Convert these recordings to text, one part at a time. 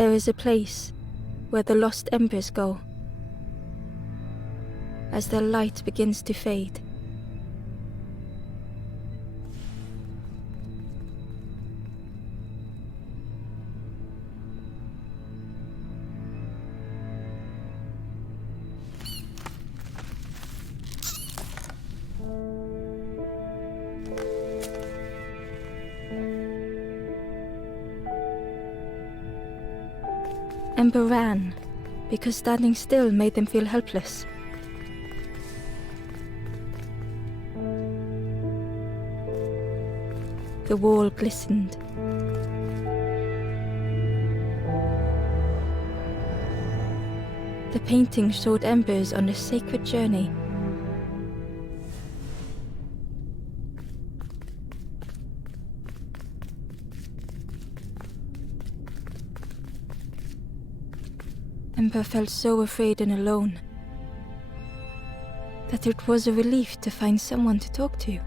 There is a place where the lost embers go as their light begins to fade. Ember ran because standing still made them feel helpless. The wall glistened. The painting showed embers on a sacred journey. Ember felt so afraid and alone that it was a relief to find someone to talk to.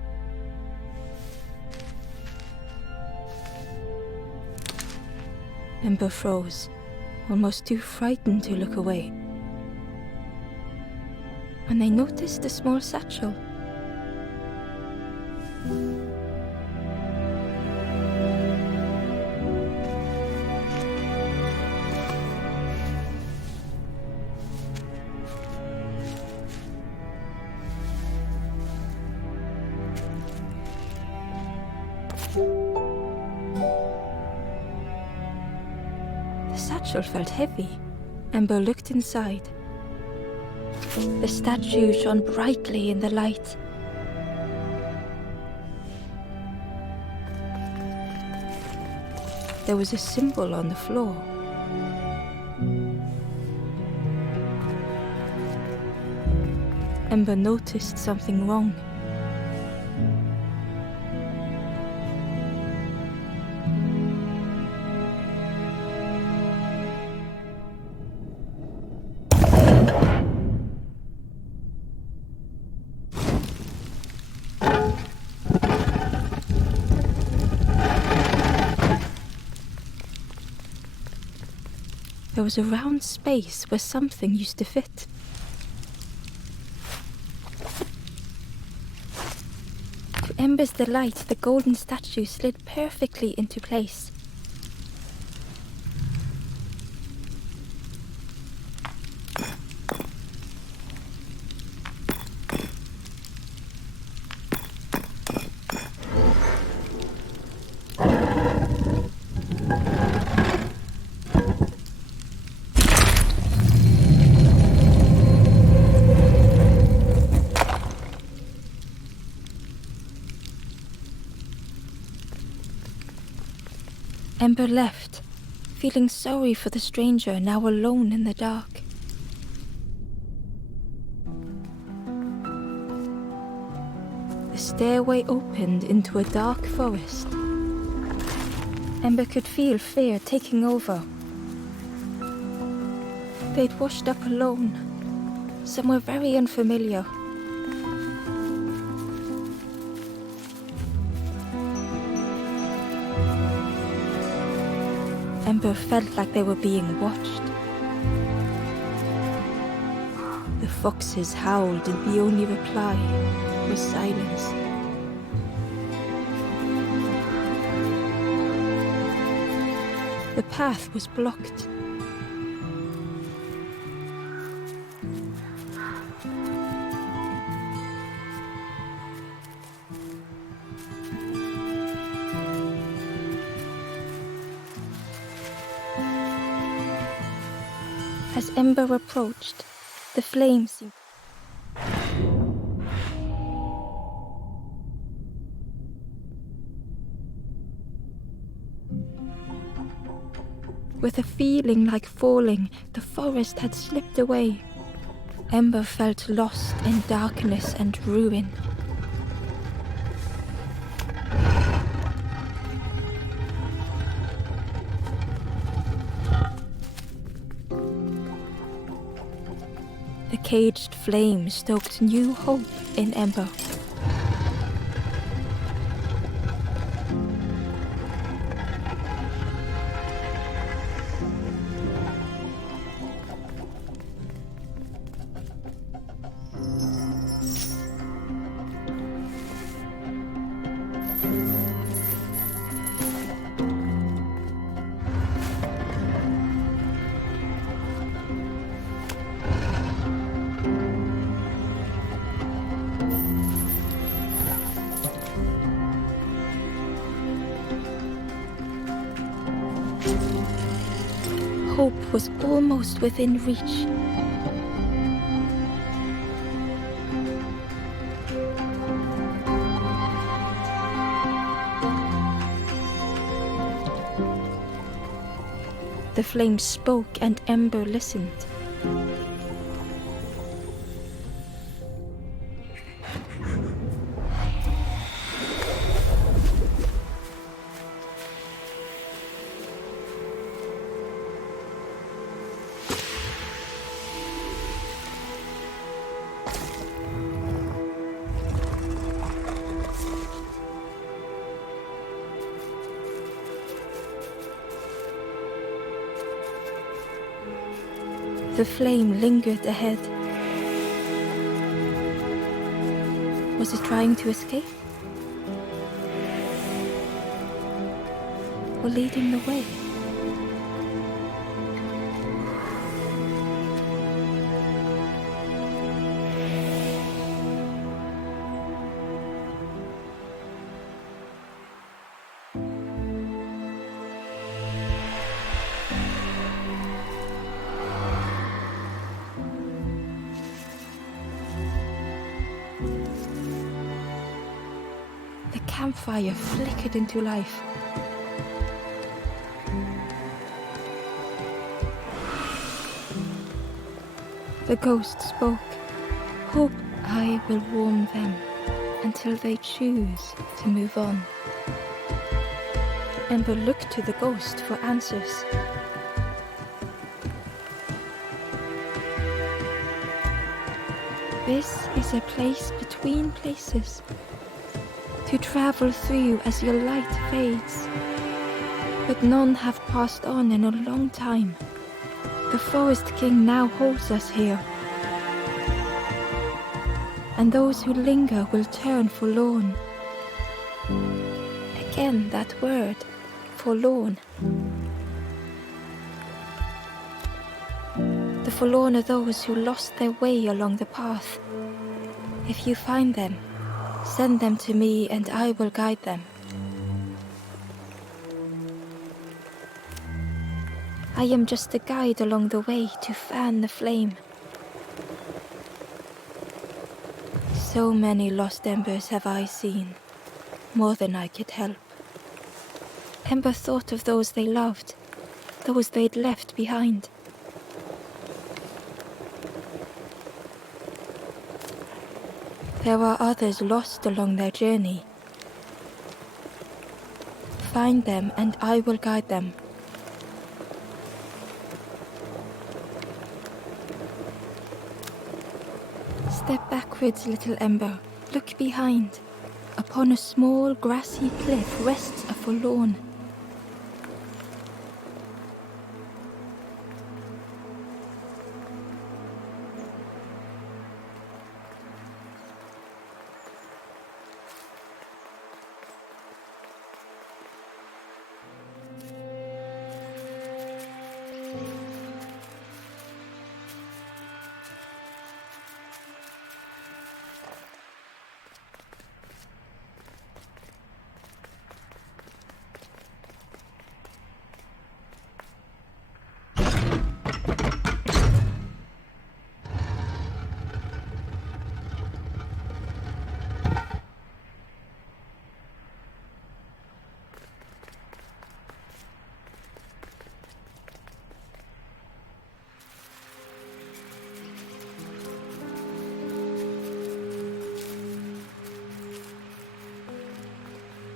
Ember froze, almost too frightened to look away, when they noticed a small satchel. The satchel felt heavy. Ember looked inside. The statue shone brightly in the light. There was a symbol on the floor. Ember noticed something wrong. There was a round space where something used to fit. To Ember's delight, the golden statue slid perfectly into place. Ember left, feeling sorry for the stranger now alone in the dark. The stairway opened into a dark forest. Ember could feel fear taking over. They'd washed up alone, somewhere very unfamiliar. Ember felt like they were being watched. The foxes howled and the only reply was silence. The path was blocked. As Ember approached, the flames seemed... With a feeling like falling, the forest had slipped away. Ember felt lost in darkness and ruin. The caged flame stoked new hope in Ember. was almost within reach. The flame spoke and Ember listened. The flame lingered ahead. Was it trying to escape? Or leading the way? The campfire flickered into life. The ghost spoke. Hope I will warm them until they choose to move on. Ember looked to the ghost for answers. This is a place between places, to travel through as your light fades. But none have passed on in a long time. The Forest King now holds us here. And those who linger will turn forlorn. Again that word, forlorn. The forlorn are those who lost their way along the path. If you find them, send them to me and I will guide them. I am just a guide along the way to fan the flame. So many lost embers have I seen, more than I could help. Ember thought of those they loved, those they'd left behind. There are others lost along their journey. Find them and I will guide them. Step backwards, little Ember. Look behind. Upon a small grassy cliff rests a forlorn.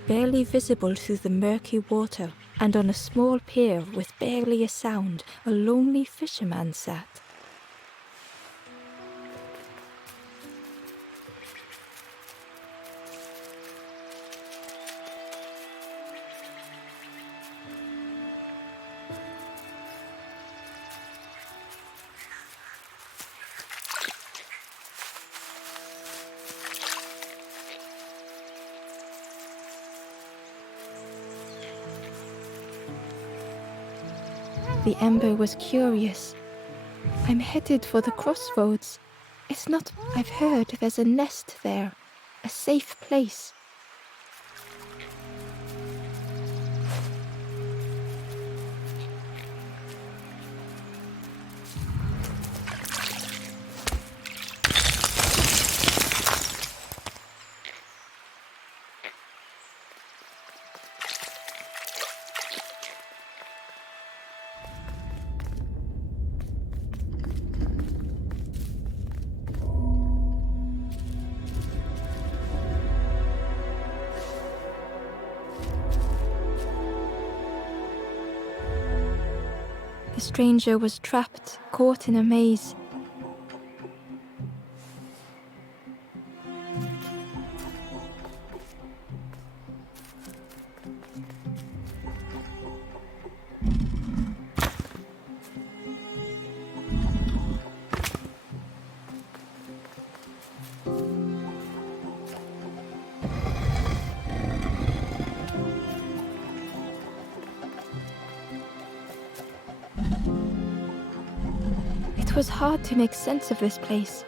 Barely visible through the murky water, and on a small pier with barely a sound, a lonely fisherman sat. The Ember was curious. I'm headed for the crossroads. It's not... I've heard there's a nest there. A safe place. stranger was trapped, caught in a maze. It was hard to make sense of this place.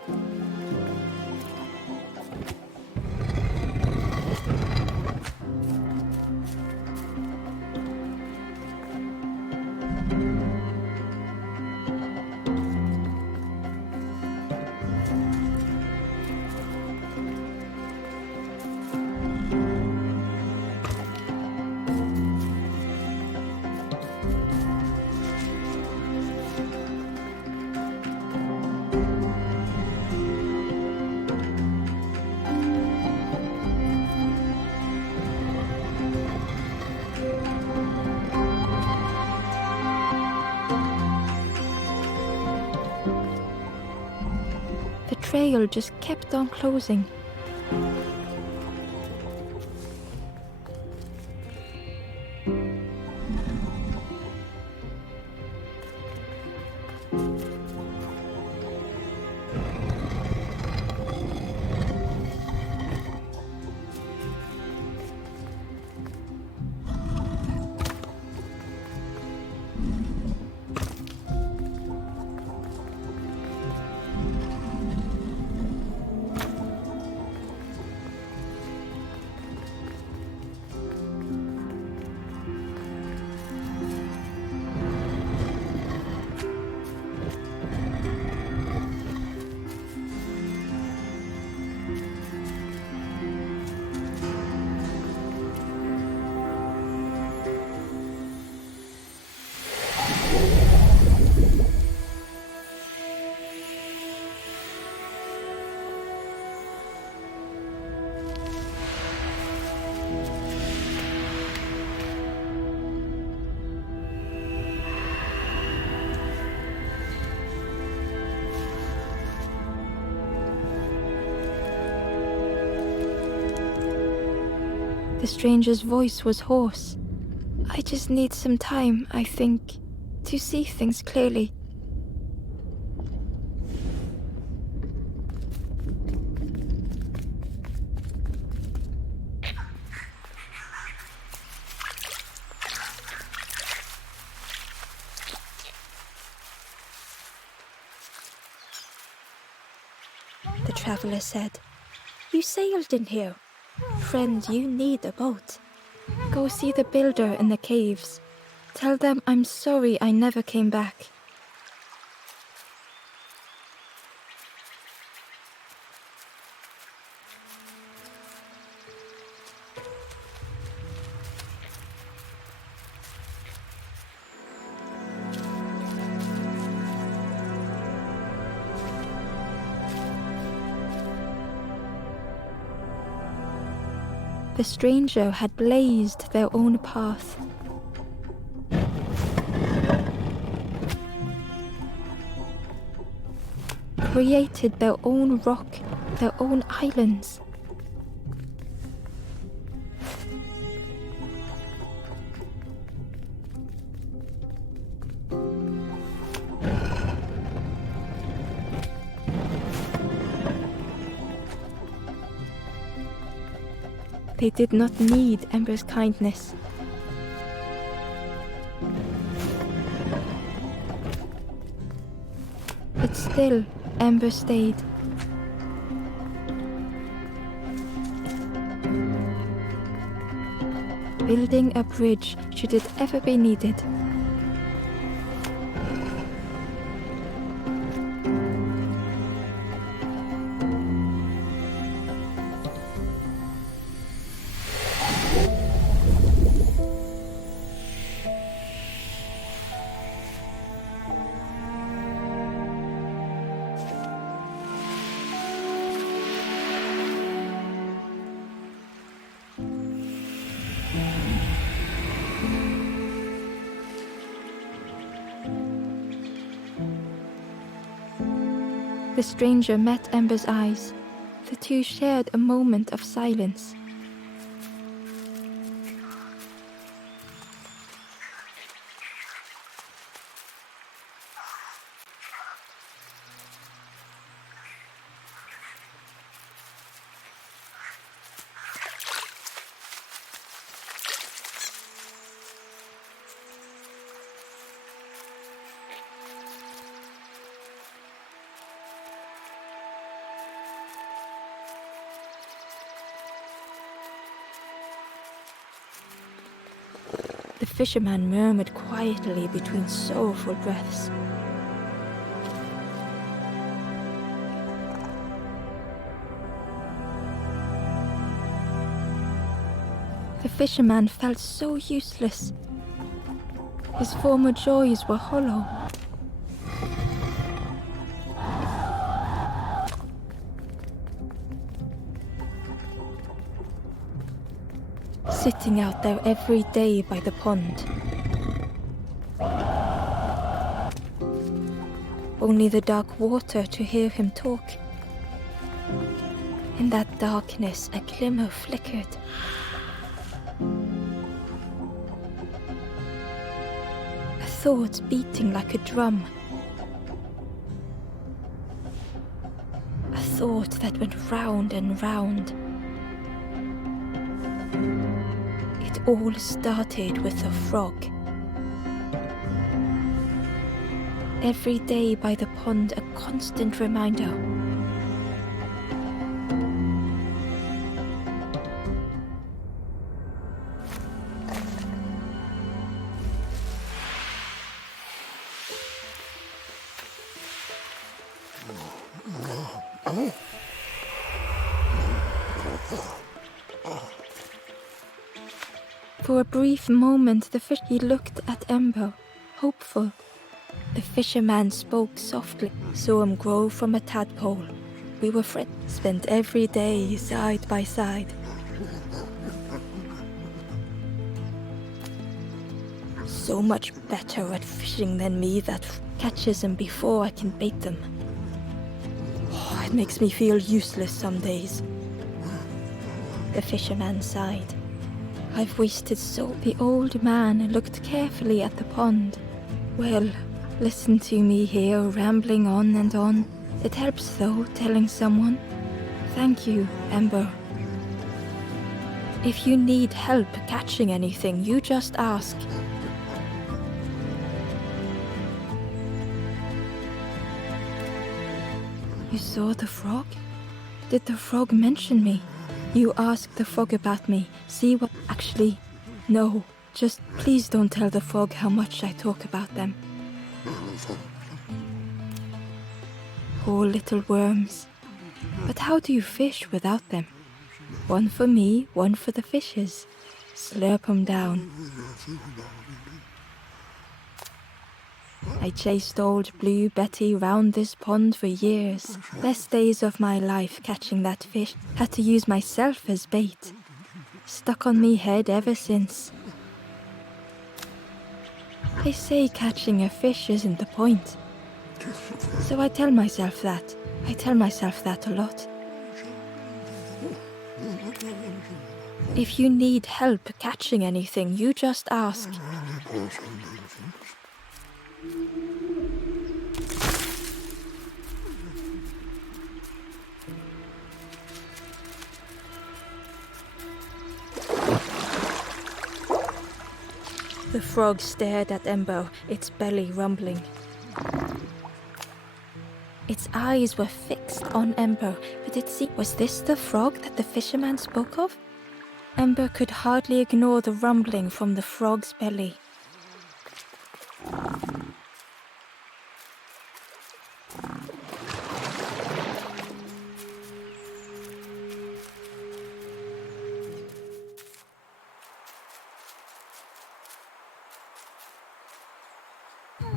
The trail just kept on closing. The stranger's voice was hoarse. I just need some time, I think, to see things clearly. The traveler said, "You sailed in here. Friend, you need a boat. Go see the builder in the caves. Tell them I'm sorry I never came back." The stranger had blazed their own path. Created their own rock, their own islands. They did not need Ember's kindness. But still, Ember stayed. Building a bridge should it ever be needed. the stranger met Ember's eyes, the two shared a moment of silence. The fisherman murmured quietly between sorrowful breaths. The fisherman felt so useless. His former joys were hollow. Sitting out there every day by the pond. Only the dark water to hear him talk. In that darkness, a glimmer flickered. A thought beating like a drum. A thought that went round and round. It all started with a frog. Every day by the pond, a constant reminder. For a brief moment, he looked at Ember, hopeful. The fisherman spoke softly, saw him grow from a tadpole. We were friends, spent every day side by side. So much better at fishing than me that catches them before I can bait them. Oh, it makes me feel useless some days. The fisherman sighed. I've wasted so. The old man looked carefully at the pond. Well, listen to me here, rambling on and on. It helps though, telling someone. Thank you, Ember. If you need help catching anything, you just ask. You saw the frog? Did the frog mention me? You asked the frog about me. See what... Actually, no. Just please don't tell the frog how much I talk about them. Poor little worms. But how do you fish without them? One for me, one for the fishes. Slurp 'em down. I chased old Blue Betty round this pond for years. Best days of my life catching that fish. Had to use myself as bait. Stuck on me head ever since. They say catching a fish isn't the point. So I tell myself that. I tell myself that a lot. If you need help catching anything, you just ask. The frog stared at Ember, its belly rumbling. Its eyes were fixed on Ember, but it seemed... Was this the frog that the fisherman spoke of? Ember could hardly ignore the rumbling from the frog's belly.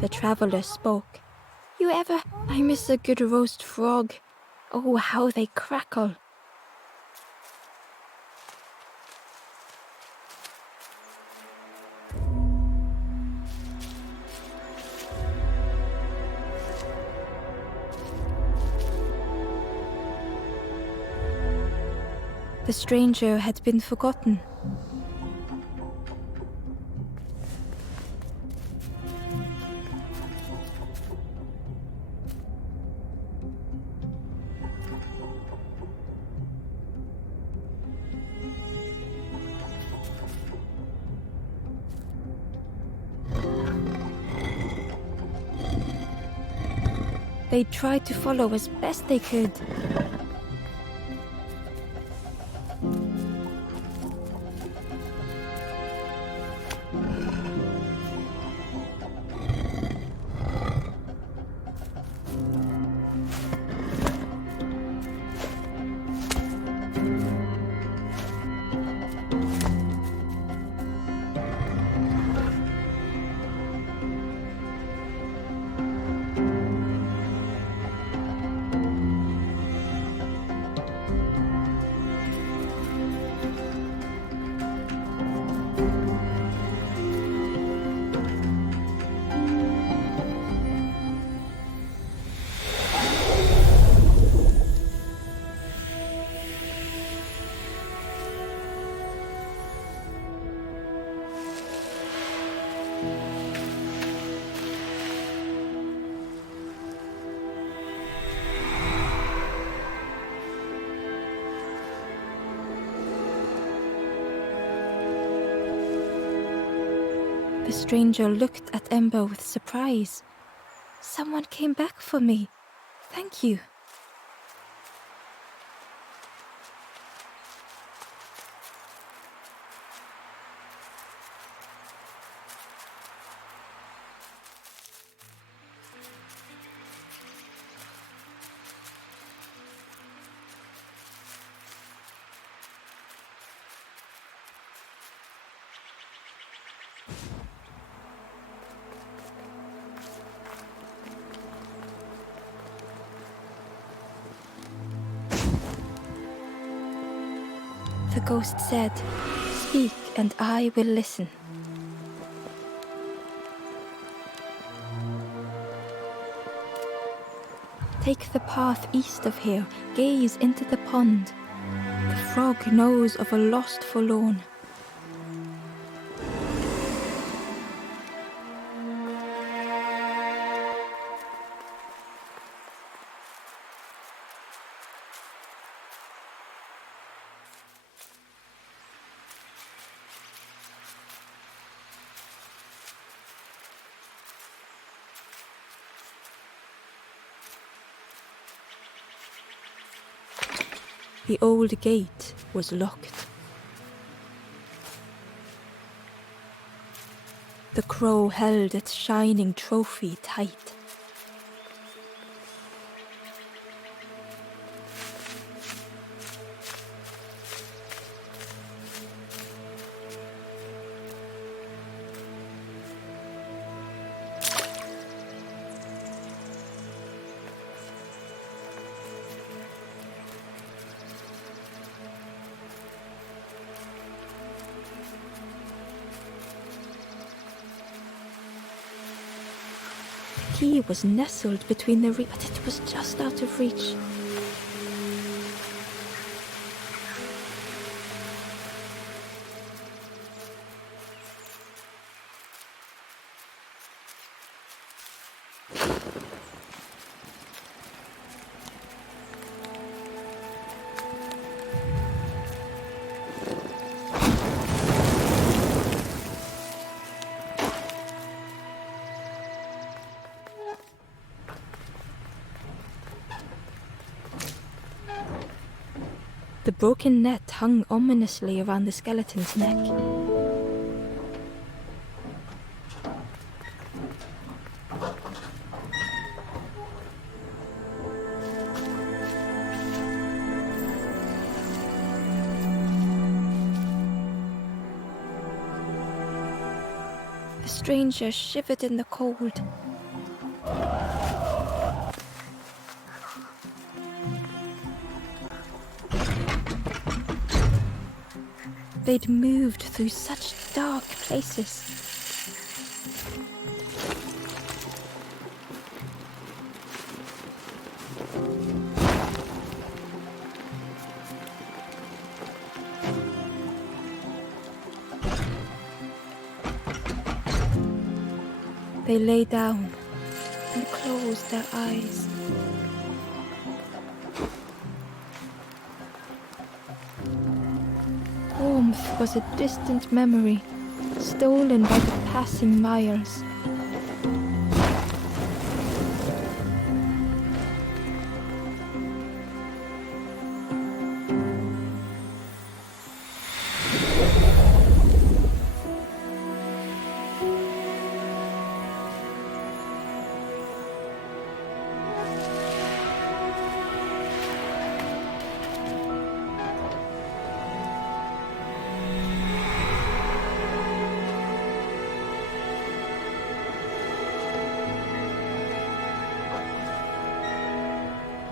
The traveler spoke. You ever... I miss a good roast frog. Oh, how they crackle. The stranger had been forgotten. They tried to follow as best they could. The stranger looked at Ember with surprise. Someone came back for me. Thank you. The ghost said, "Speak and I will listen." Take the path east of here, gaze into the pond. The frog knows of a lost forlorn. The old gate was locked. The crow held its shining trophy tight. The key was nestled between but it was just out of reach. The broken net hung ominously around the skeleton's neck. The stranger shivered in the cold. They'd moved through such dark places. They lay down and closed their eyes. Warmth was a distant memory, stolen by the passing miles.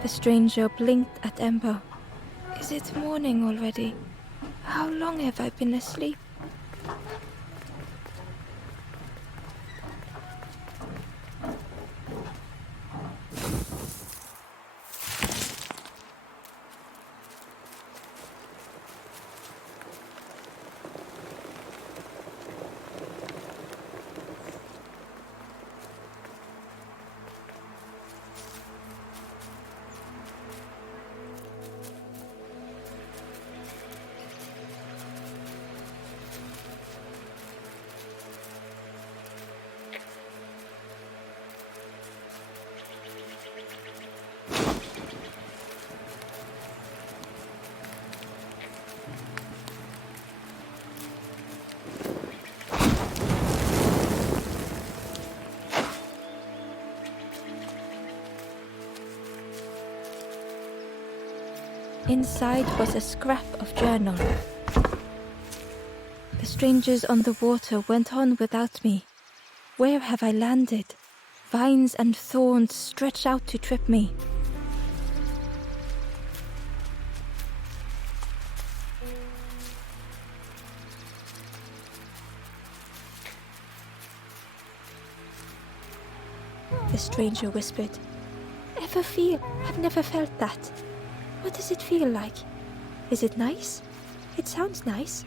The stranger blinked at Ember. Is it morning already? How long have I been asleep? Inside was a scrap of journal. The strangers on the water went on without me. Where have I landed? Vines and thorns stretch out to trip me. The stranger whispered. I've never felt that. What does it feel like? Is it nice? It sounds nice.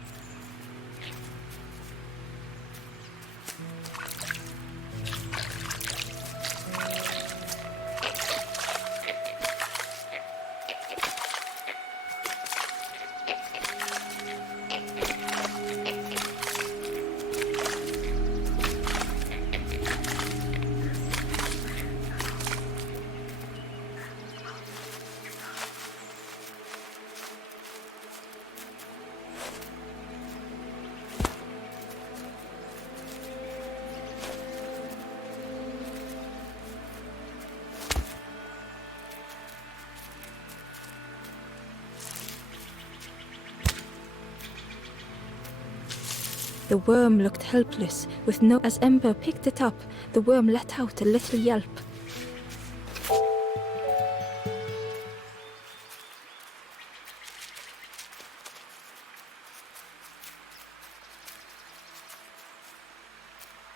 The worm looked helpless, with no... As Ember picked it up, the worm let out a little yelp.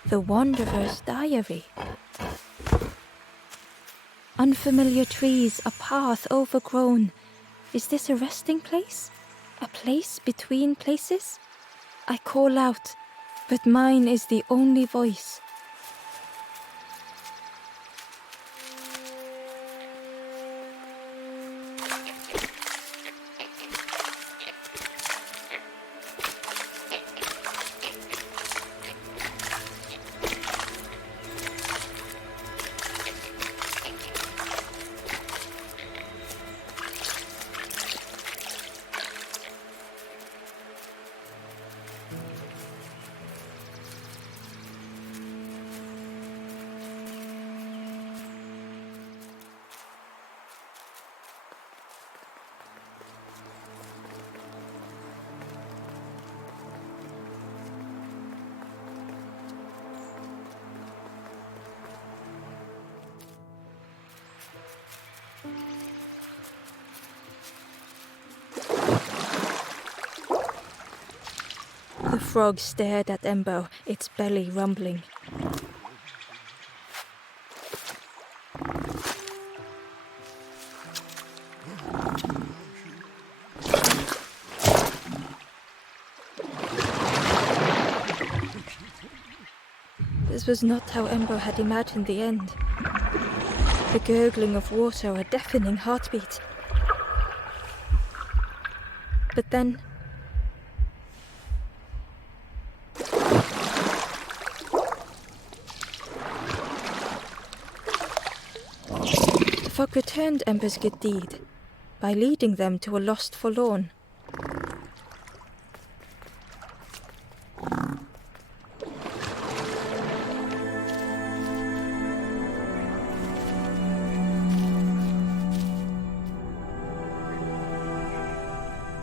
The Wanderer's Diary. Unfamiliar trees, a path overgrown. Is this a resting place? A place between places? I call out, but mine is the only voice. The frog stared at Ember, its belly rumbling. was not how Ember had imagined the end. The gurgling of water, a deafening heartbeat. But then... the fog returned Ember's good deed by leading them to a lost forlorn.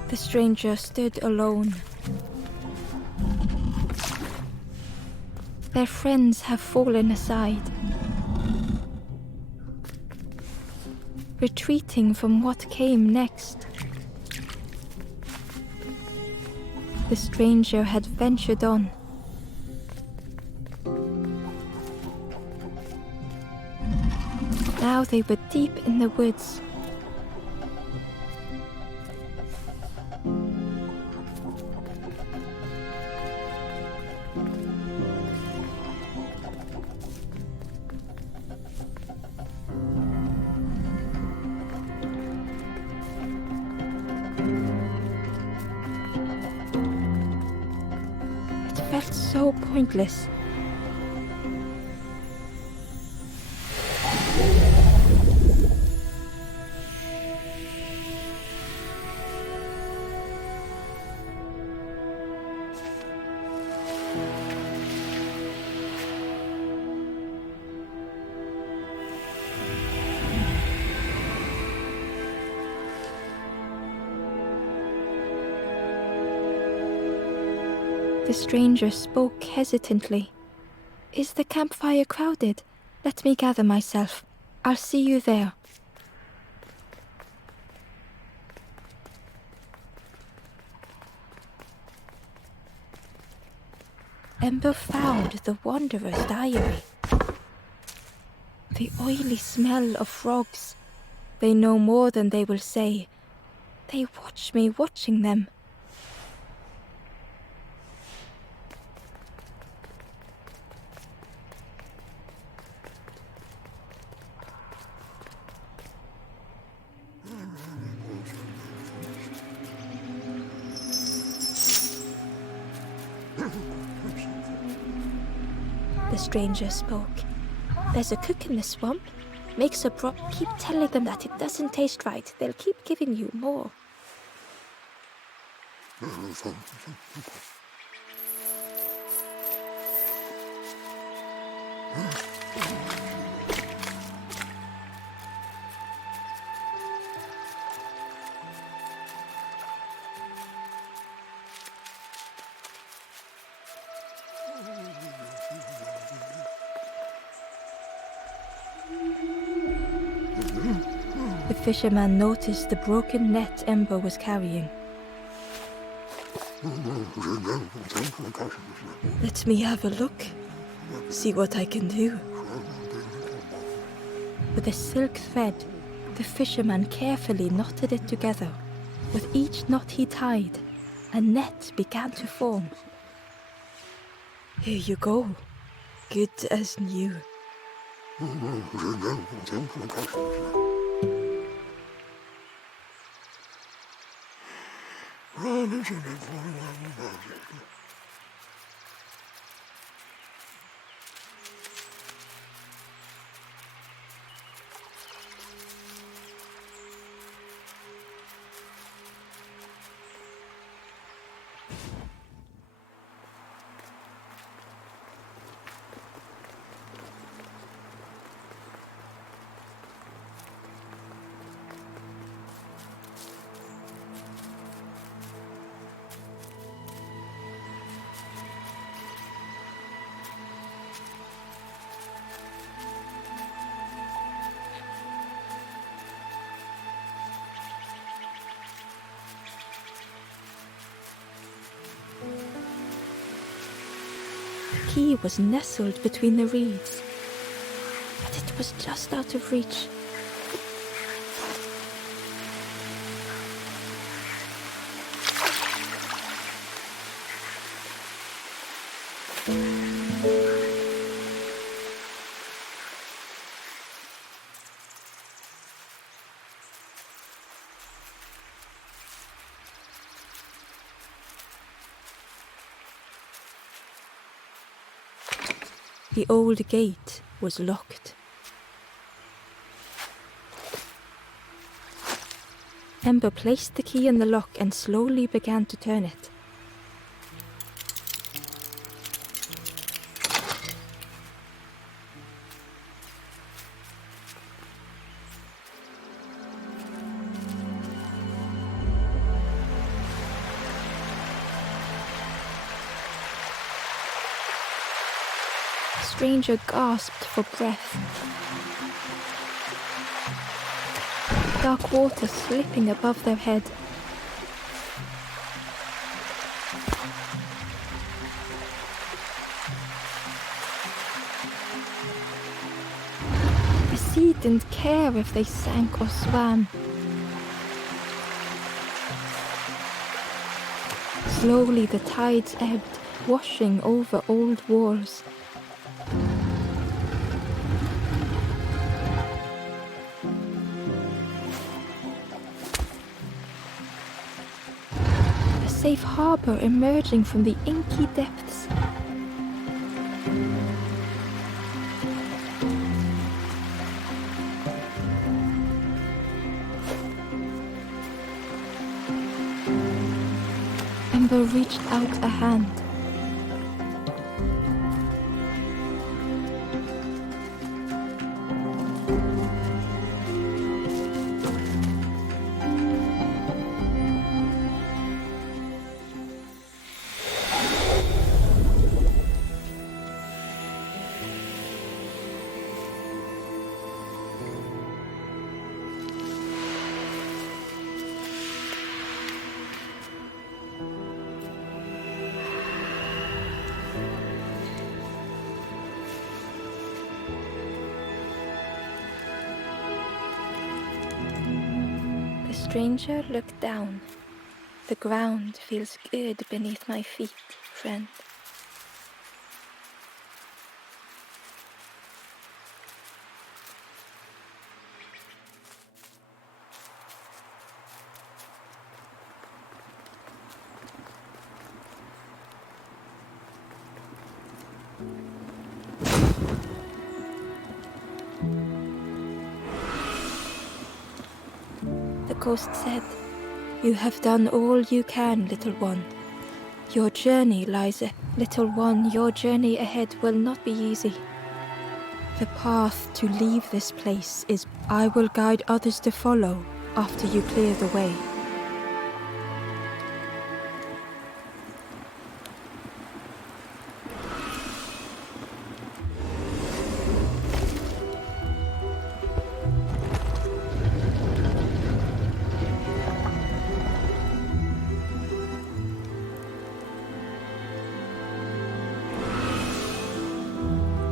The stranger stood alone. Their friends have fallen aside, retreating from what came next. The stranger had ventured on. Now they were deep in the woods. It felt so pointless. The stranger spoke hesitantly. "Is the campfire crowded? Let me gather myself. I'll see you there." Ember found the Wanderer's diary. The oily smell of frogs. They know more than they will say. They watch me watching them. The stranger spoke. "There's a cook in the swamp. Makes a broth. Keep telling them that it doesn't taste right. They'll keep giving you more." The fisherman noticed the broken net Ember was carrying. "Let me have a look. See what I can do." With a silk thread, the fisherman carefully knotted it together. With each knot he tied, a net began to form. "Here you go. Good as new." The key was nestled between the reeds, but it was just out of reach. The old gate was locked. Ember placed the key in the lock and slowly began to turn it. The stranger gasped for breath. Dark water slipping above their head. The sea didn't care if they sank or swam. Slowly the tides ebbed, washing over old walls. Safe harbor emerging from the inky depths. Ember reached out a hand. The stranger looked down. The ground feels good beneath my feet, friend. The ghost said, "You have done all you can, little one. Your journey lies little one, your journey ahead will not be easy. The path to leave this place is I will guide others to follow after you clear the way."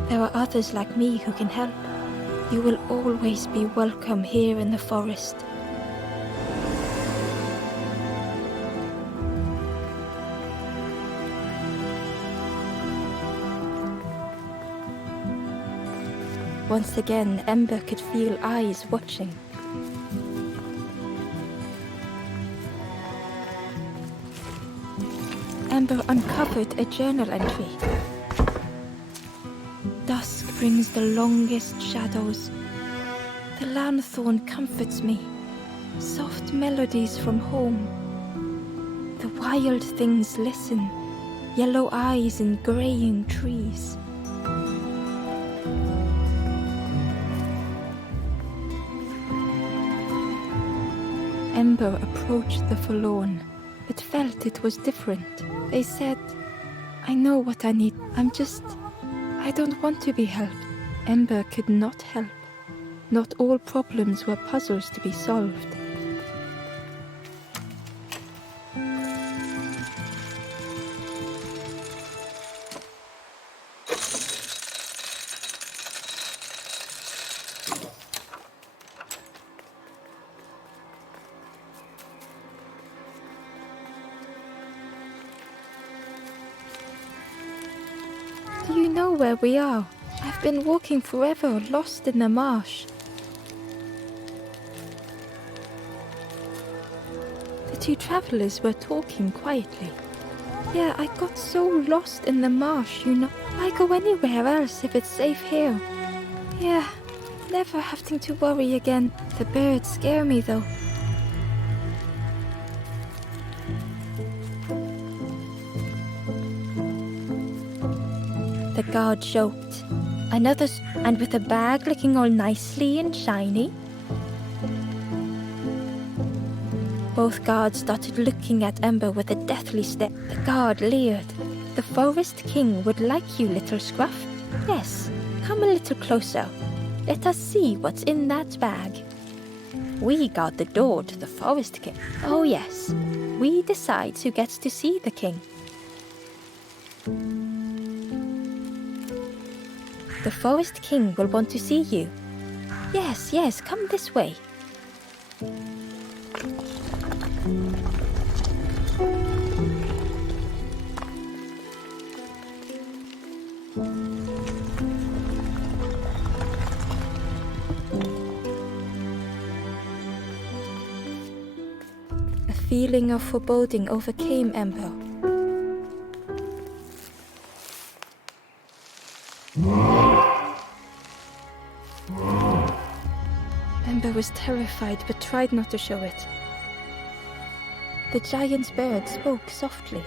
There are others like me who can help. You will always be welcome here in the forest. Once again, Ember could feel eyes watching. Ember uncovered a journal entry. Dusk brings the longest shadows. The lanthorn comforts me. Soft melodies from home. The wild things listen. Yellow eyes in graying trees. Ember approached the forlorn, but felt it was different. They said, "I know what I need. I don't want to be helped." Ember could not help. Not all problems were puzzles to be solved. Do you know where we are? I've been walking forever, lost in the marsh. The two travelers were talking quietly. Yeah, I got so lost in the marsh, you know. Why go anywhere else if it's safe here? Yeah, never having to worry again. The birds scare me though. The guard joked. And with the bag looking all nicely and shiny. Both guards started looking at Ember with a deathly stare. The guard leered. The Forest King would like you, little Scruff. Yes, come a little closer. Let us see what's in that bag. We guard the door to the Forest King. Oh yes, we decide who gets to see the king. The Forest King will want to see you. Yes, come this way. A feeling of foreboding overcame Ember. Ember was terrified but tried not to show it. The giant bird spoke softly.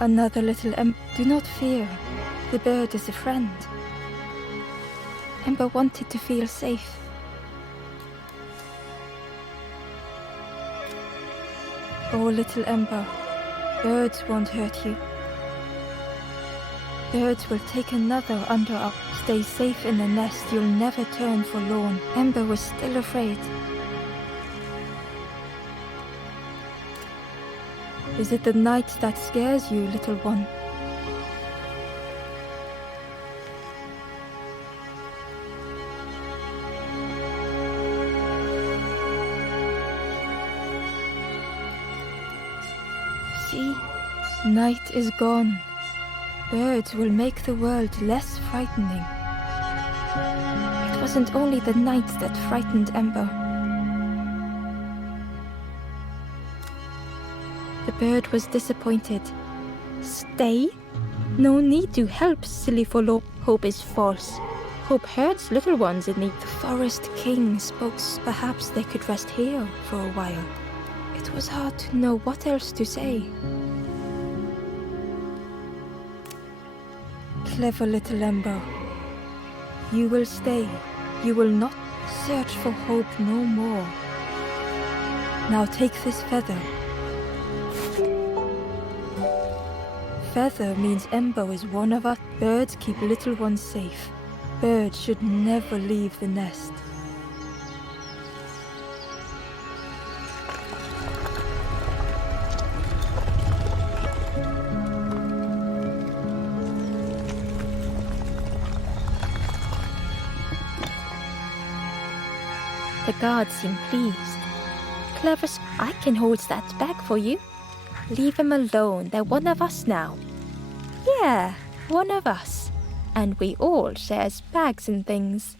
Another little Ember. Do not fear. The bird is a friend. Ember wanted to feel safe. Oh, little Ember, birds won't hurt you. Birds will take another under up. Stay safe in the nest, you'll never turn forlorn. Ember was still afraid. Is it the night that scares you, little one? See, night is gone. Birds will make the world less frightening. It wasn't only the night that frightened Ember. The bird was disappointed. Stay? No need to help, silly fellow. Hope is false. Hope hurts little ones in need. The Forest King spoke. Perhaps they could rest here for a while. It was hard to know what else to say. Clever little Ember. You will stay. You will not search for hope no more. Now take this feather. Feather means Ember is one of us. Birds keep little ones safe. Birds should never leave the nest. The guard seemed pleased. Clever, I can hold that bag for you. Leave him alone, they're one of us now. Yeah, one of us. And we all shares bags and things.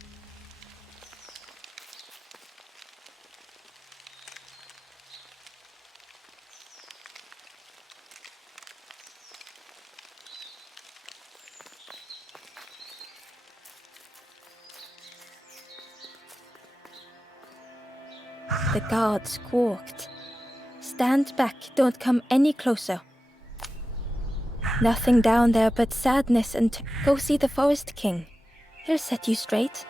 The guard squawked. Stand back, don't come any closer. Nothing down there but sadness and go see the Forest King. He'll set you straight.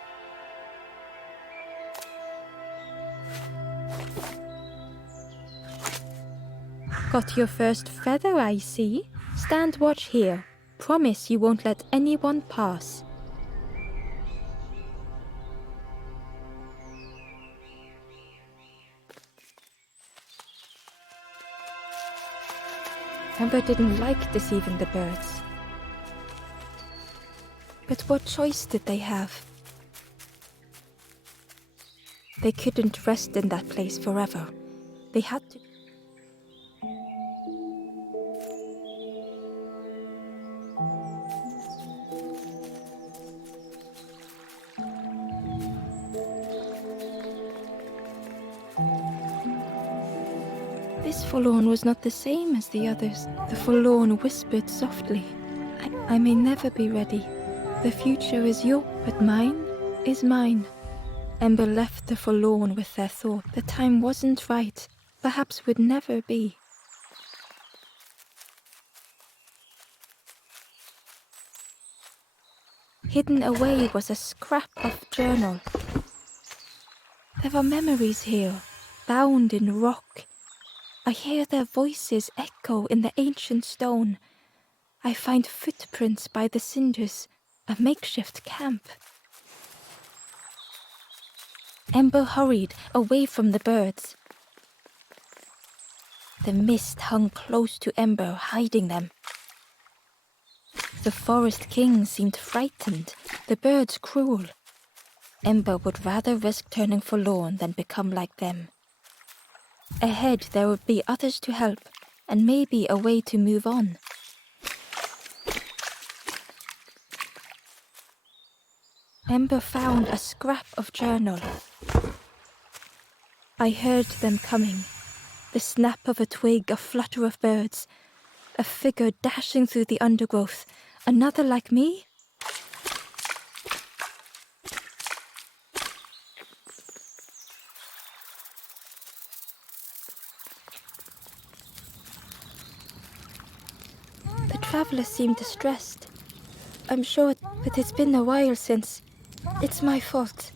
Got your first feather, I see. Stand watch here. Promise you won't let anyone pass. Ember didn't like deceiving the birds. But what choice did they have? They couldn't rest in that place forever. They had to. This forlorn was not the same as the others. The forlorn whispered softly, I may never be ready. The future is yours, but mine is mine. Ember left the forlorn with their thought. The time wasn't right, perhaps would never be. Hidden away was a scrap of journal. There are memories here, bound in rock. I hear their voices echo in the ancient stone. I find footprints by the cinders, a makeshift camp. Ember hurried away from the birds. The mist hung close to Ember, hiding them. The forest king seemed frightened, the birds cruel. Ember would rather risk turning forlorn than become like them. Ahead there would be others to help, and maybe a way to move on. Ember found a scrap of journal. I heard them coming. The snap of a twig, a flutter of birds. A figure dashing through the undergrowth. Another like me? The traveler seemed distressed. I'm sure, but it's been a while since. It's my fault.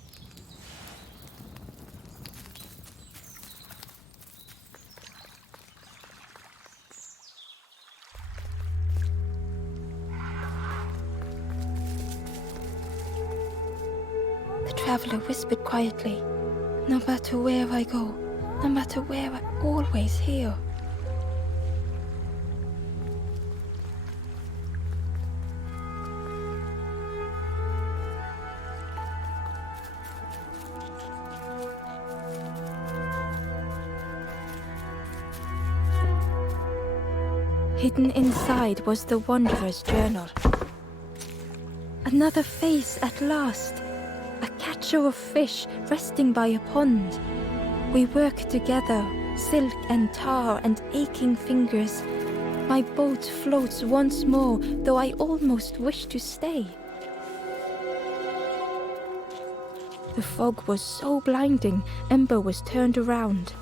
The traveler whispered quietly, no matter where I go, no matter where, I'm always here. Hidden inside was the wanderer's journal. Another face at last. A catcher of fish resting by a pond. We work together, silk and tar and aching fingers. My boat floats once more, though I almost wish to stay. The fog was so blinding, Ember was turned around.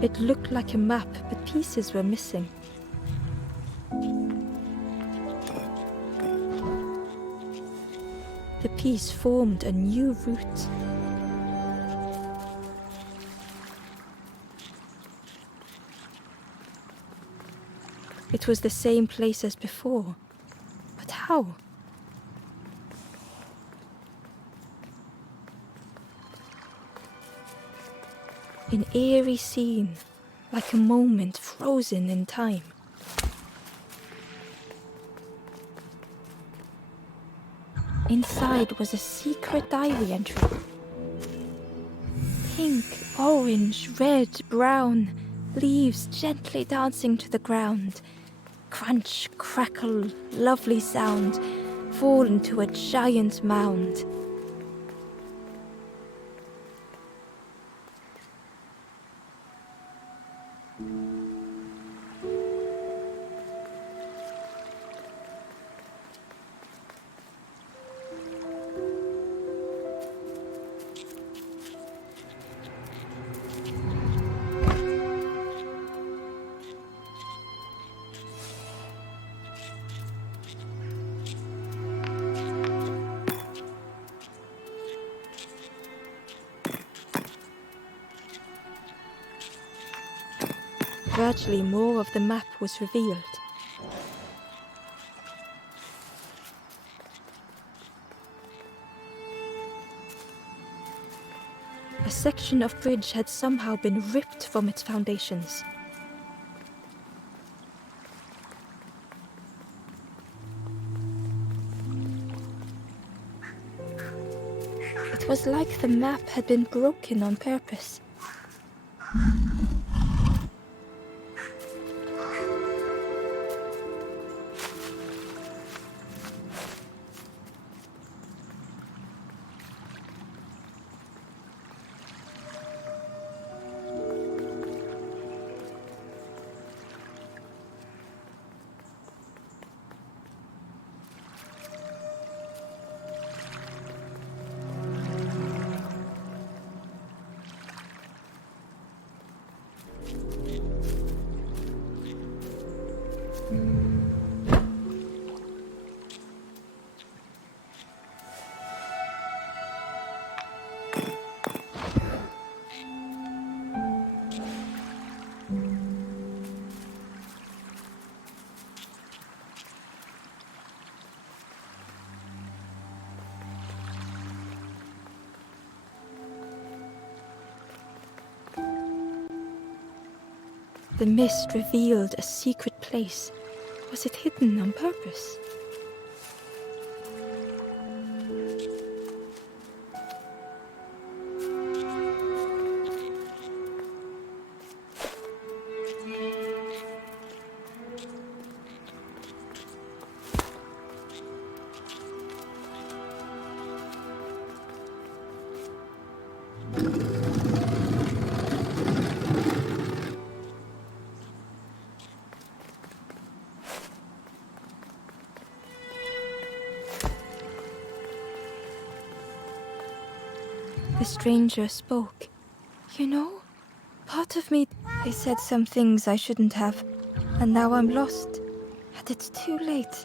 It looked like a map, but pieces were missing. The piece formed a new route. It was the same place as before, but how? An eerie scene, like a moment frozen in time. Inside was a secret diary entry. Pink, orange, red, brown, leaves gently dancing to the ground. Crunch, crackle, lovely sound, fall into a giant mound. Gradually more of the map was revealed. A section of bridge had somehow been ripped from its foundations. It was like the map had been broken on purpose. The mist revealed a secret place. Was it hidden on purpose? The stranger spoke. You know, part of me, I said some things I shouldn't have, and now I'm lost, and it's too late.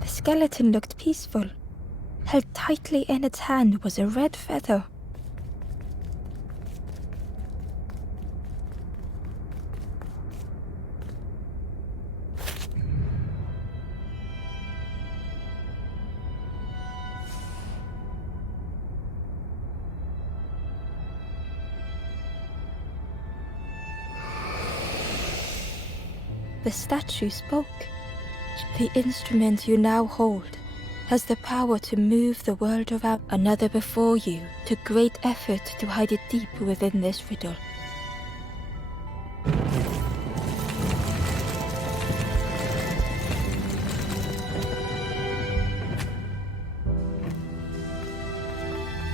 The skeleton looked peaceful. Held tightly in its hand was a red feather. The statue spoke. The instrument you now hold has the power to move the world around. Another before you took great effort to hide it deep within this riddle.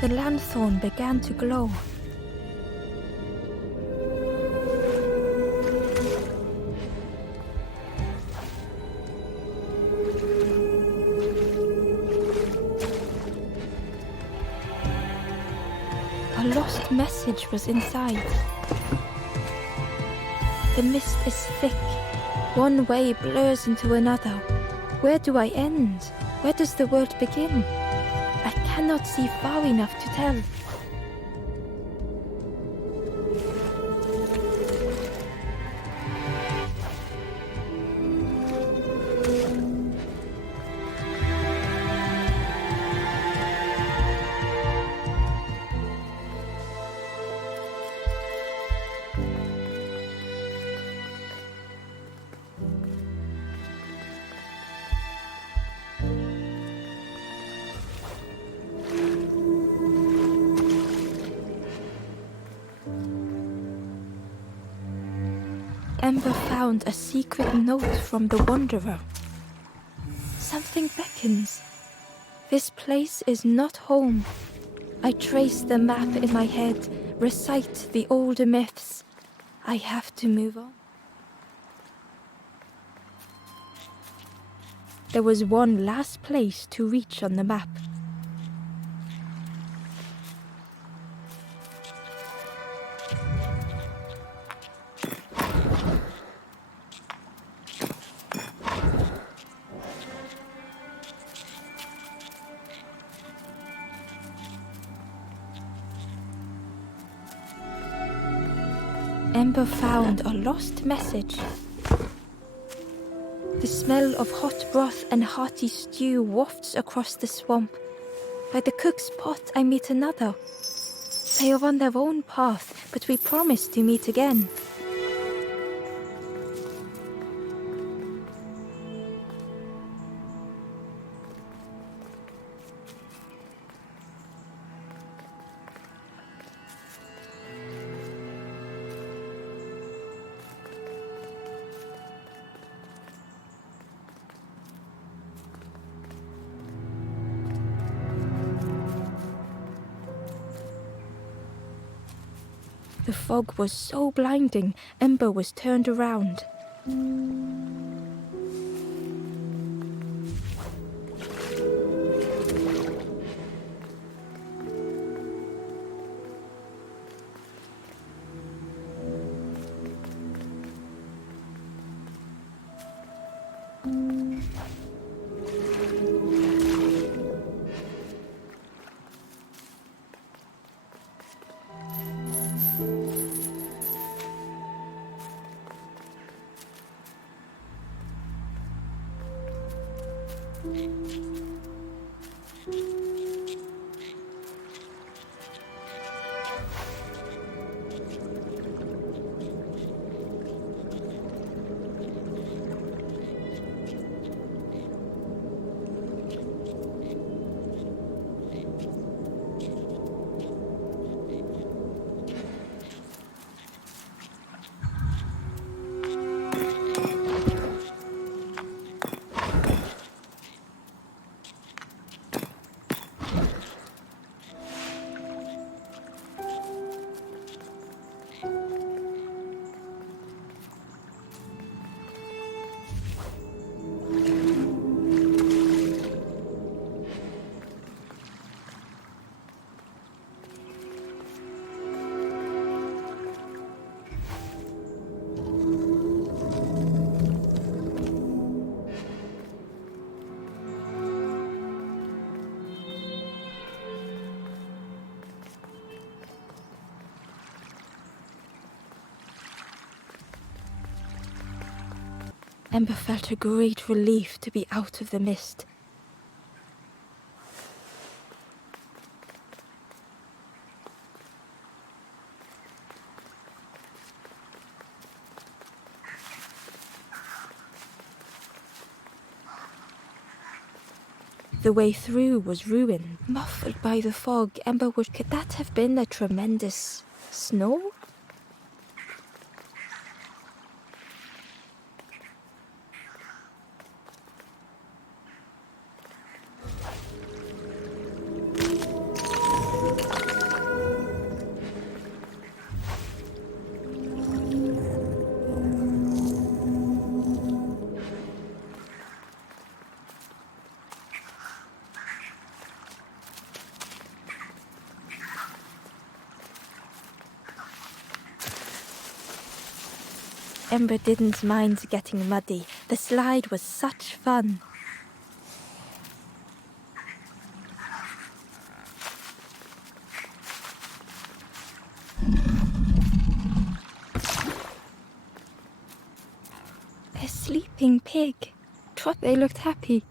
The lanthorn began to glow. A lost message was inside. The mist is thick. One way blurs into another. Where do I end? Where does the world begin? I cannot see far enough to tell. Ember found a secret note from the Wanderer. Something beckons. This place is not home. I trace the map in my head, recite the older myths. I have to move on. There was one last place to reach on the map. Ember found a lost message. The smell of hot broth and hearty stew wafts across the swamp. By the cook's pot I meet another. They are on their own path, but we promise to meet again. The fog was so blinding, Ember was turned around. Ember felt a great relief to be out of the mist. The way through was ruin, muffled by the fog. Ember would... Could that have been a tremendous snow? Ember didn't mind getting muddy. The slide was such fun. A sleeping pig. Trot, they looked happy.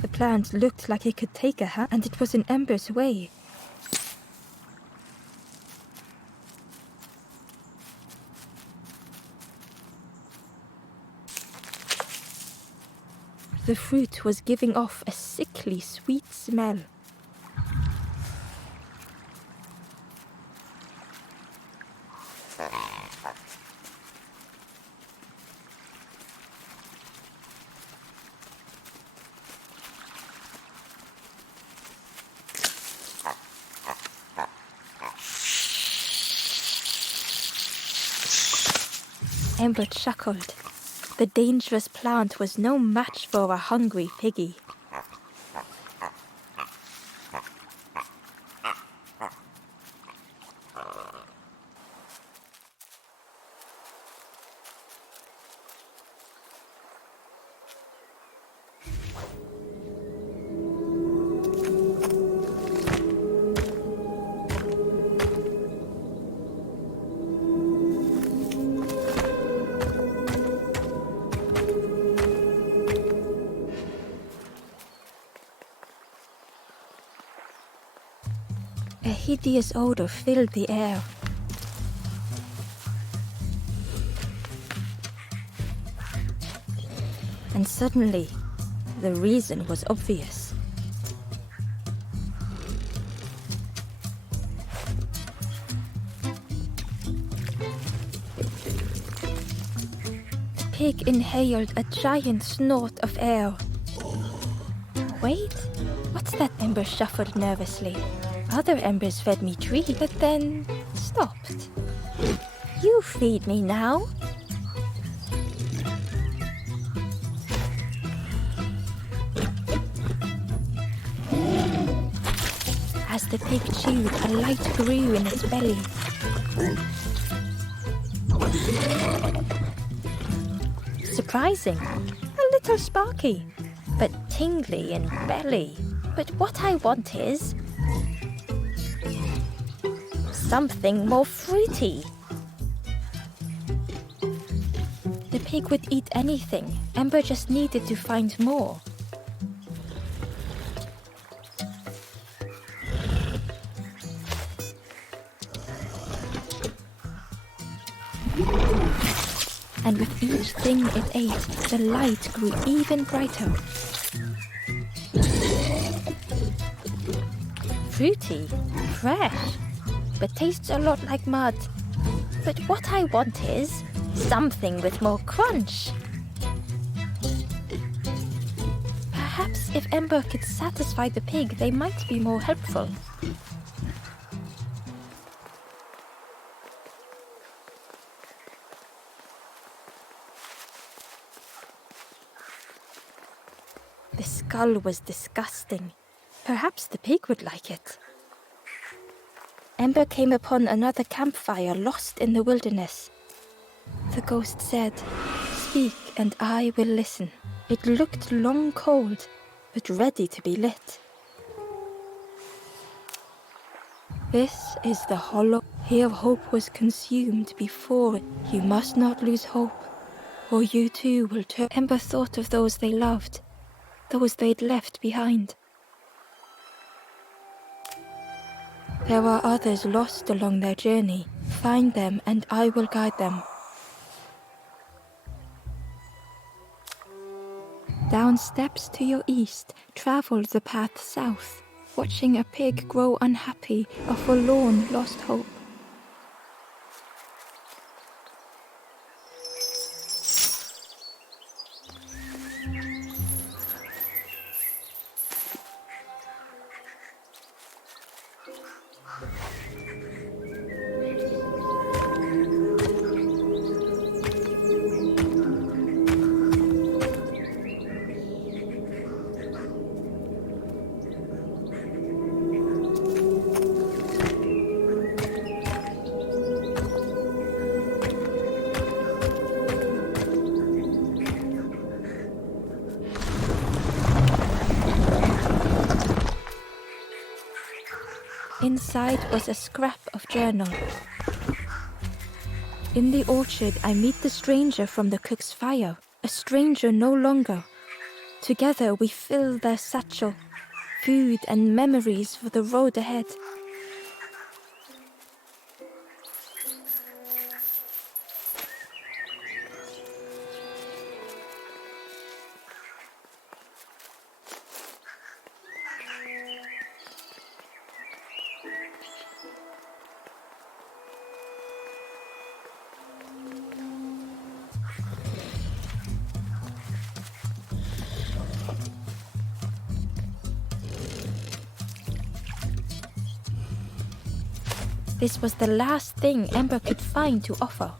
The plant looked like it could take a hand, and it was in Ember's way. The fruit was giving off a sickly sweet smell. Ember chuckled. The dangerous plant was no match for a hungry piggy. A hideous odor filled the air. And suddenly, the reason was obvious. Pig inhaled a giant snort of air. Wait, what's that Ember shuffled nervously. Other embers fed me treats, but then stopped. You feed me now. As the pig chewed, a light grew in its belly. Surprising, a little sparky, but tingly in belly. But what I want is something more fruity. The pig would eat anything. Ember just needed to find more. And with each thing it ate, the light grew even brighter. Fruity, fresh, but tastes a lot like mud. But what I want is something with more crunch. Perhaps if Ember could satisfy the pig, they might be more helpful. The skull was disgusting. Perhaps the pig would like it. Ember came upon another campfire lost in the wilderness. The ghost said, "Speak and I will listen." It looked long cold, but ready to be lit. This is the hollow. Here hope was consumed before. You must not lose hope, or you too will turn. Ember thought of those they loved, those they'd left behind. There are others lost along their journey. Find them and I will guide them. Down steps to your east, travel the path south, watching a pig grow unhappy, a forlorn lost hope. Inside was a scrap of journal. In the orchard, I meet the stranger from the cook's fire, a stranger no longer. Together we fill their satchel, food and memories for the road ahead. This was the last thing Ember could find to offer.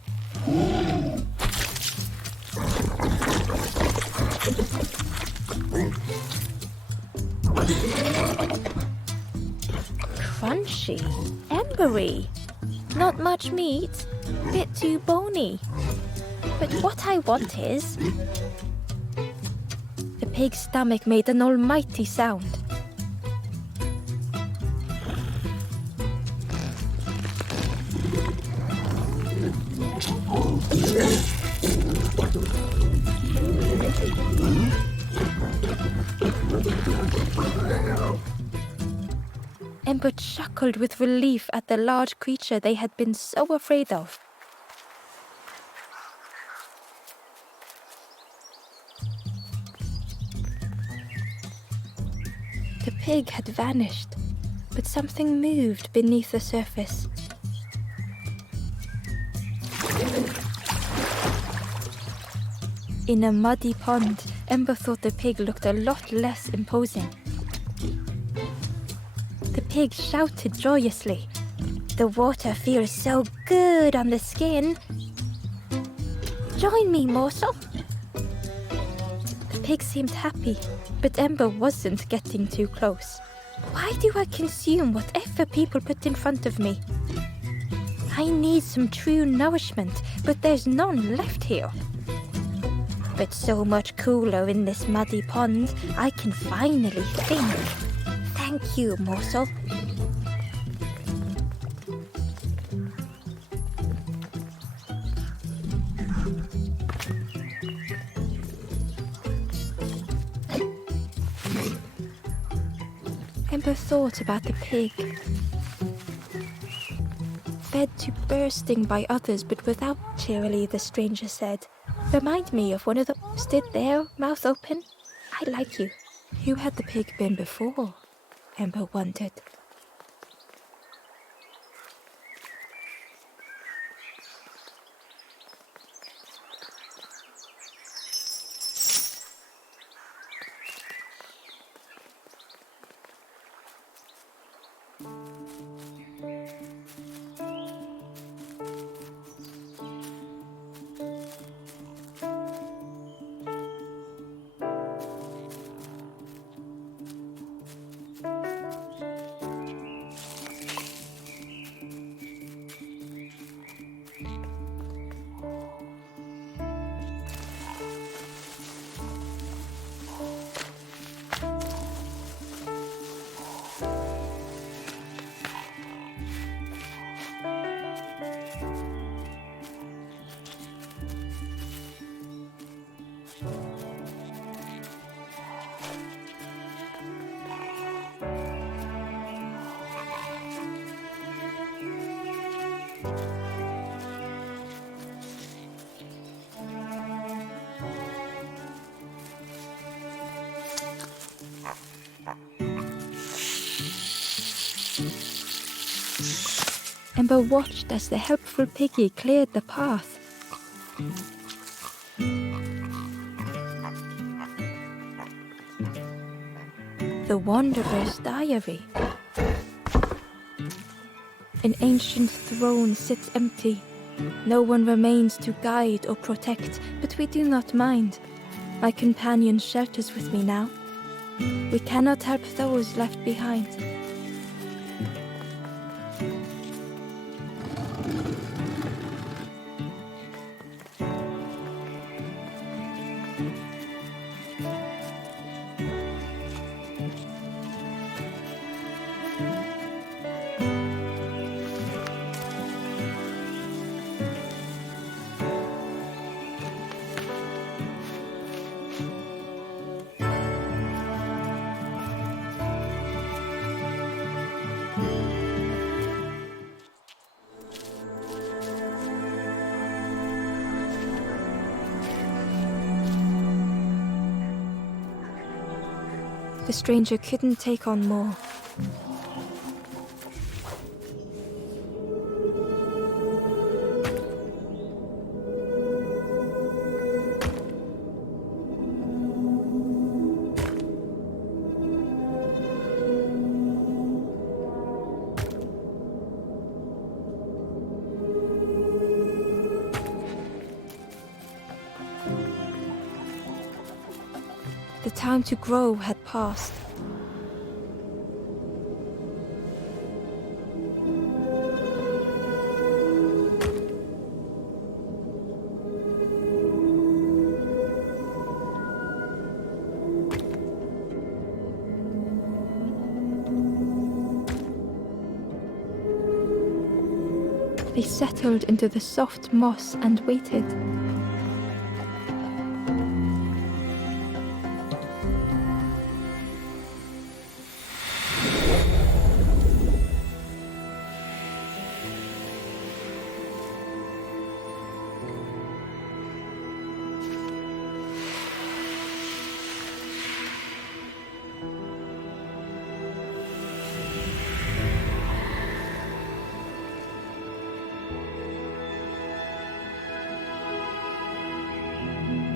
Crunchy, embery, not much meat, bit too bony. But what I want is... The pig's stomach made an almighty sound. Ember chuckled with relief at the large creature they had been so afraid of. The pig had vanished, but something moved beneath the surface. In a muddy pond, Ember thought the pig looked a lot less imposing. pig shouted joyously. The water feels so good on the skin. Join me, Morsel. The pig seemed happy, but Ember wasn't getting too close. Why do I consume whatever people put in front of me? I need some true nourishment, but there's none left here. But so much cooler in this muddy pond, I can finally think. Thank you, Morsel. Ember thought about the pig. Fed to bursting by others, but without cheerily, the stranger said, "Remind me of one of those stood there, mouth open. I like you." Who had the pig been before? Ember wondered. Ember watched as the helpful piggy cleared the path. The Wanderer's Diary. An ancient throne sits empty. No one remains to guide or protect, but we do not mind. My companion shelters with me now. We cannot help those left behind. The stranger couldn't take on more. The time to grow had passed. They settled into the soft moss and waited.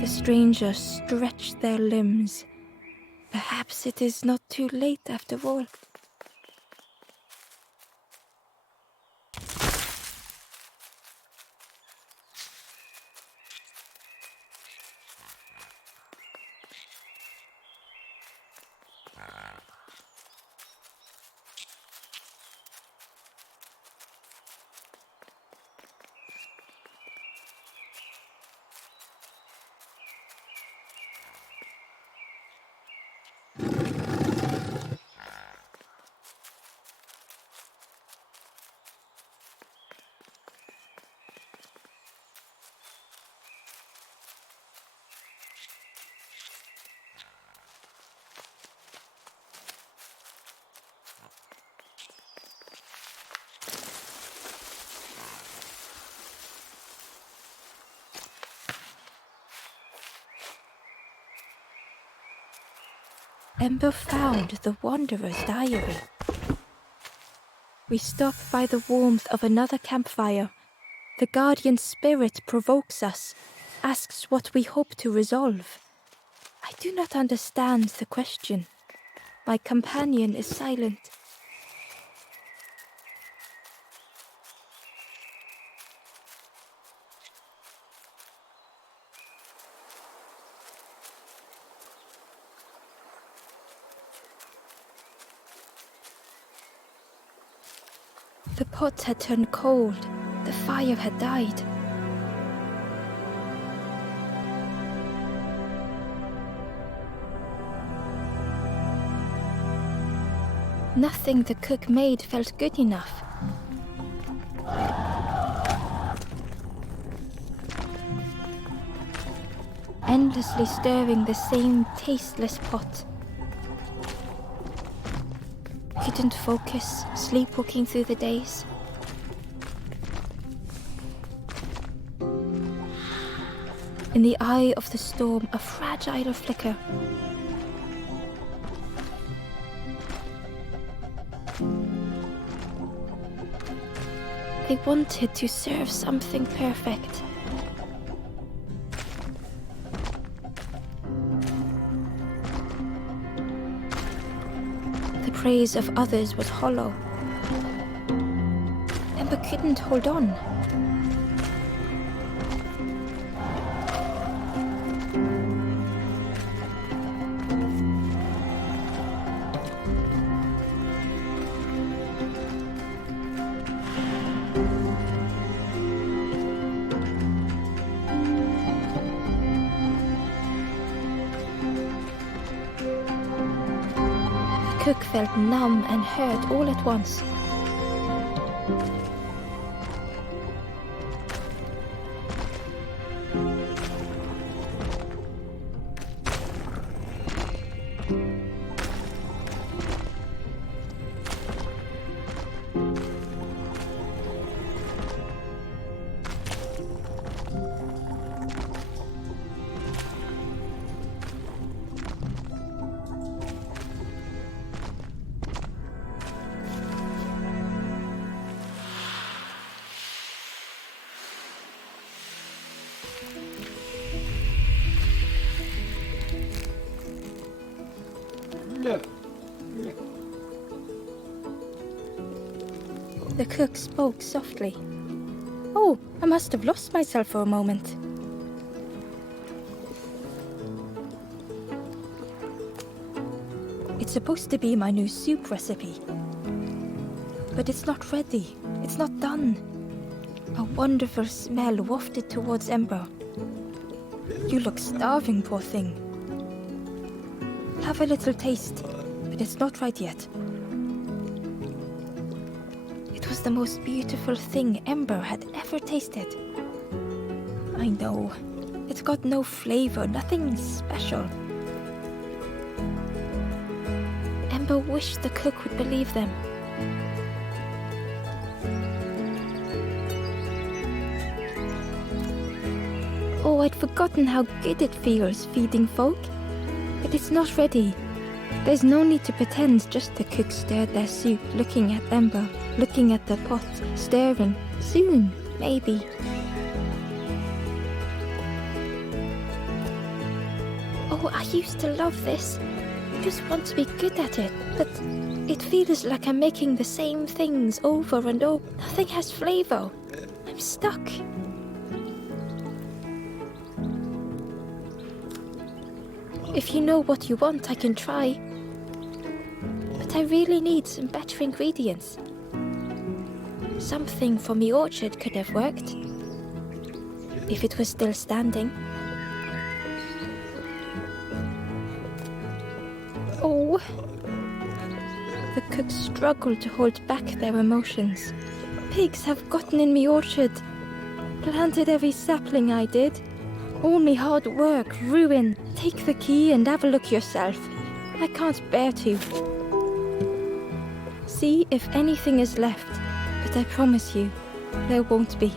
The strangers stretched their limbs. Perhaps it is not too late after all. Ember found the Wanderer's diary. We stop by the warmth of another campfire. The guardian spirit provokes us, asks what we hope to resolve. I do not understand the question. My companion is silent. The pot had turned cold. The fire had died. Nothing the cook made felt good enough. Endlessly stirring the same tasteless pot. Couldn't focus, sleepwalking through the days. In the eye of the storm, a fragile flicker. I wanted to serve something perfect. The praise of others was hollow. Ember couldn't hold on. The cook felt numb and hurt all at once. The cook spoke softly. Oh, I must have lost myself for a moment. It's supposed to be my new soup recipe. But it's not ready. It's not done. A wonderful smell wafted towards Ember. You look starving, poor thing. Have a little taste, but it's not right yet. It was the most beautiful thing Ember had ever tasted. I know. It's got no flavor, nothing special. Ember wished the cook would believe them. Oh, I'd forgotten how good it feels feeding folk. But it's not ready. There's no need to pretend. Just the cook stirred their soup, looking at Ember, looking at the pot, stirring. Soon, maybe. Oh, I used to love this. I just want to be good at it. But it feels like I'm making the same things over and over. Nothing has flavor. I'm stuck. If you know what you want, I can try. But I really need some better ingredients. Something from the orchard could have worked. If it was still standing. Oh! The cook struggled to hold back their emotions. Pigs have gotten in me orchard. Planted every sapling I did. All me hard work, ruin. Take the key and have a look yourself. I can't bear to. See if anything is left, but I promise you, there won't be.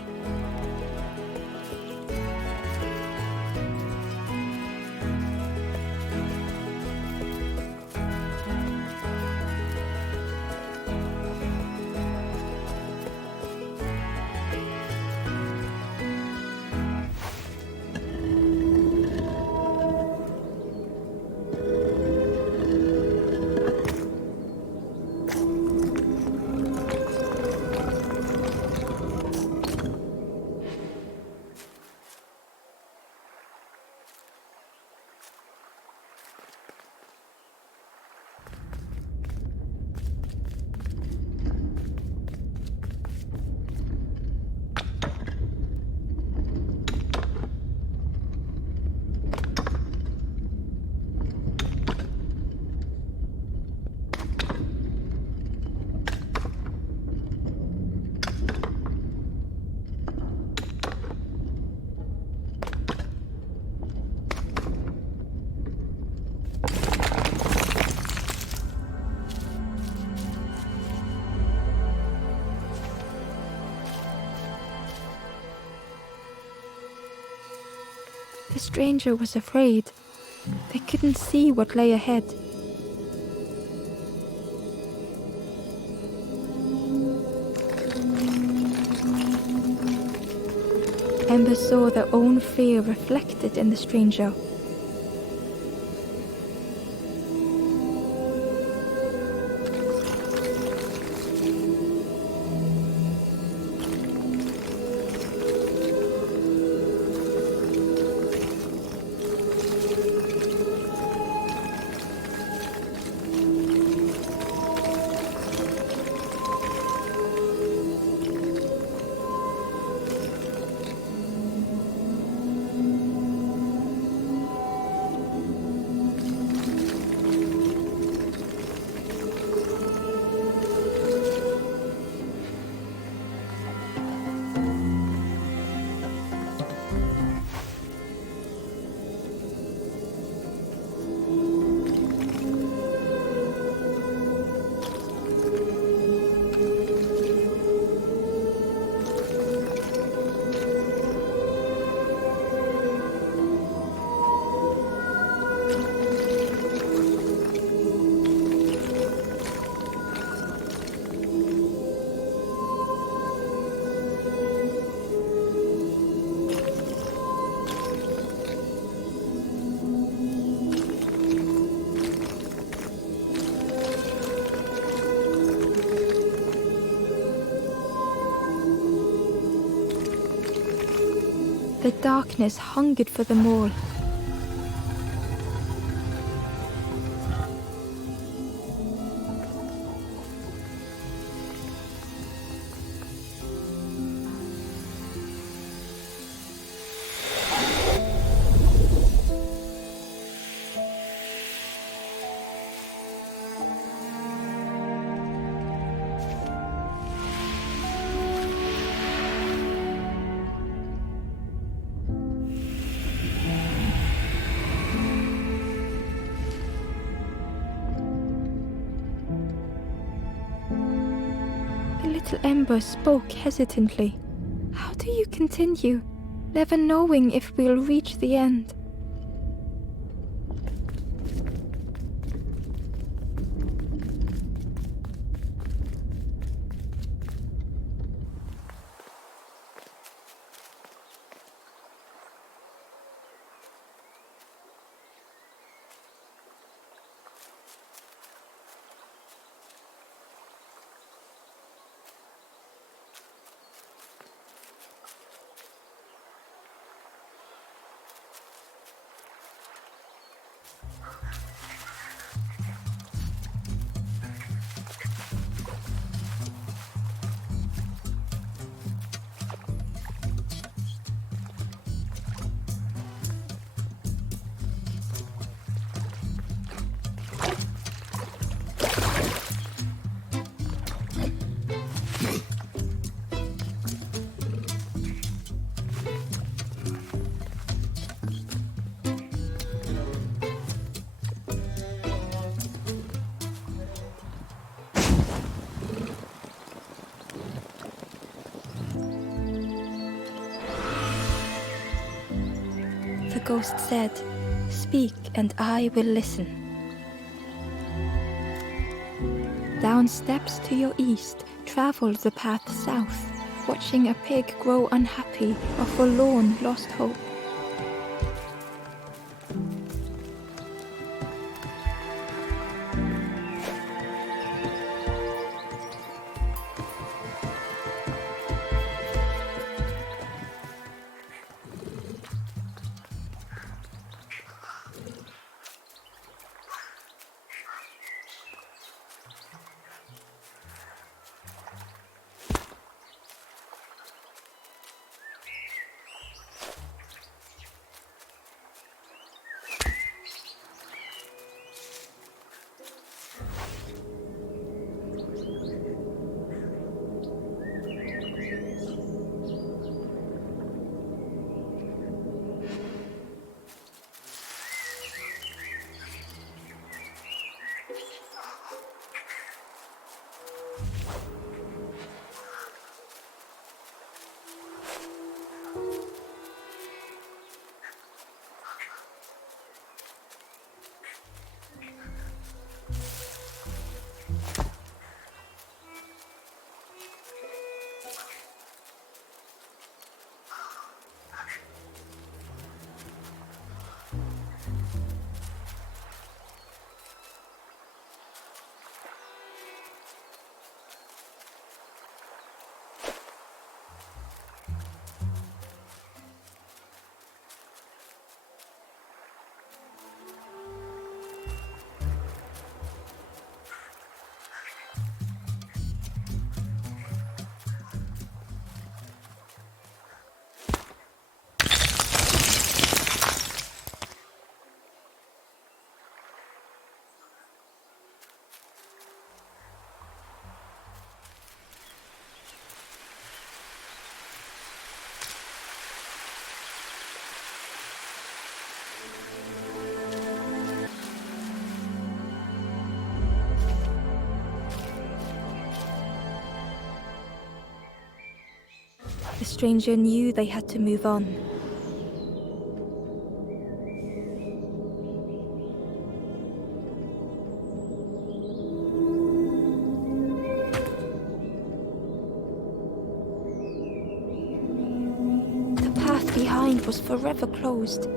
The stranger was afraid. They couldn't see what lay ahead. Ember saw their own fear reflected in the stranger. The darkness hungered for them all. Little Ember spoke hesitantly. How do you continue, never knowing if we'll reach the end? The ghost said, "Speak and I will listen." Down steps to your east, travel the path south, watching a pig grow unhappy, a forlorn lost hope. stranger knew they had to move on. The path behind was forever closed.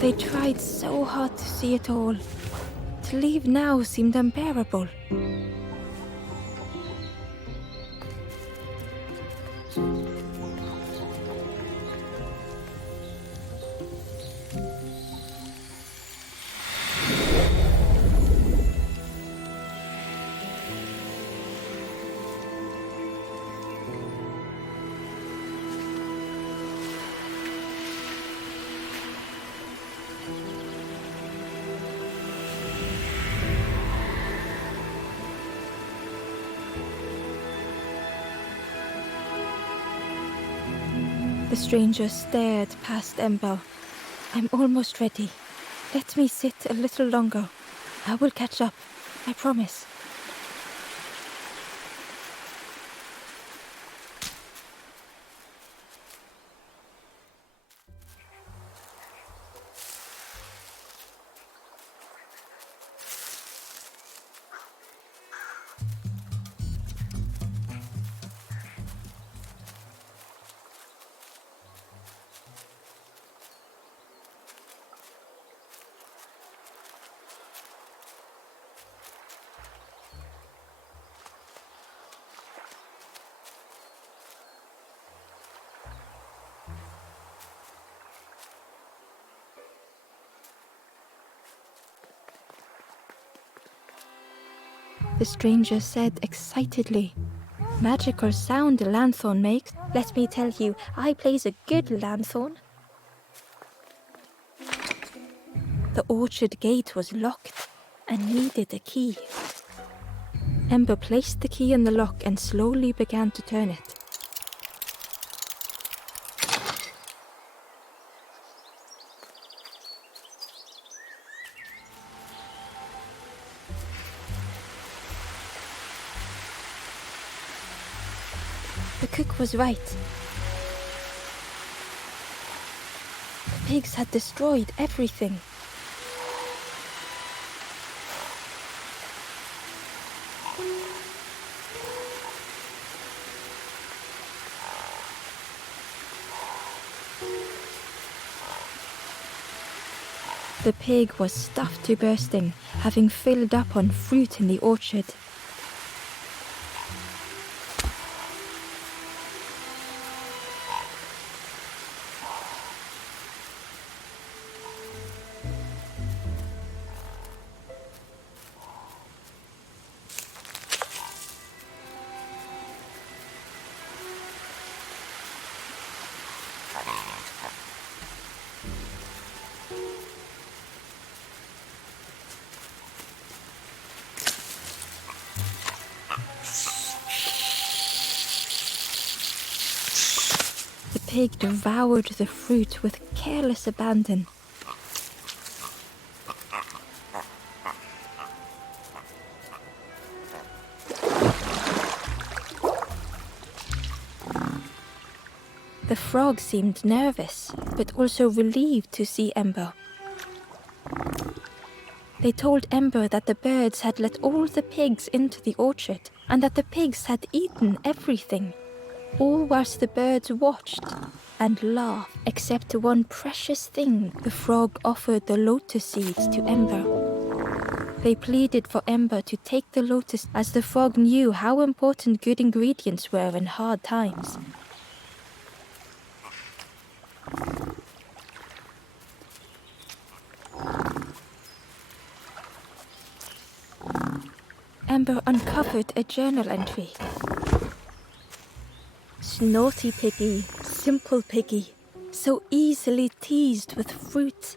They tried so hard to see it all. To leave now seemed unbearable. The stranger stared past Ember. I'm almost ready. Let me sit a little longer. I will catch up, I promise. The stranger said excitedly. Magical sound a lanthorn makes. Let me tell you, I plays a good lanthorn. The orchard gate was locked and needed a key. Ember placed the key in the lock and slowly began to turn it. The cook was right. The pigs had destroyed everything. The pig was stuffed to bursting, having filled up on fruit in the orchard. The pig devoured the fruit with careless abandon. The frog seemed nervous, but also relieved to see Ember. They told Ember that the birds had let all the pigs into the orchard. and that the pigs had eaten everything, all whilst the birds watched and laughed, except one precious thing. The frog offered the lotus seeds to Ember. They pleaded for Ember to take the lotus, as the frog knew how important good ingredients were in hard times. Ember uncovered a journal entry. Naughty piggy, simple piggy, so easily teased with fruit.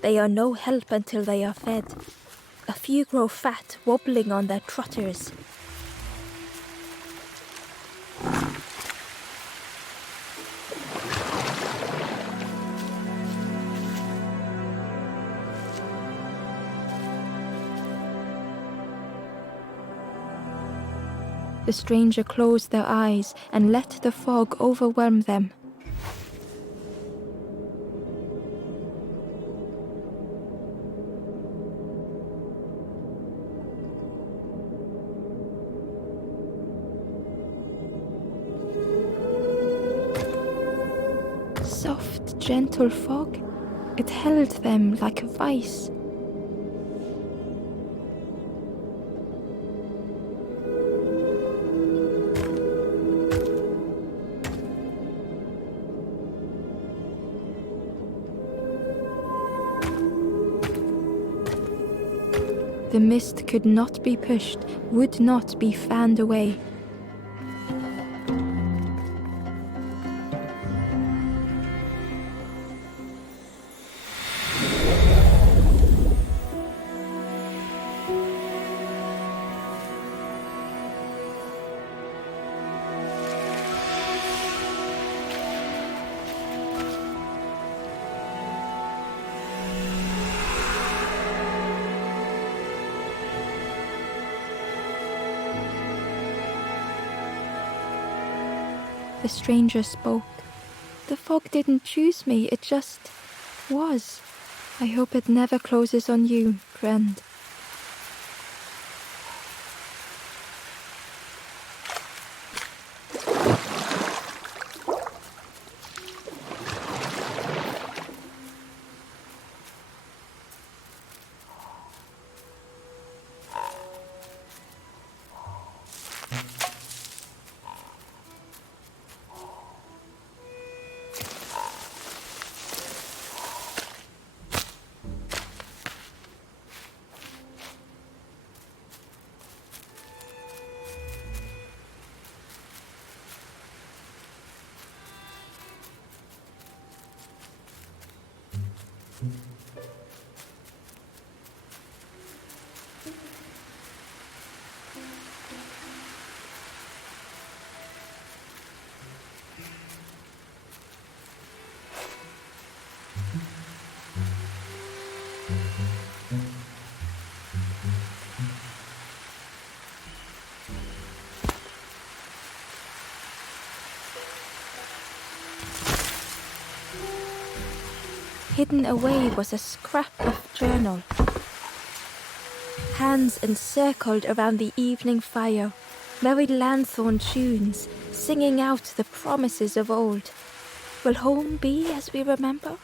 They are no help until they are fed. A few grow fat, wobbling on their trotters. The stranger closed their eyes and let the fog overwhelm them. Soft, gentle fog, it held them like a vice. The mist could not be pushed, would not be fanned away. The stranger spoke. The fog didn't choose me, it just was. I hope it never closes on you, friend. Hidden away was a scrap of journal. Hands encircled around the evening fire, merry lanthorn tunes, singing out the promises of old. Will home be as we remember?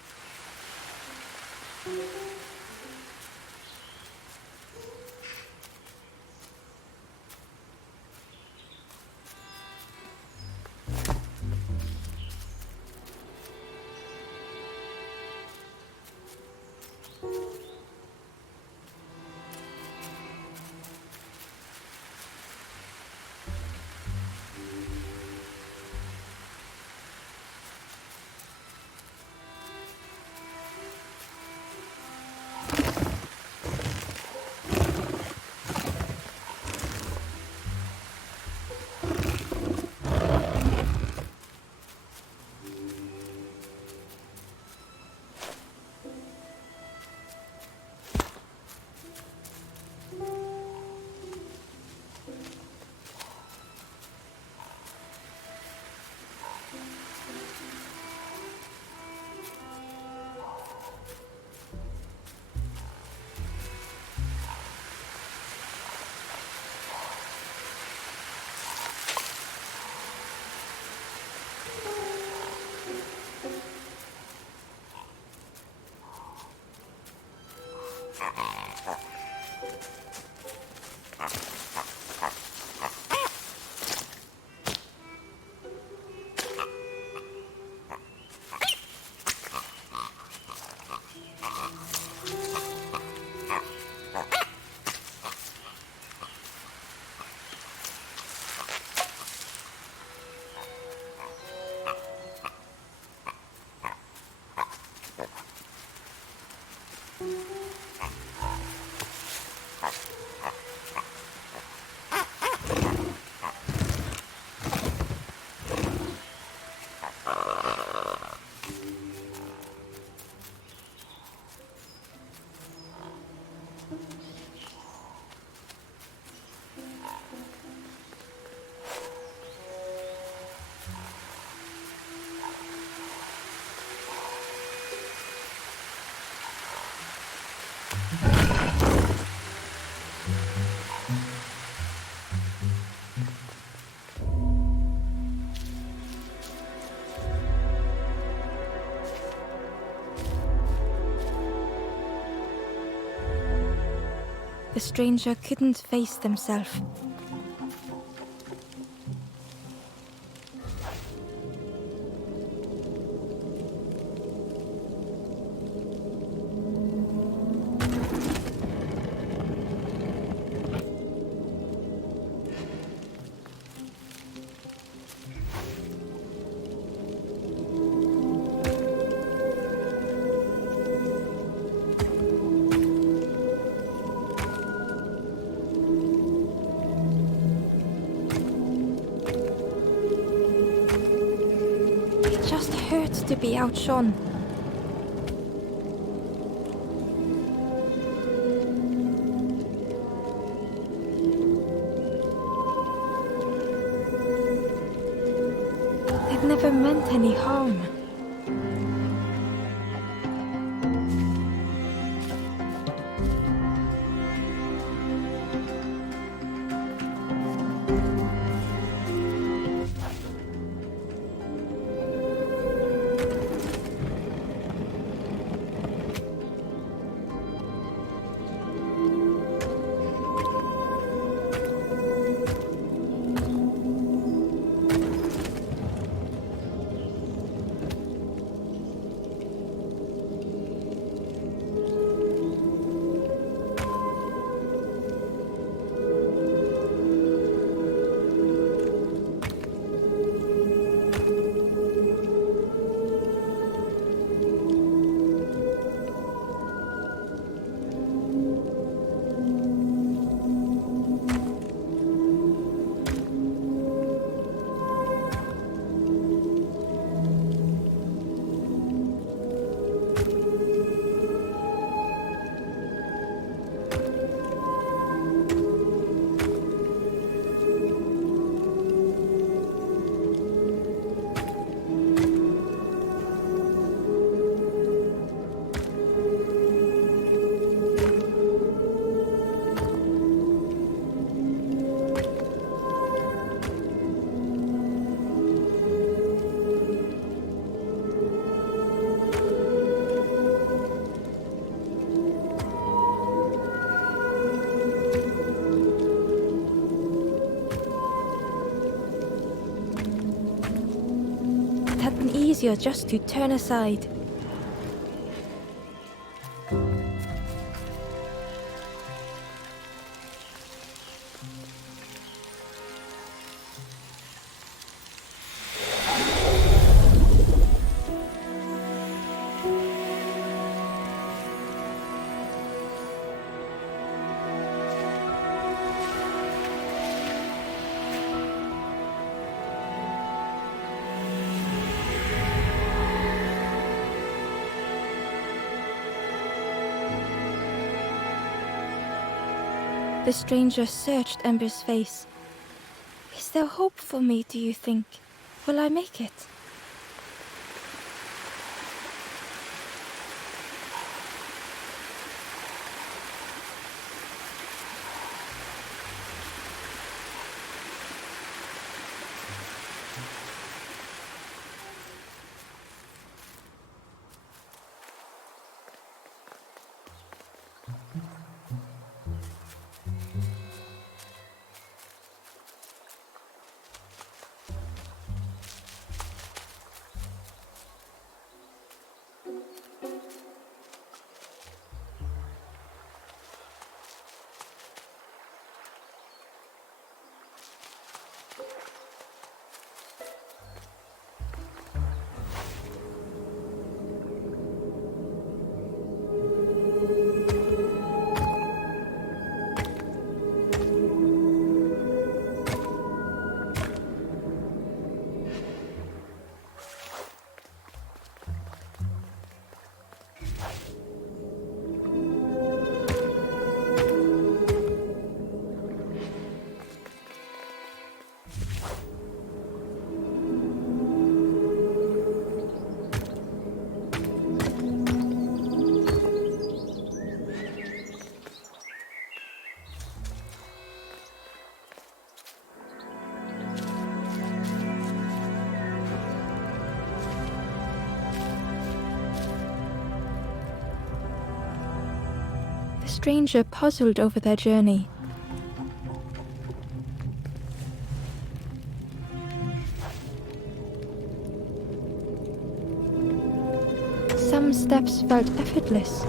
The stranger couldn't face themselves. To be outshone. They'd never meant any harm. Easier just to turn aside. The stranger searched Ember's face. Is there hope for me, do you think? Will I make it? stranger puzzled over their journey. Some steps felt effortless.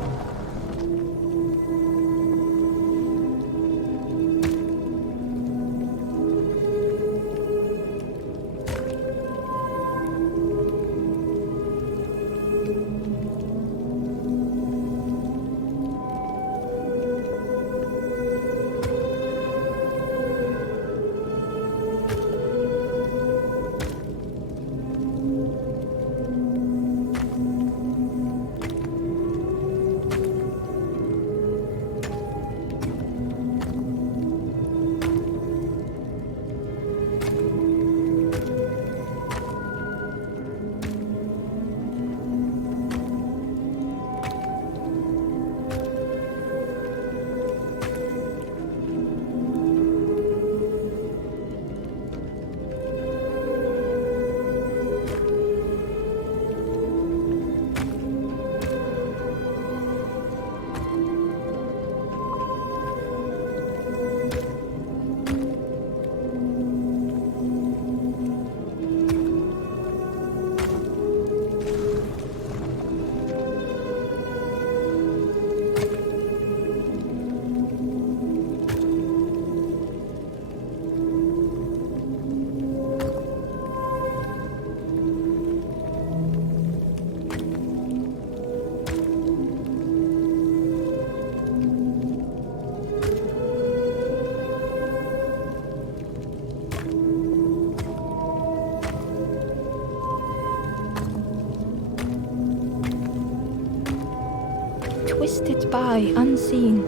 Twisted by unseen.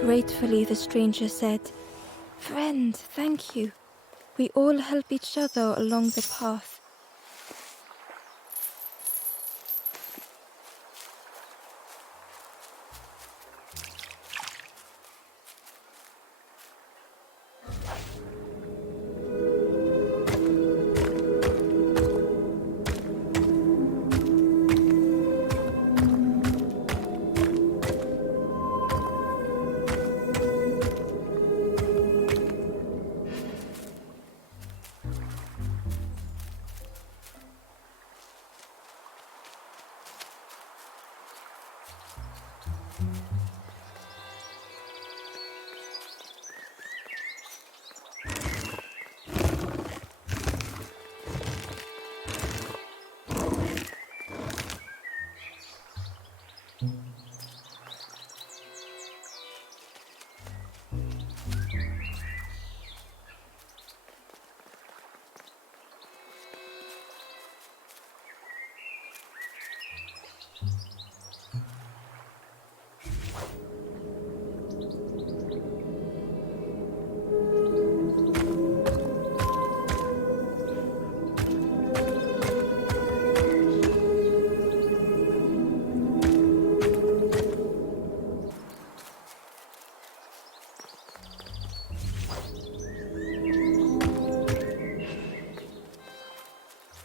Gratefully, the stranger said, "Friend, thank you. We all help each other along the path."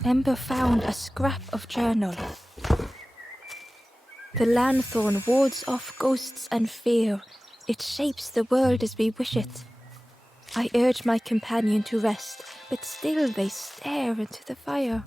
Ember found a scrap of journal. The lanthorn wards off ghosts and fear. It shapes the world as we wish it. I urge my companion to rest, but still they stare into the fire.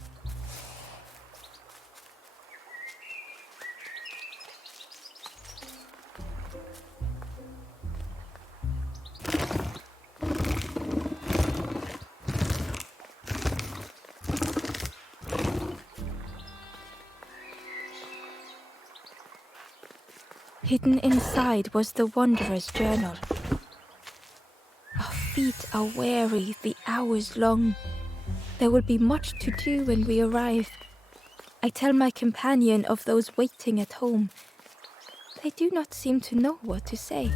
Hidden inside was the wanderer's journal. Our feet are weary, the hours long. There will be much to do when we arrive, I tell my companion of those waiting at home. They do not seem to know what to say.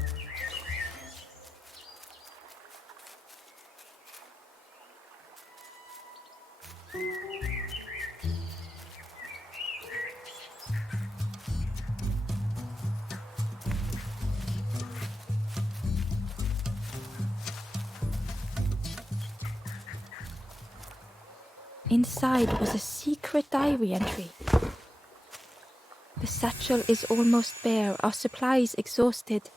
Inside was a secret diary entry. The satchel is almost bare, our supplies exhausted.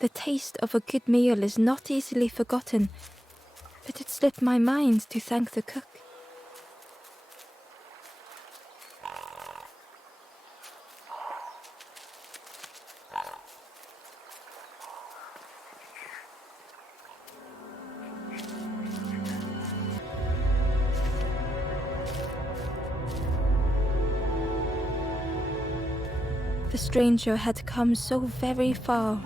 The taste of a good meal is not easily forgotten, but it slipped my mind to thank the cook. The stranger had come so very far.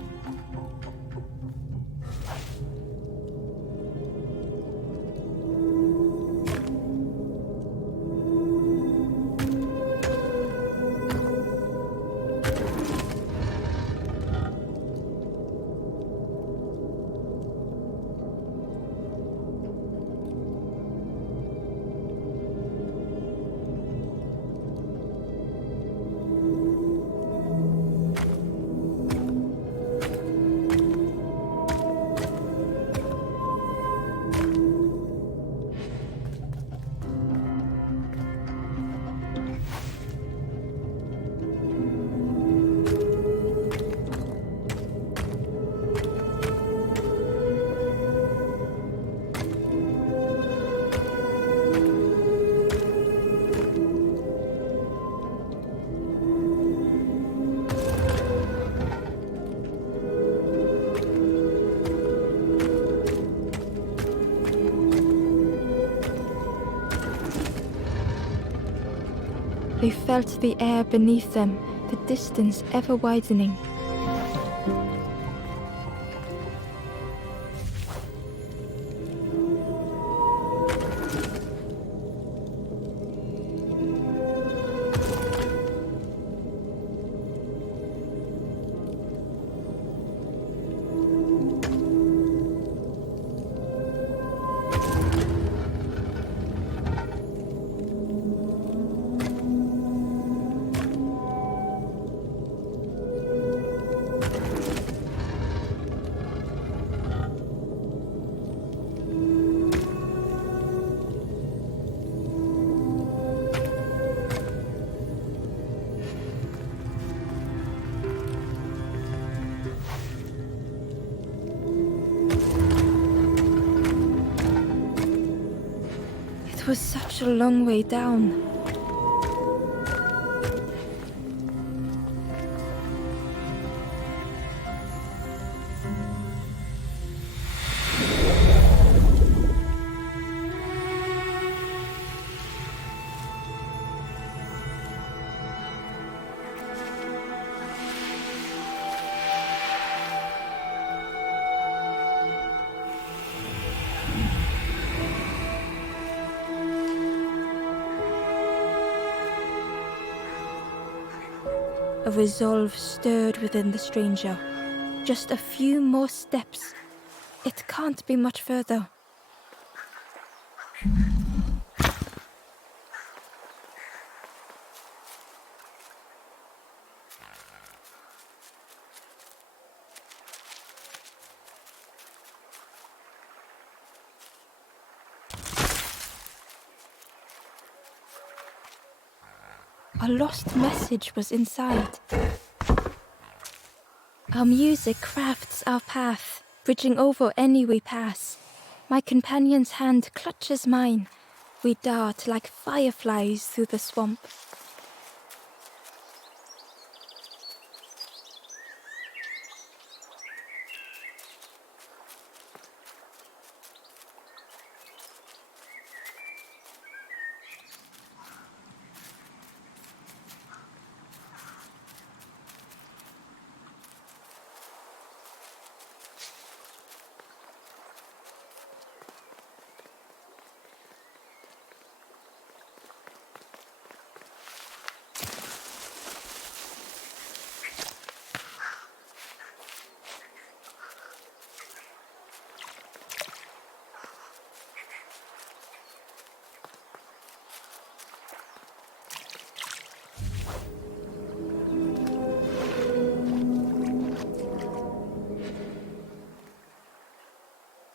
They felt the air beneath them, the distance ever widening. It was such a long way down. A resolve stirred within the stranger. Just a few more steps. It can't be much further. A lost message was inside. Our music crafts our path, bridging over any we pass. My companion's hand clutches mine. We dart like fireflies through the swamp.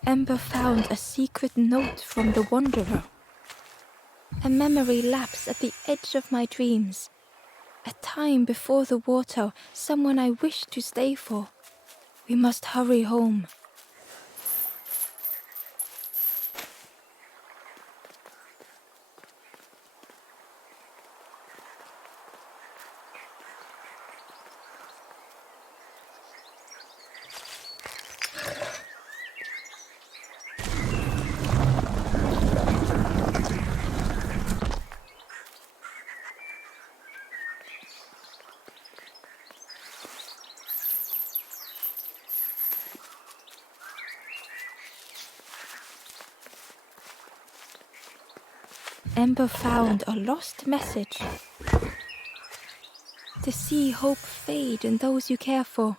Ember found a secret note from the Wanderer. A memory lapse at the edge of my dreams. A time before the water, someone I wished to stay for. We must hurry home. Ember found a lost message. To see hope fade in those you care for,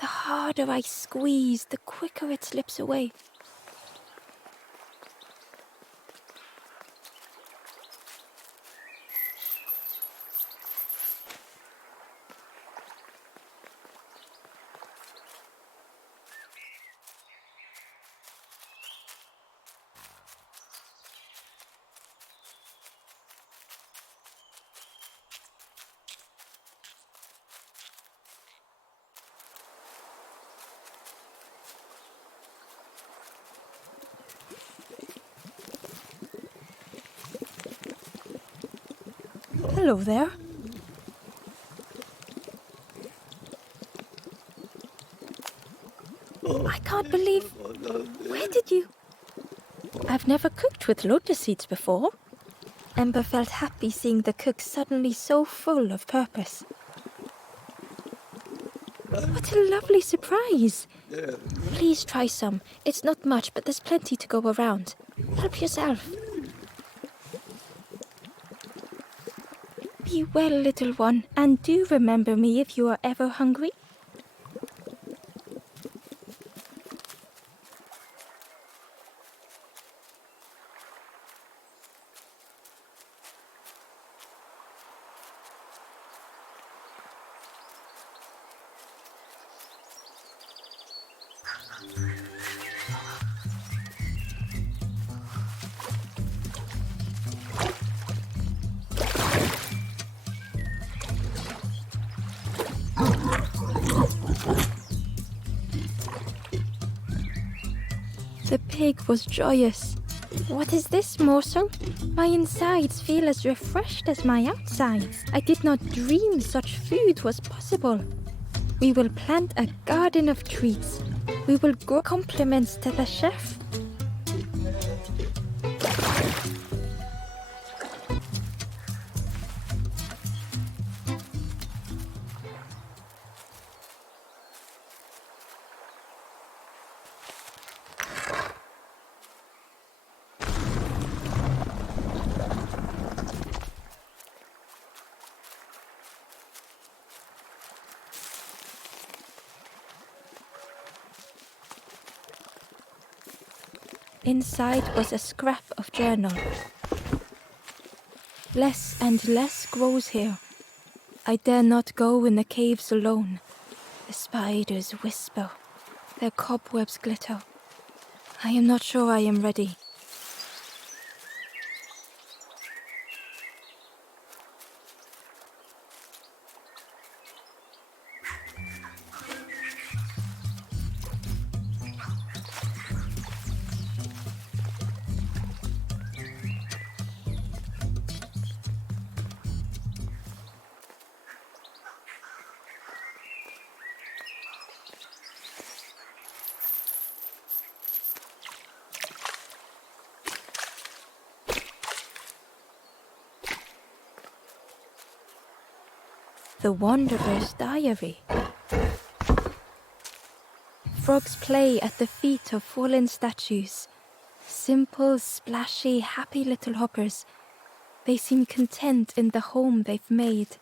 the harder I squeeze, the quicker it slips away. Hello there. I can't believe... Where did you... I've never cooked with lotus seeds before. Ember felt happy seeing the cook suddenly so full of purpose. What a lovely surprise. Please try some. It's not much, but there's plenty to go around. Help yourself. Be well, little one, and do remember me if you are ever hungry. The pig was joyous. What is this morsel? My insides feel as refreshed as my outsides. I did not dream such food was possible. We will plant a garden of treats. We will grow compliments to the chef. Inside was a scrap of journal. Less and less grows here. I dare not go in the caves alone. The spiders whisper. Their cobwebs glitter. I am not sure I am ready. The Wanderer's Diary. Frogs play at the feet of fallen statues. Simple, splashy, happy little hoppers. They seem content in the home they've made.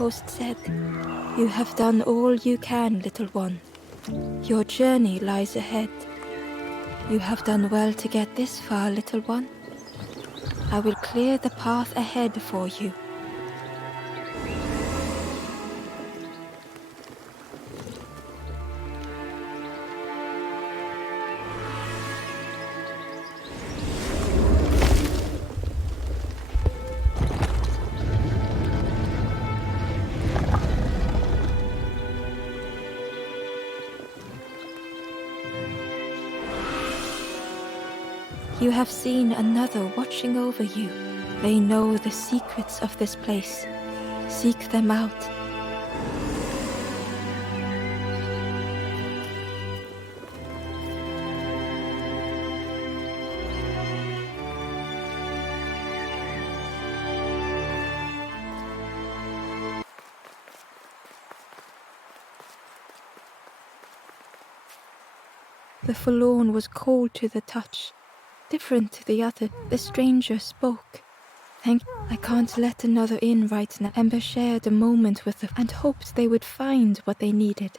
ghost said, "You have done all you can, little one. Your journey lies ahead. You have done well to get this far, little one. I will clear the path ahead for you." You have seen another watching over you. They know the secrets of this place. Seek them out. The forlorn was cold to the touch. Different to the other, the stranger spoke. I can't let another in right now." Ember shared a moment with them and hoped they would find what they needed.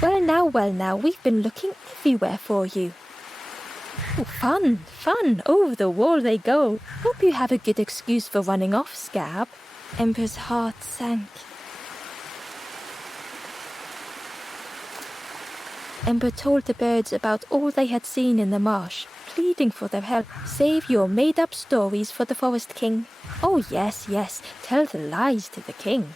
Well now, we've been looking everywhere for you. Oh, fun, over the wall they go. Hope you have a good excuse for running off, Scab. Ember's heart sank. Ember told the birds about all they had seen in the marsh, pleading for their help. "Save your made-up stories for the Forest King." "Oh, yes, tell the lies to the king."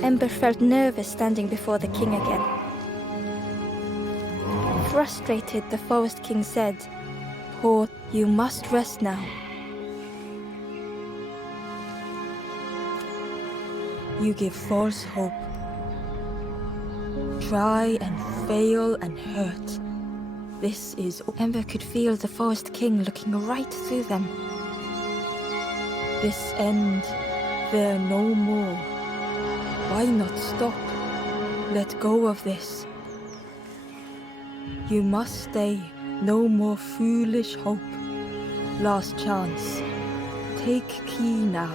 Ember felt nervous standing before the king again. Frustrated, the Forest King said, "Poor, you must rest now. You give false hope. Try and fail and hurt. This is..." Ember could feel the Forest King looking right through them. "This end, there no more. Why not stop? Let go of this. You must stay. No more foolish hope. Last chance. Take key now.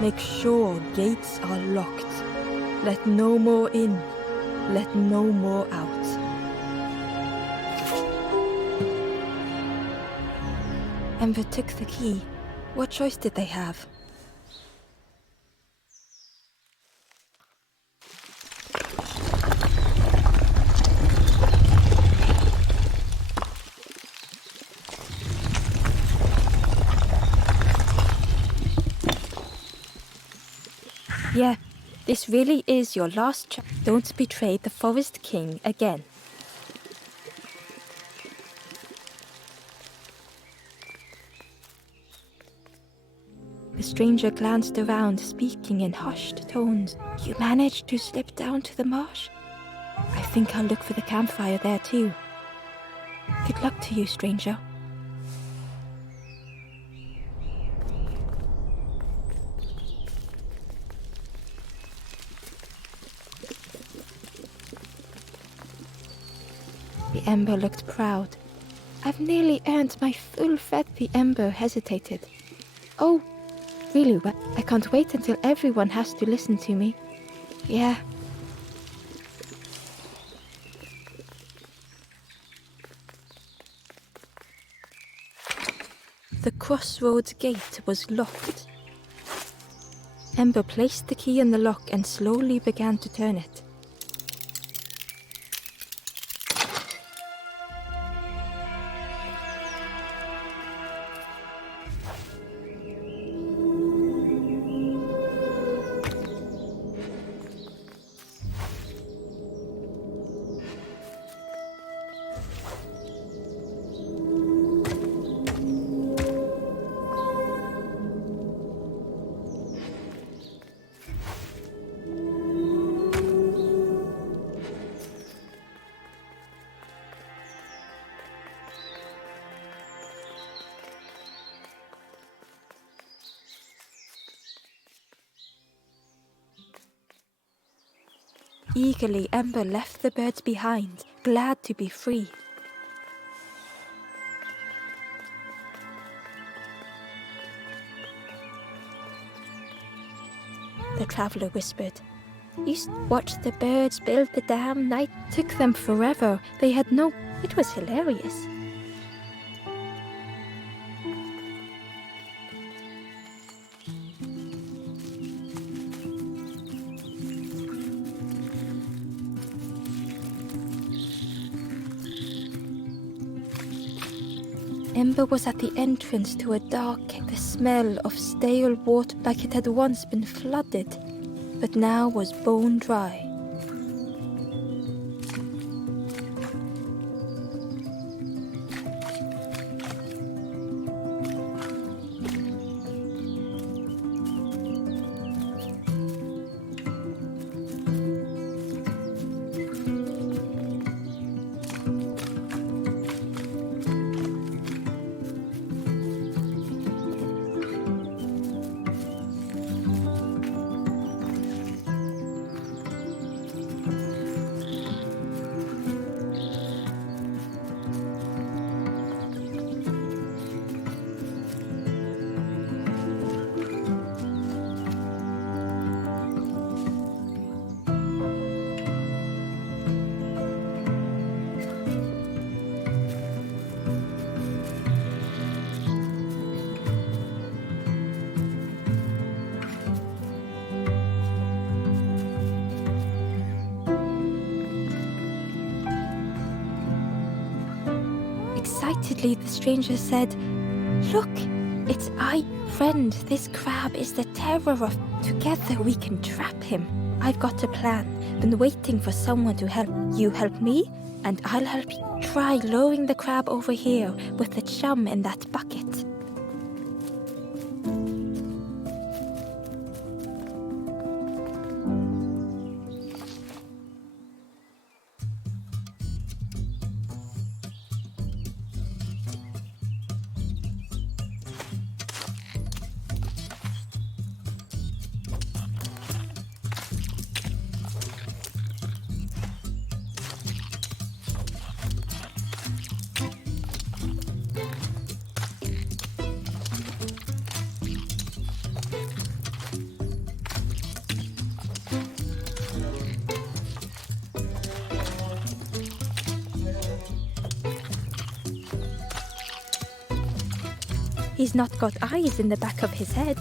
Make sure gates are locked. Let no more in. Let no more out." Ember took the key. What choice did they have? Yeah, this really is your last chance. Don't betray the Forest King again. The stranger glanced around, speaking in hushed tones. "You managed to slip down to the marsh? I think I'll look for the campfire there too. Good luck to you, stranger." The Ember looked proud. "I've nearly earned my full fed." The Ember hesitated. "Oh, really? Well, I can't wait until everyone has to listen to me." "Yeah." The crossroads gate was locked. Ember placed the key in the lock and slowly began to turn it. Eagerly, Ember left the birds behind, glad to be free. The traveler whispered. Watch the birds build the dam. Night took them forever. They had no... It was hilarious. Ember was at the entrance to a dark cave. The smell of stale water, like it had once been flooded, but now was bone dry. Excitedly, the stranger said, "Look, it's I, friend. This crab is the terror of... Together we can trap him. I've got a plan. Been waiting for someone to help. You help me, and I'll help you. Try lowering the crab over here with the chum in that bucket." He's not got eyes in the back of his head.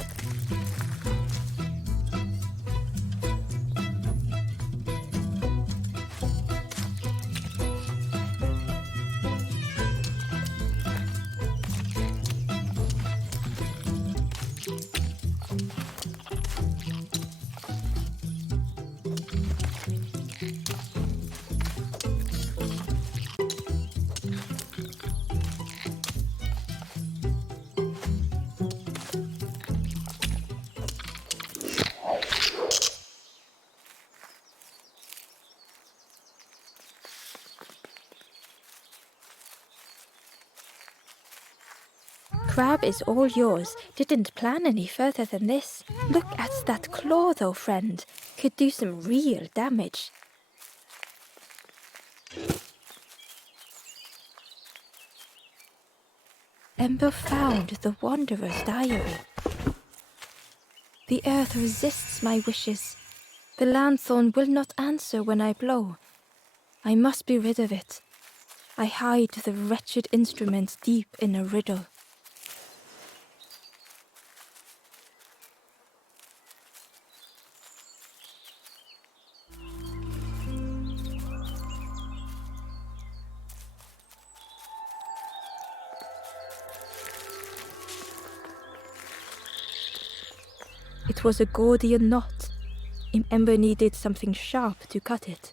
Crab is all yours. Didn't plan any further than this. Look at that claw though, friend. Could do some real damage. Ember found the Wanderer's diary. The earth resists my wishes. The lanthorn will not answer when I blow. I must be rid of it. I hide the wretched instrument deep in a riddle. It was a Gordian knot. Ember needed something sharp to cut it.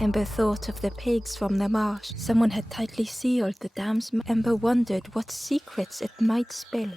Ember thought of the pigs from the marsh. Someone had tightly sealed the dam's mouth. Ember wondered what secrets it might spill.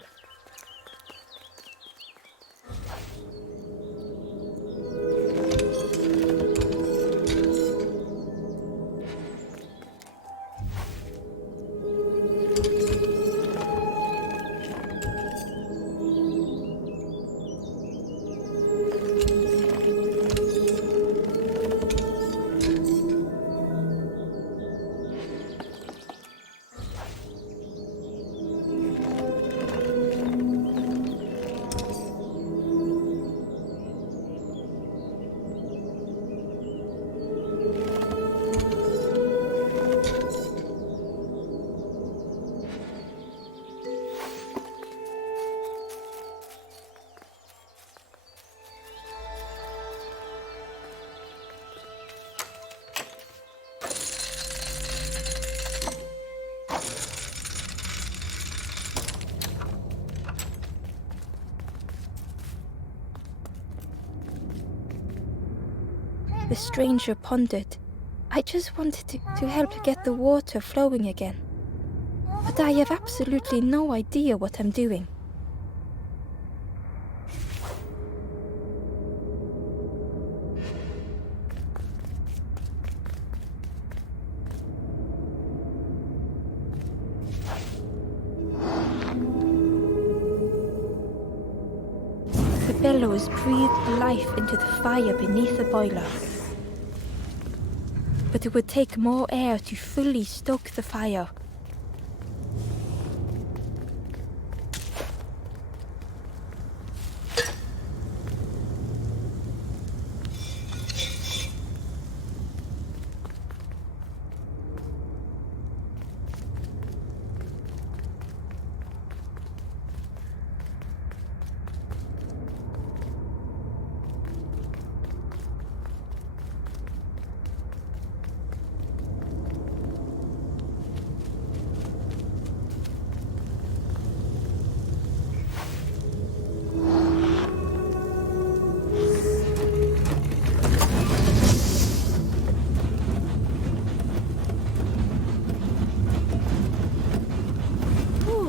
The stranger pondered. I just wanted to help get the water flowing again. But I have absolutely no idea what I'm doing. The bellows breathed life into the fire beneath the boiler. But it would take more air to fully stoke the fire.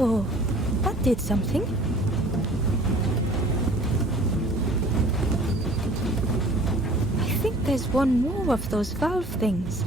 Oh, that did something. I think there's one more of those valve things.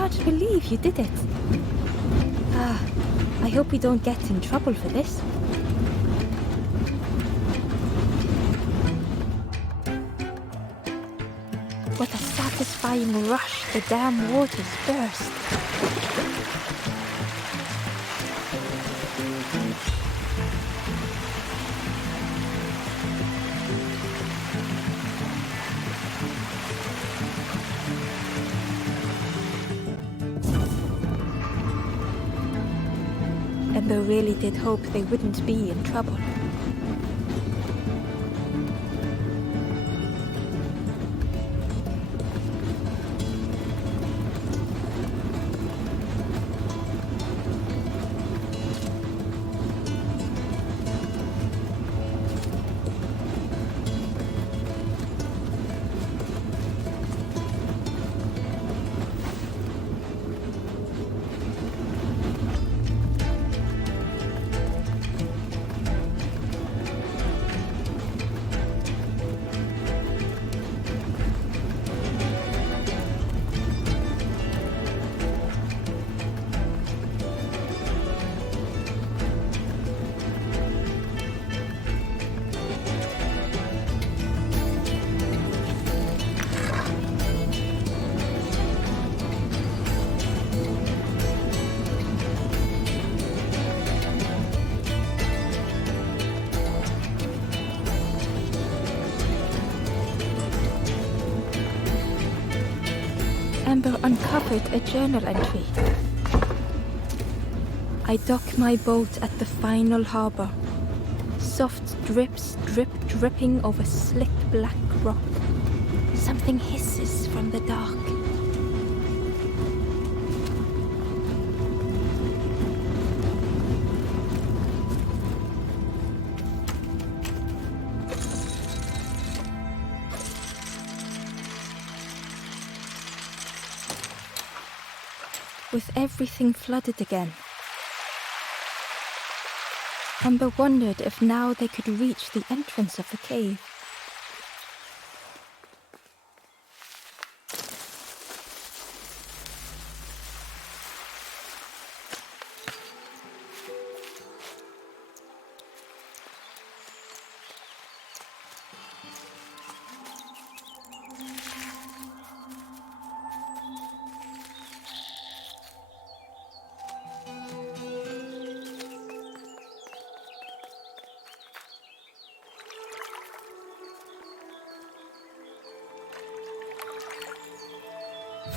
I believe you did it. I hope we don't get in trouble for this. What a satisfying rush the dam waters burst. Ember really did hope they wouldn't be in trouble. father uncovered a journal entry. I dock my boat at the final harbor. Soft drips dripping over slick black rock. Something hisses from the dark. With everything flooded again, Amber wondered if now they could reach the entrance of the cave.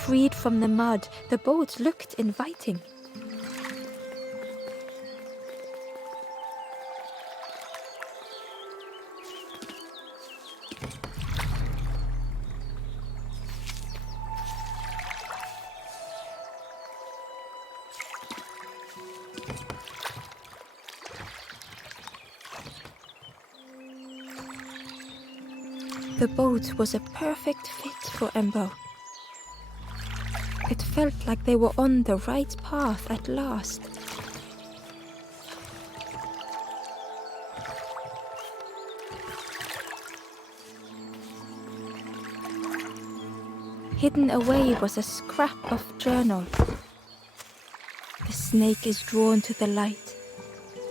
Freed from the mud, the boat looked inviting. The boat was a perfect fit for Ember. It felt like they were on the right path at last. Hidden away was a scrap of journal. The snake is drawn to the light.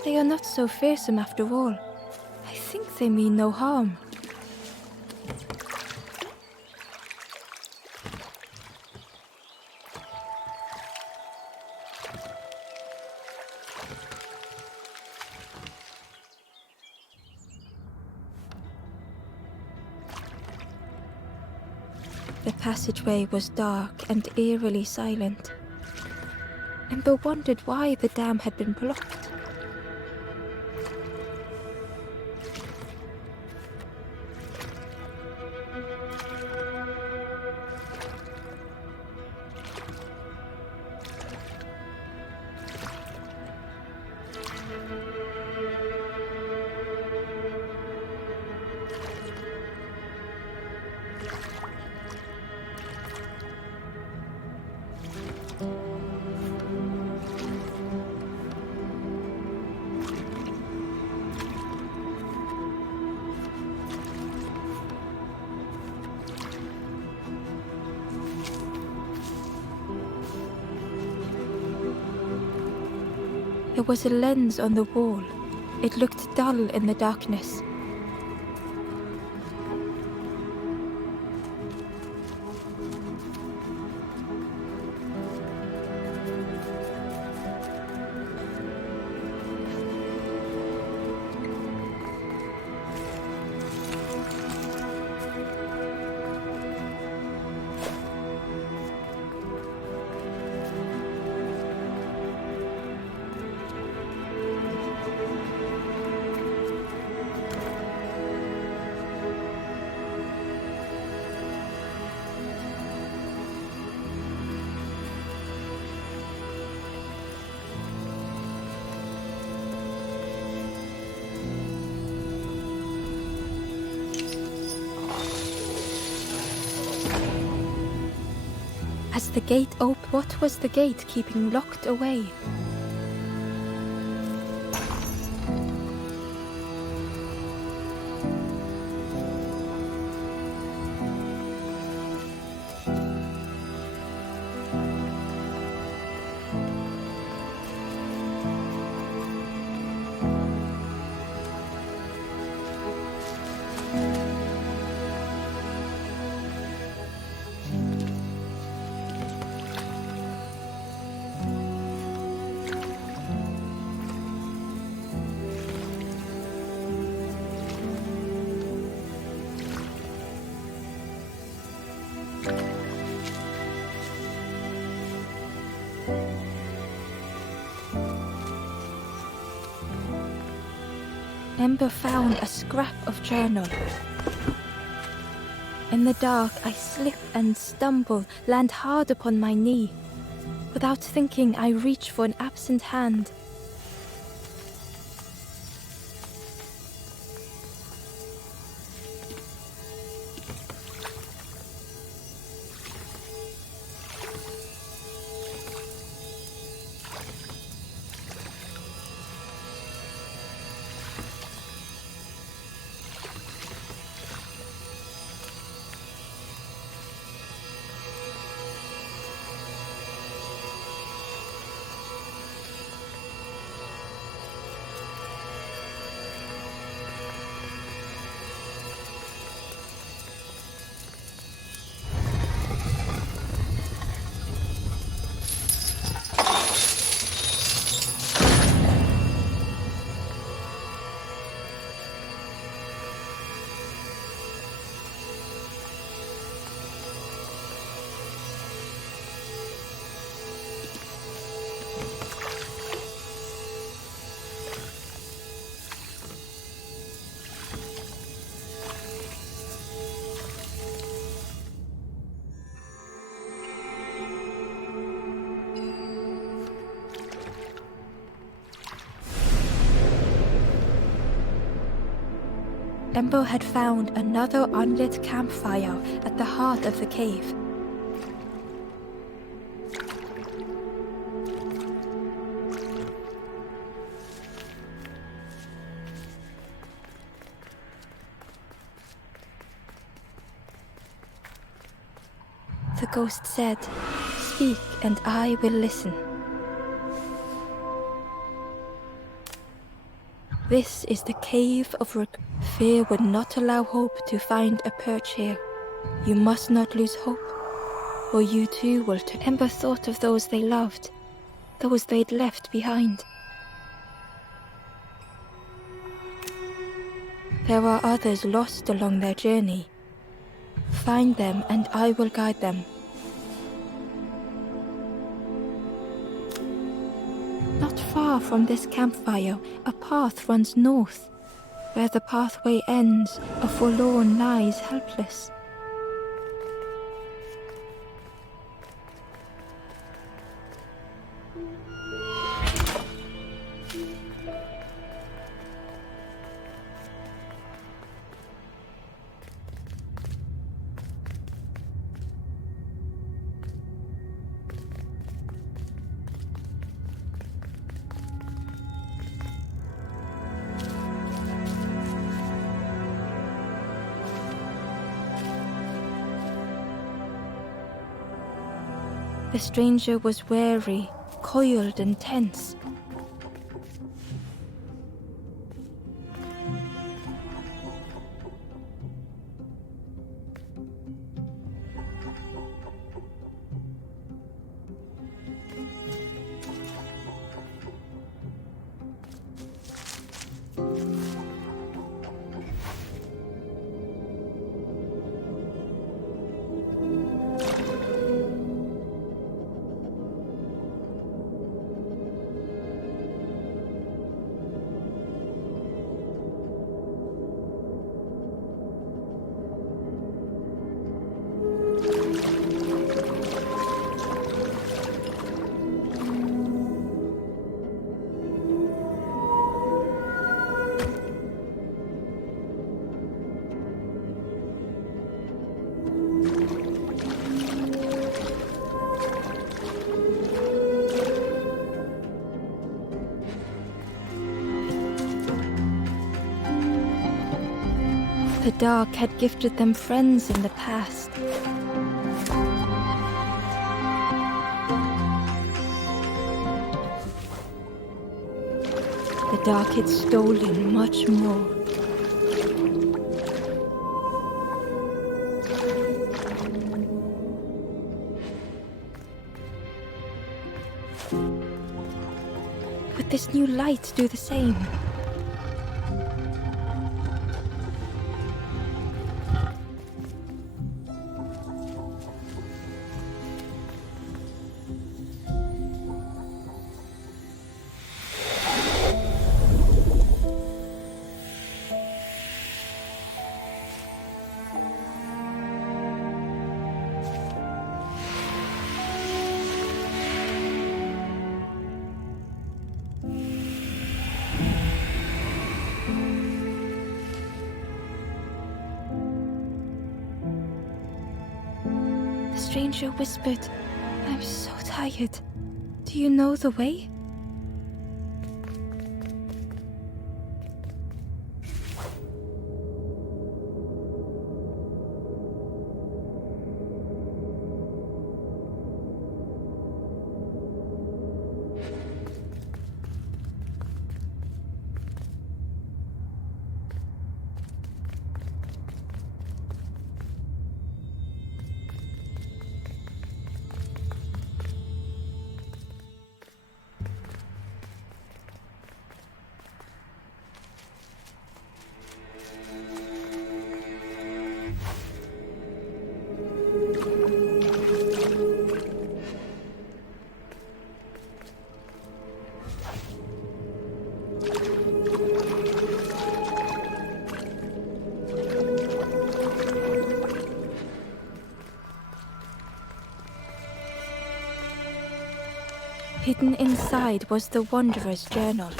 They are not so fearsome after all. I think they mean no harm. The passageway was dark and eerily silent. Ember wondered why the dam had been blocked. There was a lens on the wall. It looked dull in the darkness. As the gate opened, what was the gate keeping locked away? Ember found a scrap of journal. In the dark, I slip and stumble, land hard upon my knee. Without thinking, I reach for an absent hand. Ember had found another unlit campfire at the heart of the cave. The ghost said, "Speak and I will listen." This is the cave of Fear would not allow hope to find a perch here. You must not lose hope, or you too will. Ember thought of those they loved, those they'd left behind. There are others lost along their journey. Find them and I will guide them. Not far from this campfire, a path runs north. Where the pathway ends, a forlorn lies helpless. The stranger was wary, coiled and tense. The dark had gifted them friends in the past. The dark had stolen much more. Would this new light do the same? stranger whispered, "I'm so tired. Do you know the way?" Hidden inside was the Wanderer's journal.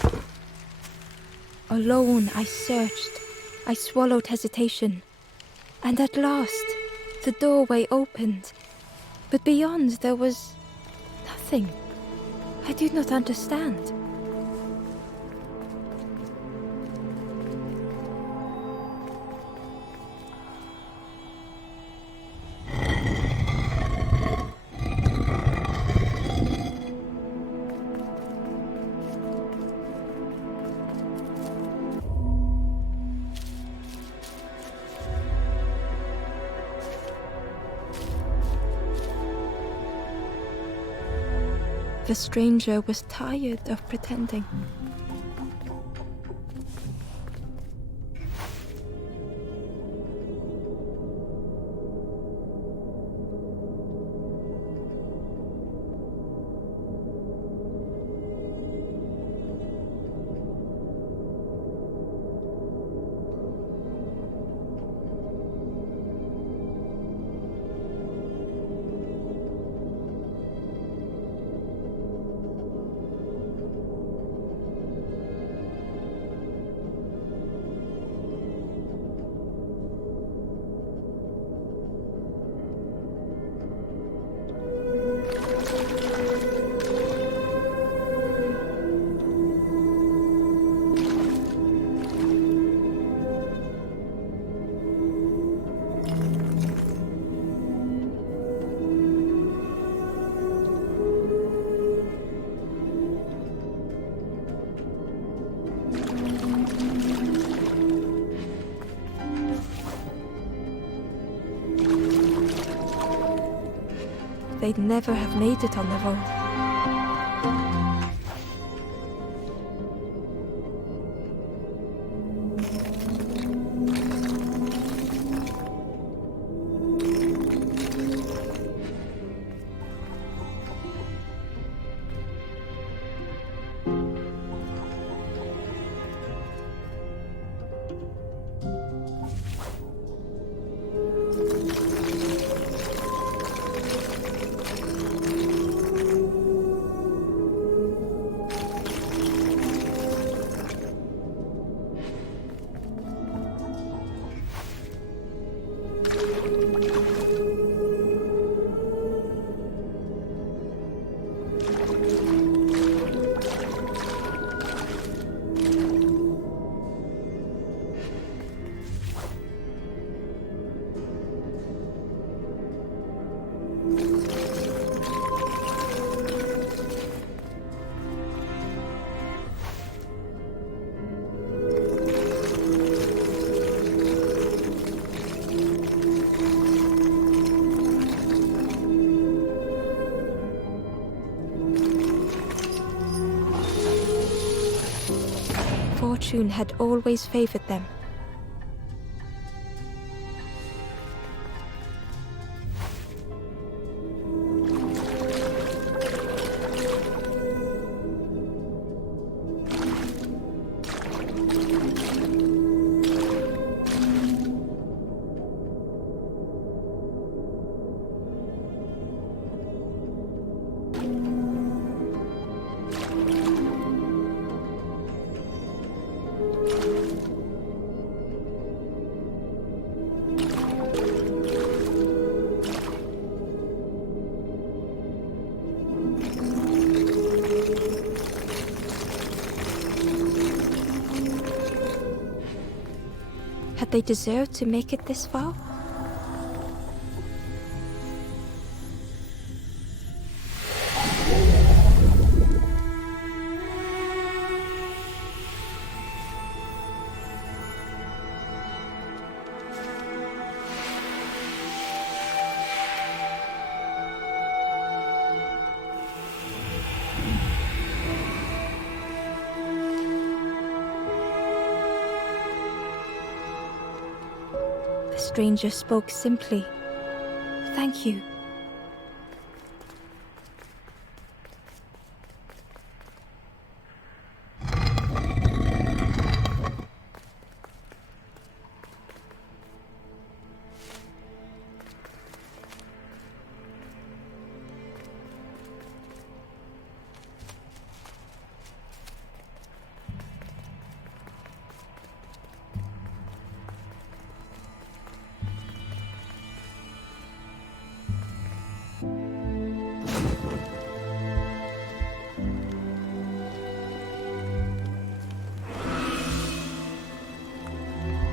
Alone I searched, I swallowed hesitation, and at last the doorway opened. But beyond there was nothing. I did not understand. The stranger was tired of pretending. They'd never have made it on the road. Fortune had always favored them. Had they deserved to make it this far? The stranger spoke simply. Thank you.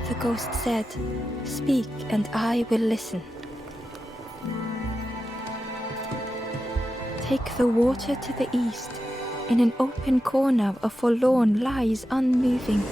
The ghost said, "Speak and I will listen." Take the water to the east. In an open corner, a forlorn lies unmoving.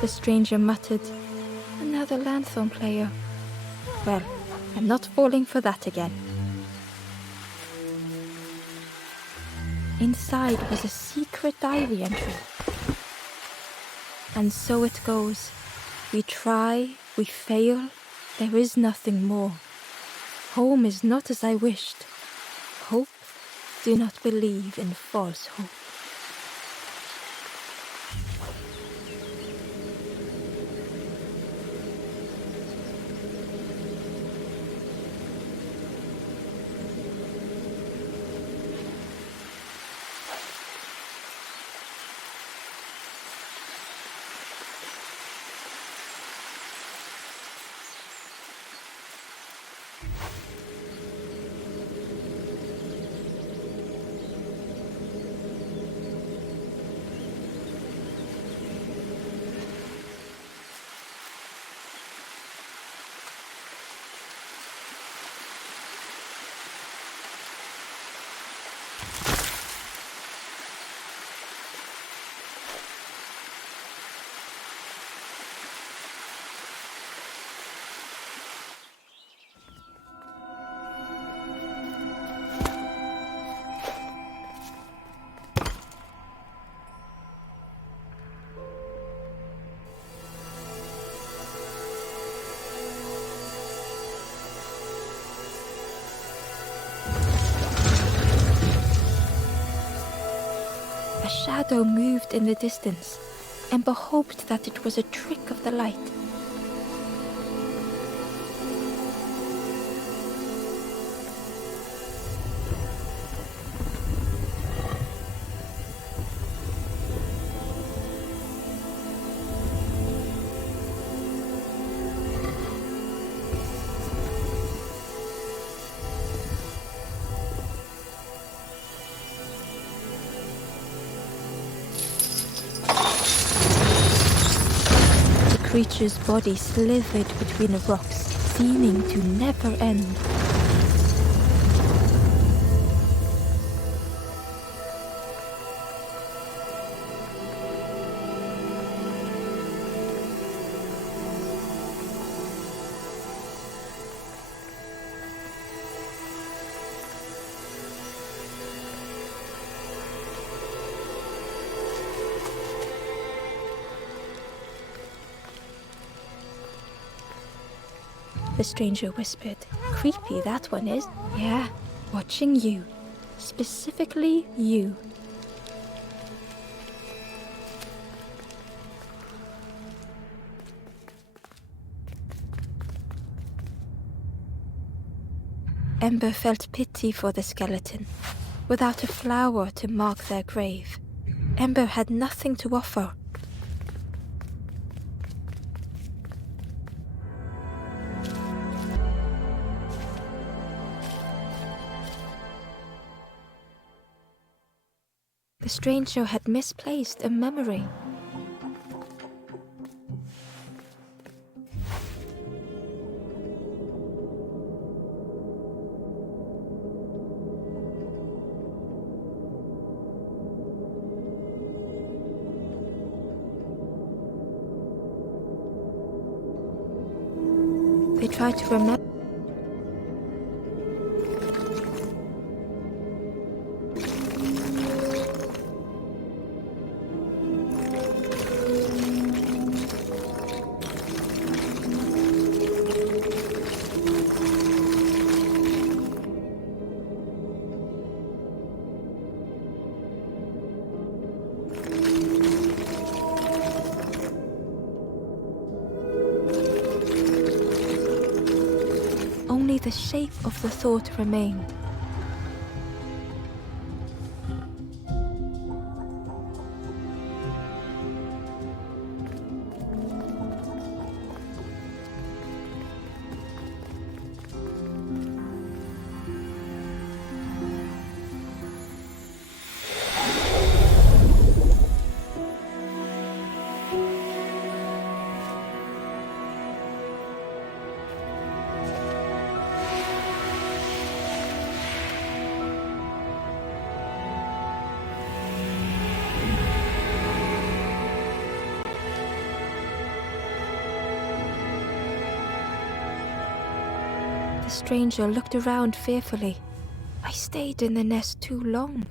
The stranger muttered, "Another lanthorn player. Well, I'm not falling for that again." Inside was a secret diary entry. And so it goes. We try, we fail, there is nothing more. Home is not as I wished. Hope, do not believe in false hope. A shadow moved in the distance. Ember hoped that it was a trick of the light. The creature's body slithered between the rocks, seeming to never end. the stranger whispered. Creepy, that one is. Yeah, watching you. Specifically you. Ember felt pity for the skeleton. Without a flower to mark their grave, Ember had nothing to offer. The stranger had misplaced a memory. They tried to remember. Only the shape of the thought remained. The stranger looked around fearfully. I stayed in the nest too long.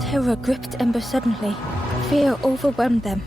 Terror gripped Ember suddenly. Fear overwhelmed them.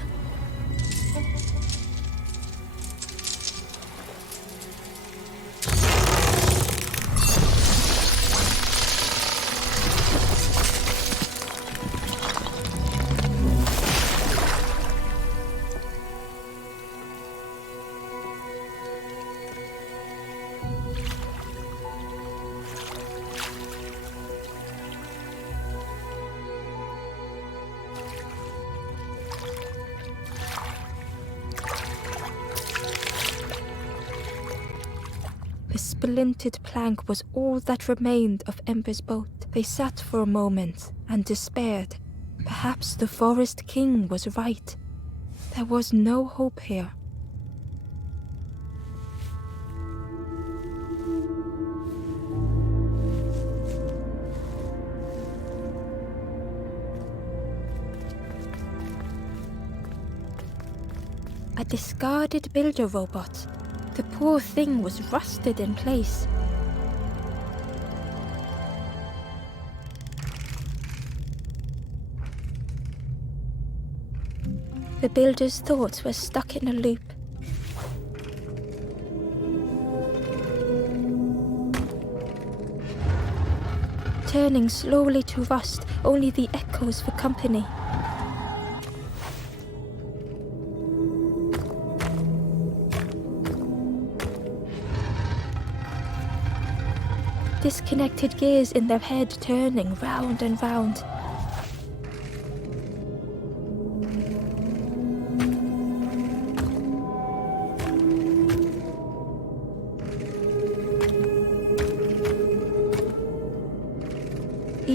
The splintered plank was all that remained of Ember's boat. They sat for a moment and despaired. Perhaps the Forest King was right. There was no hope here. A discarded builder robot. The poor thing was rusted in place. The builder's thoughts were stuck in a loop. Turning slowly to rust, only the echoes for company. Disconnected gears in their head turning round and round.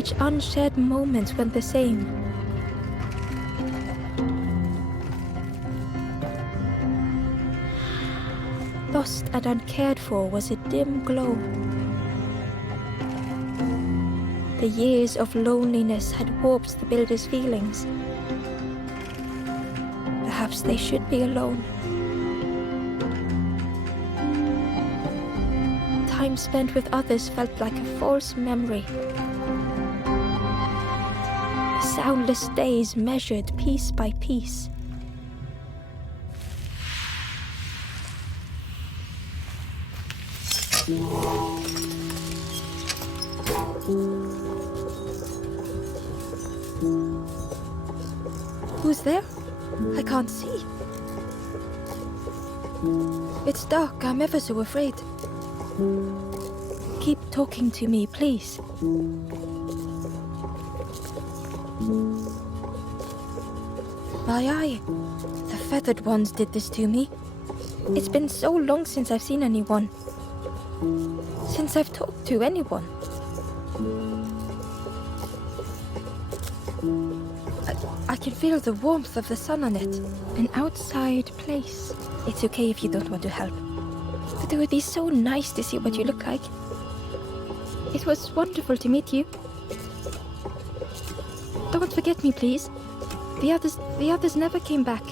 Each unshared moment went the same. Lost and uncared for was a dim glow. The years of loneliness had warped the builder's feelings. Perhaps they should be alone. Time spent with others felt like a false memory. Soundless days measured piece by piece. Who's there? I can't see. It's dark, I'm ever so afraid. Keep talking to me, please. Aye, the feathered ones did this to me. It's been so long since I've seen anyone. Since I've talked to anyone. I can feel the warmth of the sun on it. An outside place. It's okay if you don't want to help. But it would be so nice to see what you look like. It was wonderful to meet you. Don't forget me, please. The others never came back.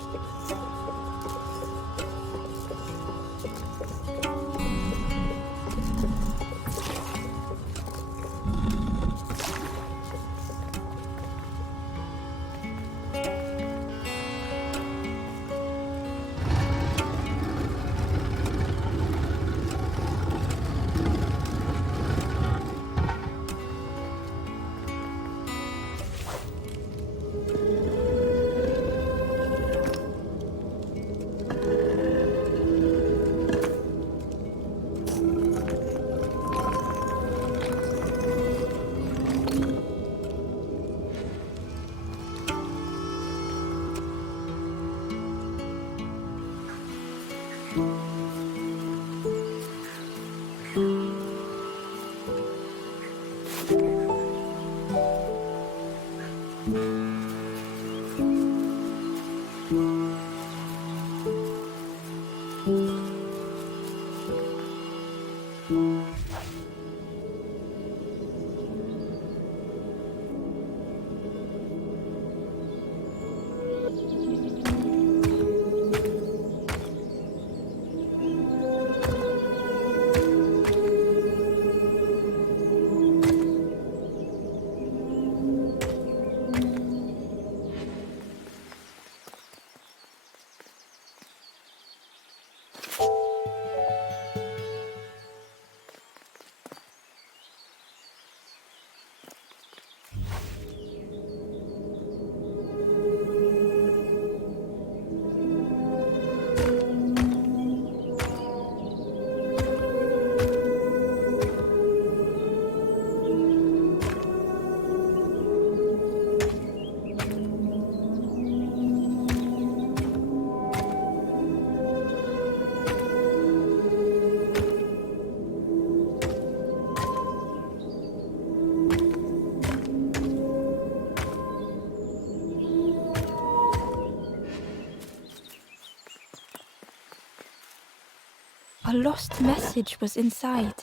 A lost message was inside.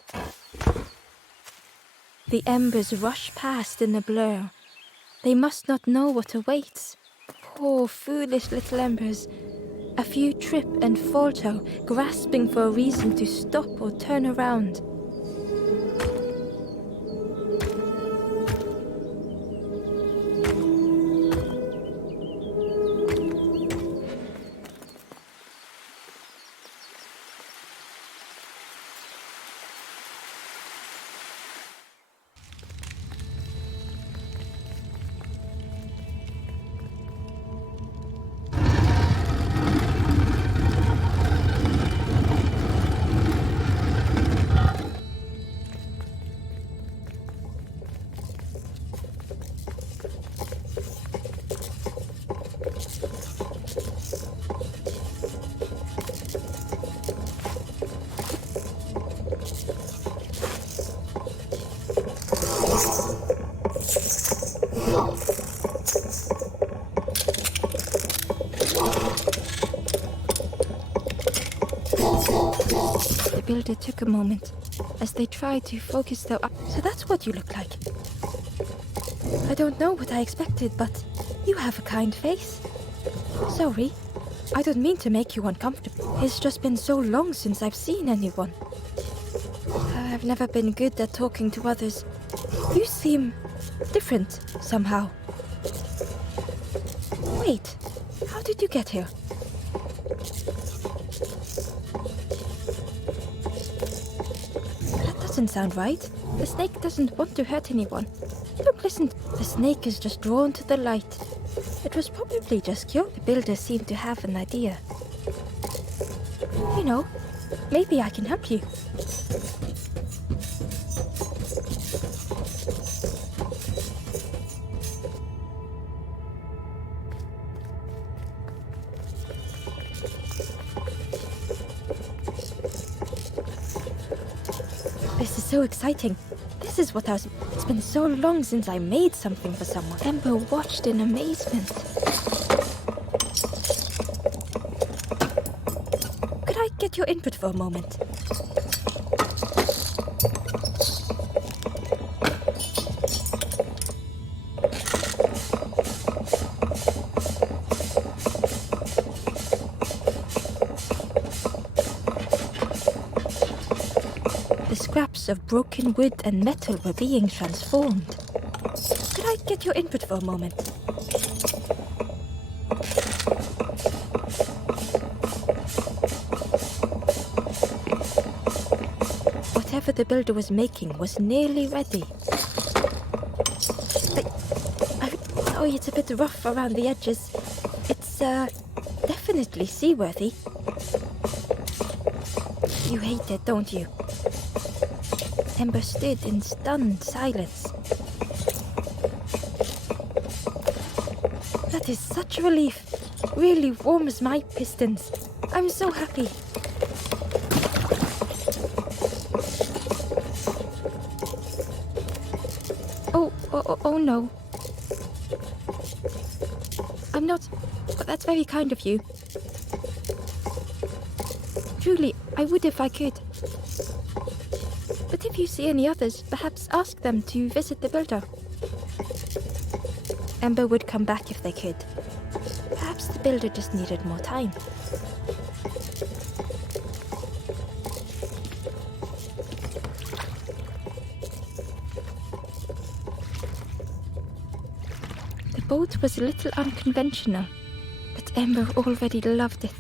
The embers rush past in a blur. They must not know what awaits. Poor, foolish little embers. A few trip and falter, grasping for a reason to stop or turn around. The builder took a moment as they tried to focus their eyes. So that's what you look like. I don't know what I expected, but you have a kind face. Sorry, I don't mean to make you uncomfortable. It's just been so long since I've seen anyone. I've never been good at talking to others. You seem different somehow. Wait, how did you get here? That doesn't sound right. The snake doesn't want to hurt anyone. Don't listen. The snake is just drawn to the light. It was probably just cute. The builder seemed to have an idea. You know, maybe I can help you. This is so exciting. This is what It's been so long since I made something for someone. Ember watched in amazement. Could I get your input for a moment? The scraps of broken wood and metal were being transformed. Could I get your input for a moment? Whatever the builder was making was nearly ready. Oh, it's a bit rough around the edges. It's, definitely seaworthy. You hate it, don't you? Ember stood in stunned silence. That is such a relief. Really warms my pistons. I'm so happy. Oh no. I'm not. But that's very kind of you. Truly, I would if I could. But if you see any others, perhaps ask them to visit the builder. Ember would come back if they could. Perhaps the builder just needed more time. The boat was a little unconventional, but Ember already loved it.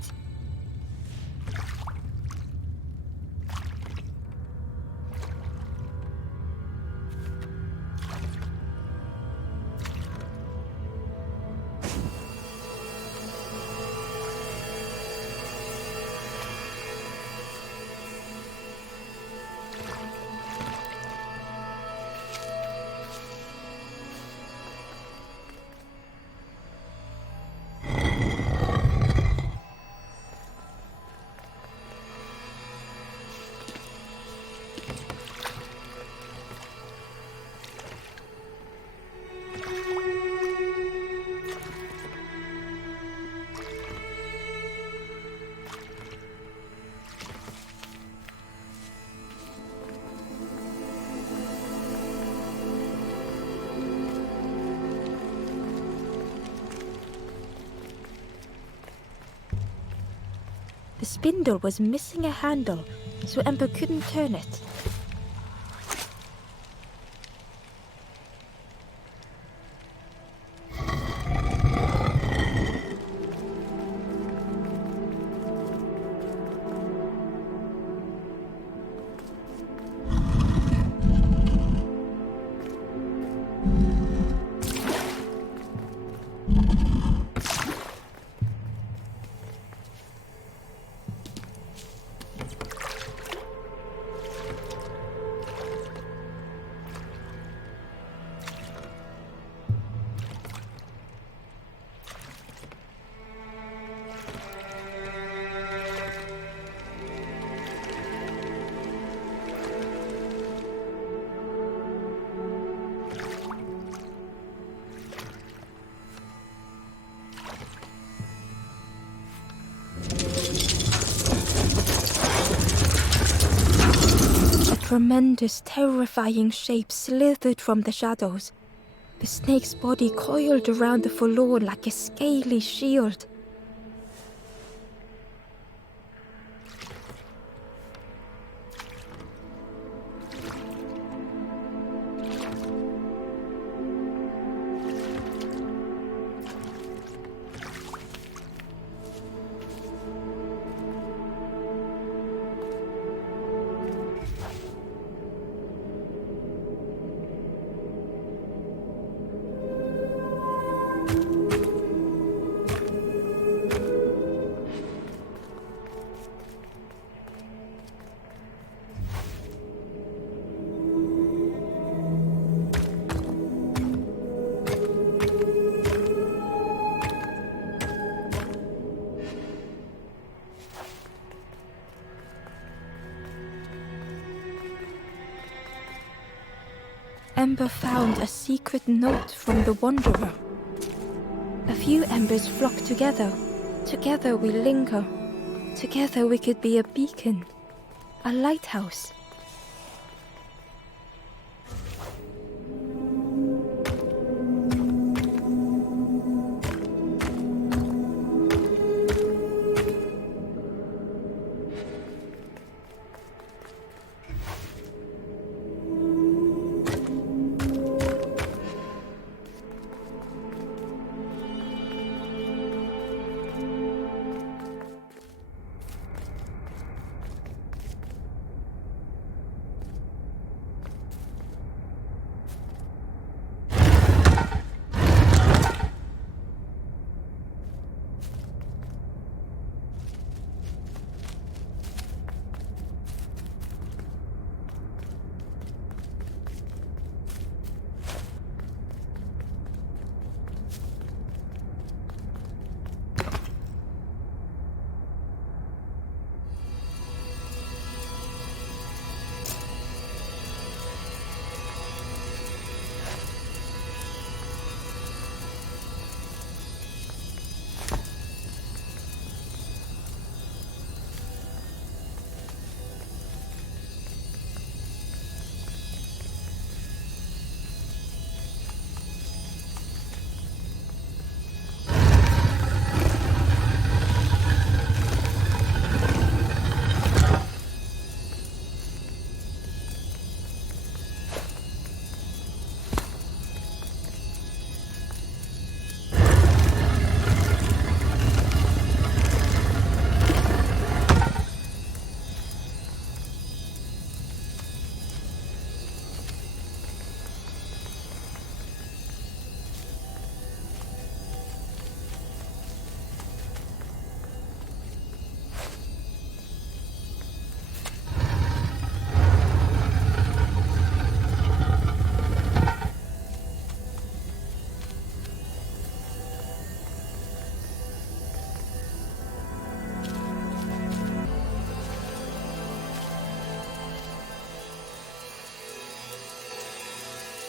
The spindle was missing a handle, so Ember couldn't turn it. tremendous, terrifying shape slithered from the shadows. The snake's body coiled around the forlorn like a scaly shield. Ember found a secret note from the Wanderer. A few embers flock together. Together we linger. Together we could be a beacon, a lighthouse.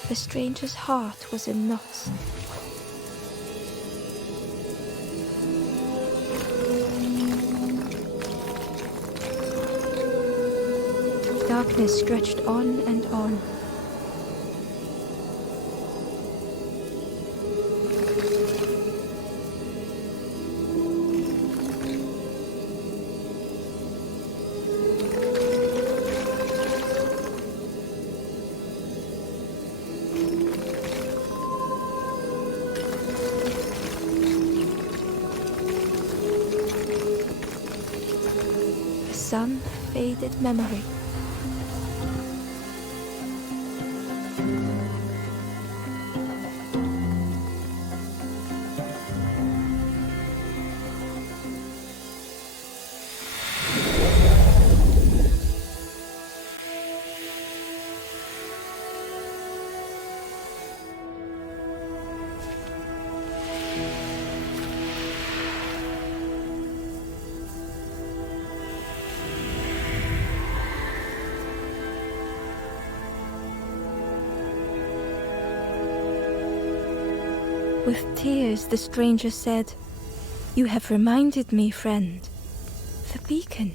The stranger's heart was in knots. Darkness stretched on and on. Sun faded memory. With tears, the stranger said, "You have reminded me, friend. The beacon."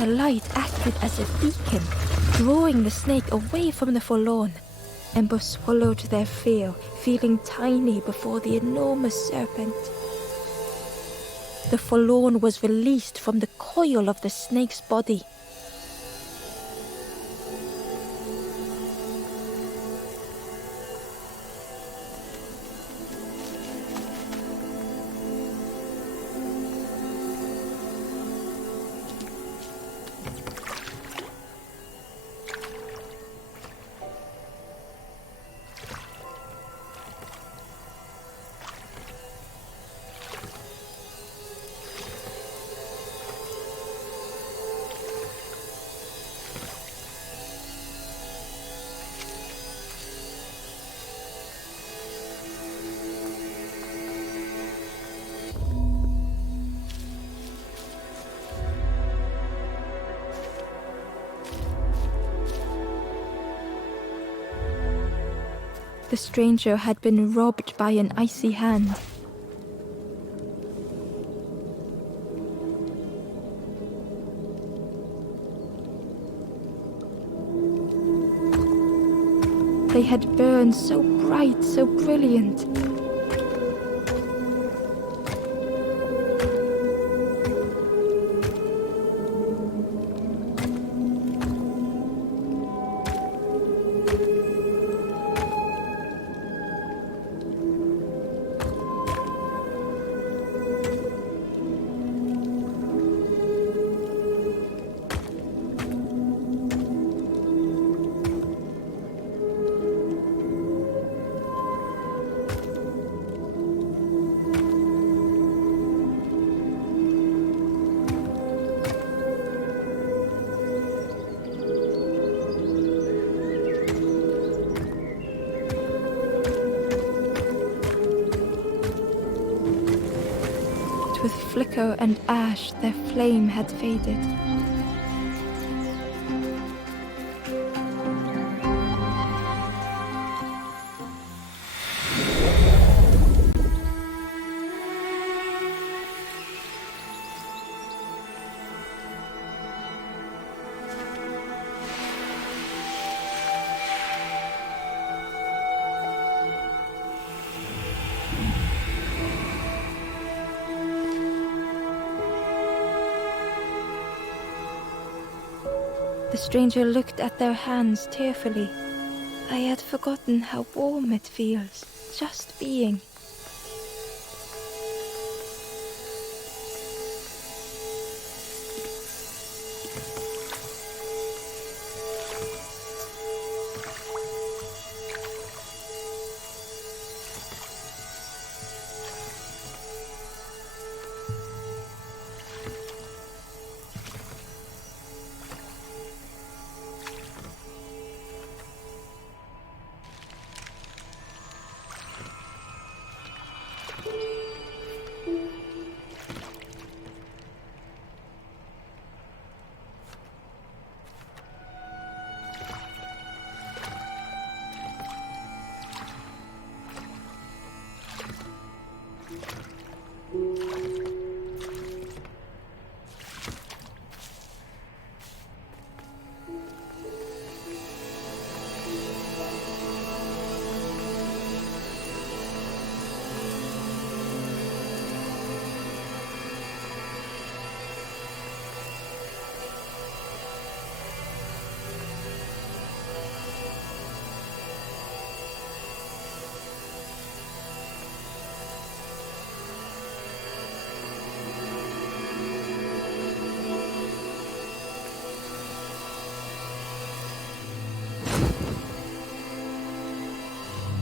The light acted as a beacon, drawing the snake away from the forlorn. Ember swallowed their fear, feeling tiny before the enormous serpent. The forlorn was released from the coil of the snake's body. The stranger had been robbed by an icy hand. They had burned so bright, so brilliant. With flicker and ash, their flame had faded. The stranger looked at their hands tearfully. I had forgotten how warm it feels, just being.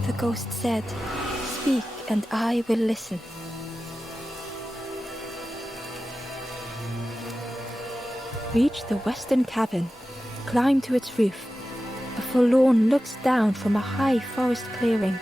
The ghost said, "Speak and I will listen." Reach the western cabin, climb to its roof. A forlorn looks down from a high forest clearing.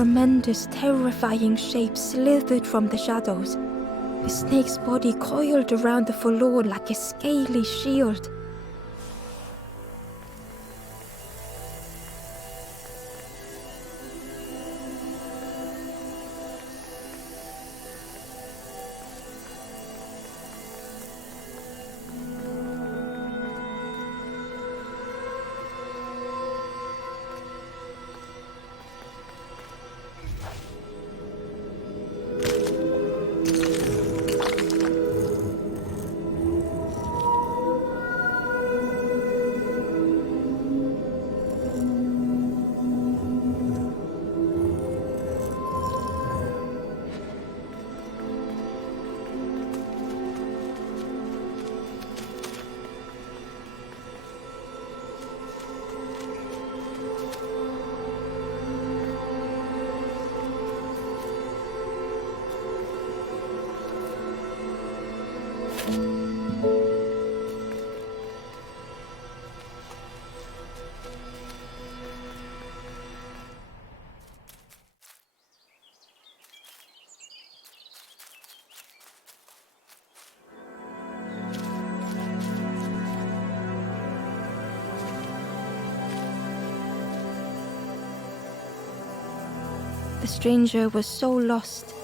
tremendous, terrifying shape slithered from the shadows. The snake's body coiled around the floor like a scaly shield. The stranger was so lost.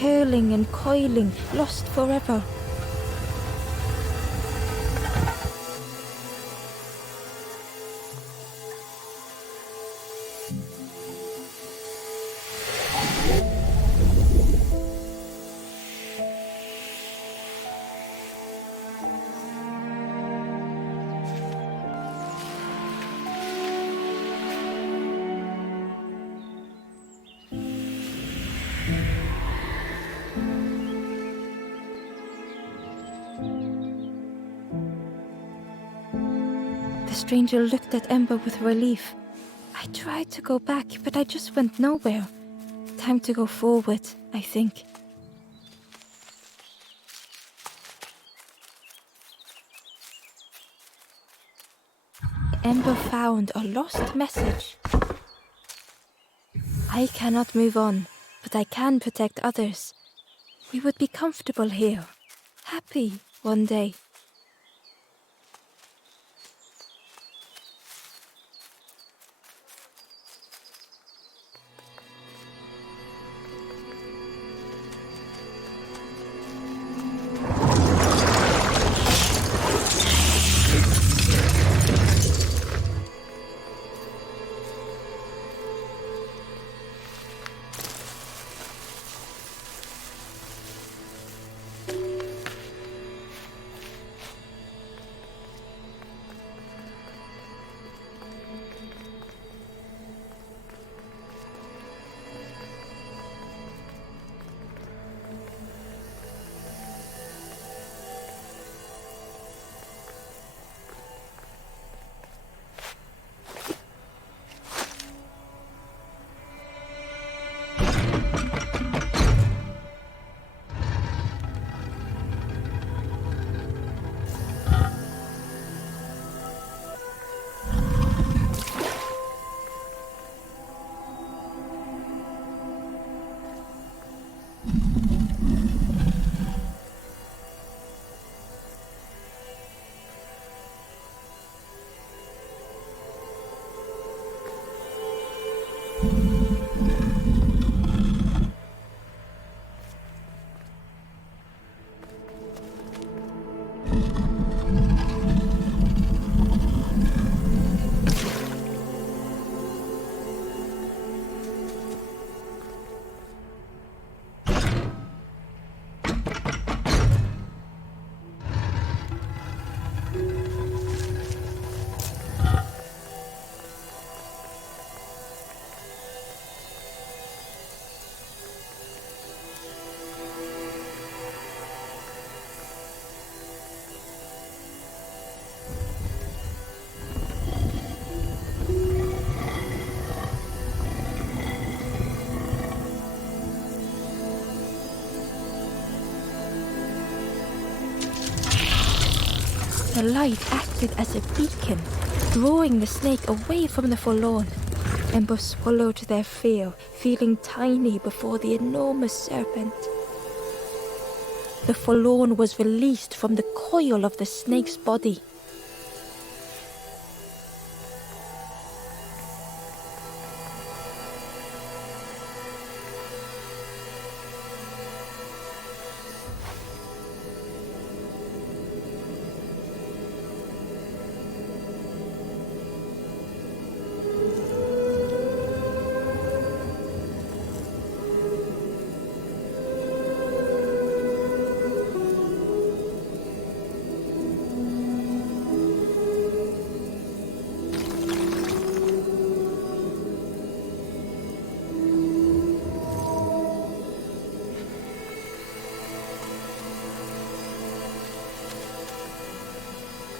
Curling and coiling, lost forever. The stranger looked at Ember with relief. I tried to go back, but I just went nowhere. Time to go forward, I think. Ember found a lost message. I cannot move on, but I can protect others. We would be comfortable here, happy one day. The light acted as a beacon, drawing the snake away from the forlorn. Ember swallowed their fear, feeling tiny before the enormous serpent. The forlorn was released from the coil of the snake's body.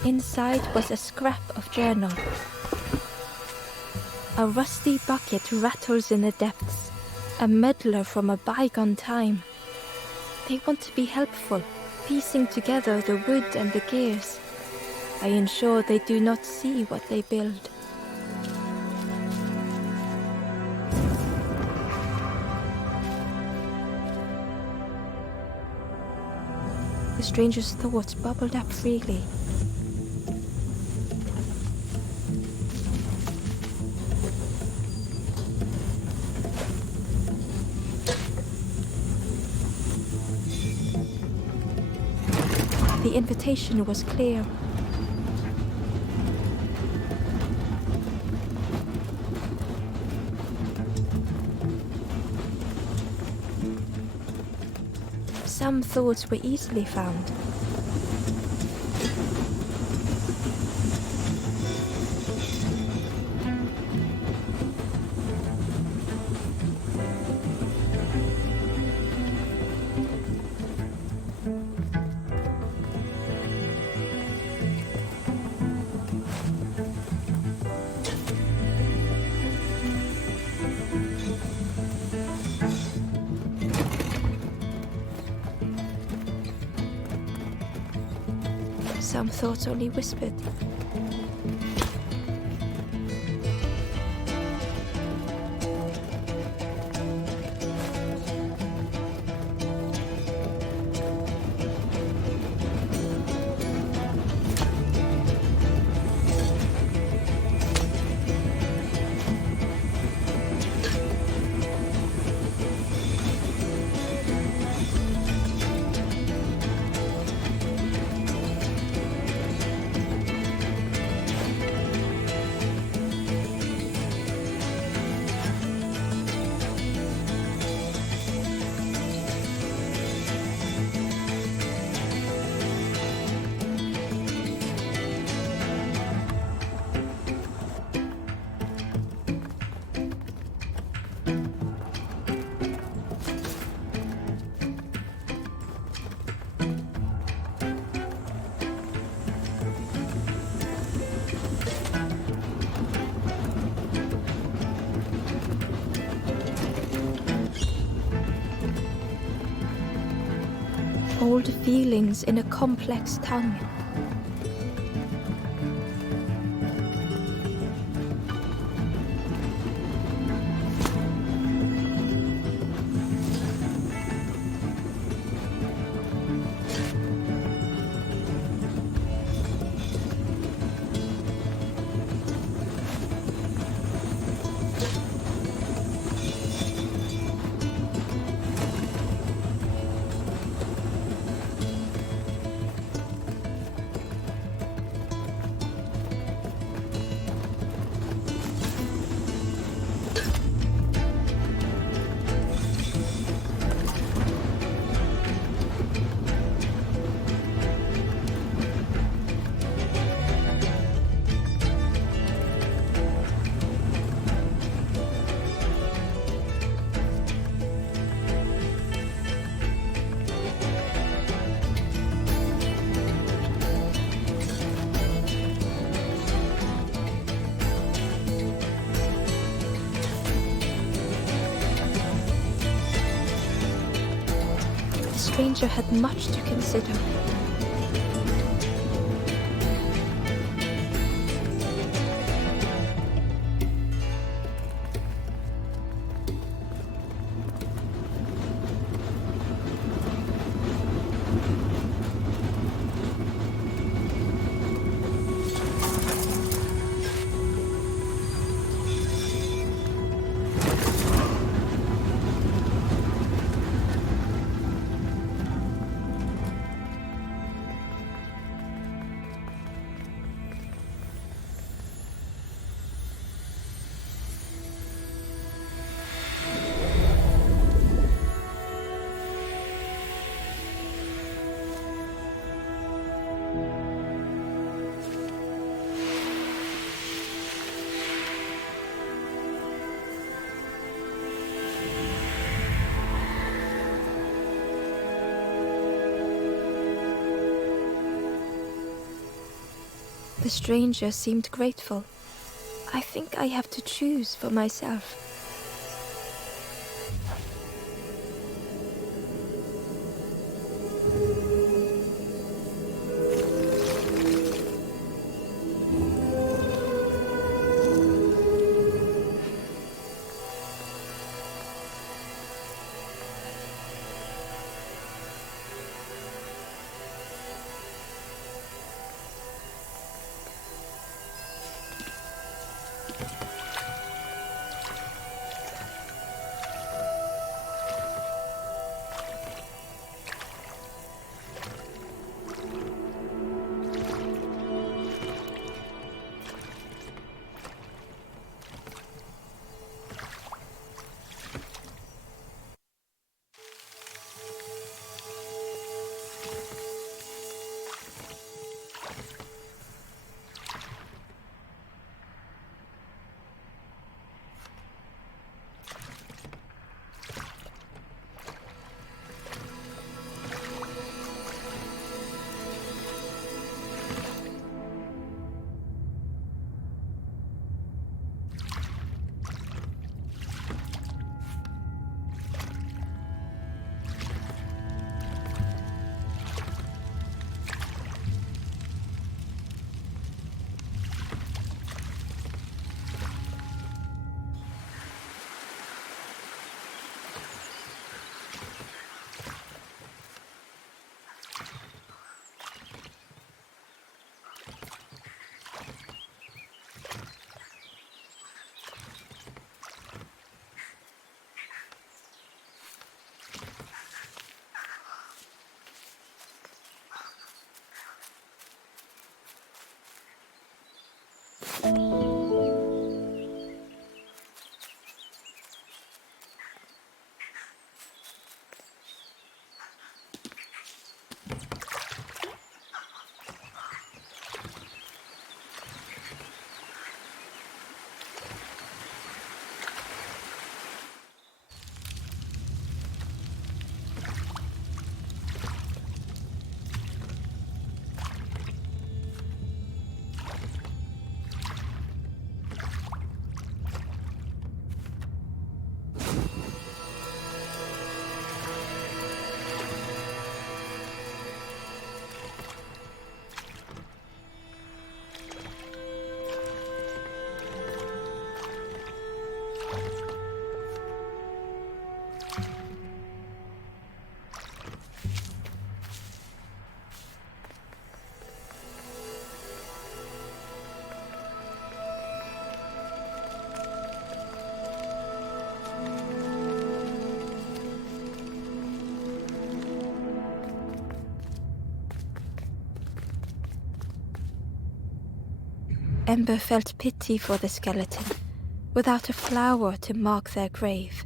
Inside was a scrap of journal. A rusty bucket rattles in the depths, a meddler from a bygone time. They want to be helpful, piecing together the wood and the gears. I ensure they do not see what they build. The stranger's thoughts bubbled up freely. The invitation was clear. Some thoughts were easily found. Some thoughts only whispered. Old feelings in a complex tongue. The stranger had much to consider. The stranger seemed grateful. I think I have to choose for myself. Ember felt pity for the skeleton, without a flower to mark their grave.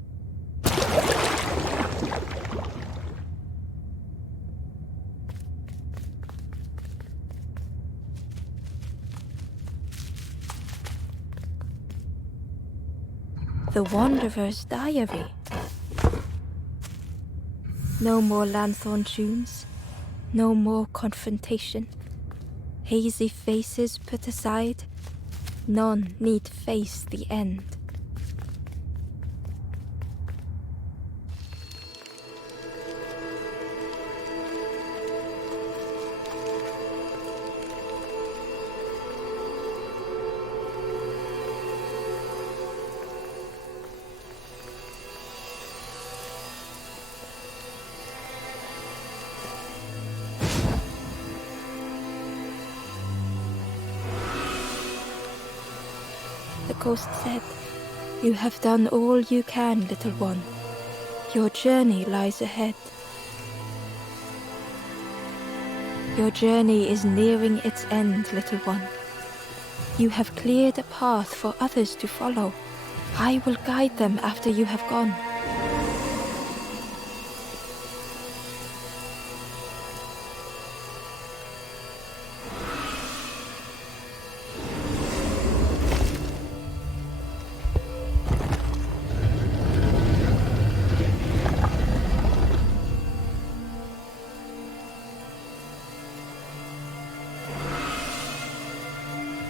The Wanderer's Diary. No more lanthorn tunes, no more confrontation. Hazy faces put aside, none need face the end. The ghost said, "You have done all you can, little one. Your journey lies ahead. Your journey is nearing its end, little one. You have cleared a path for others to follow. I will guide them after you have gone."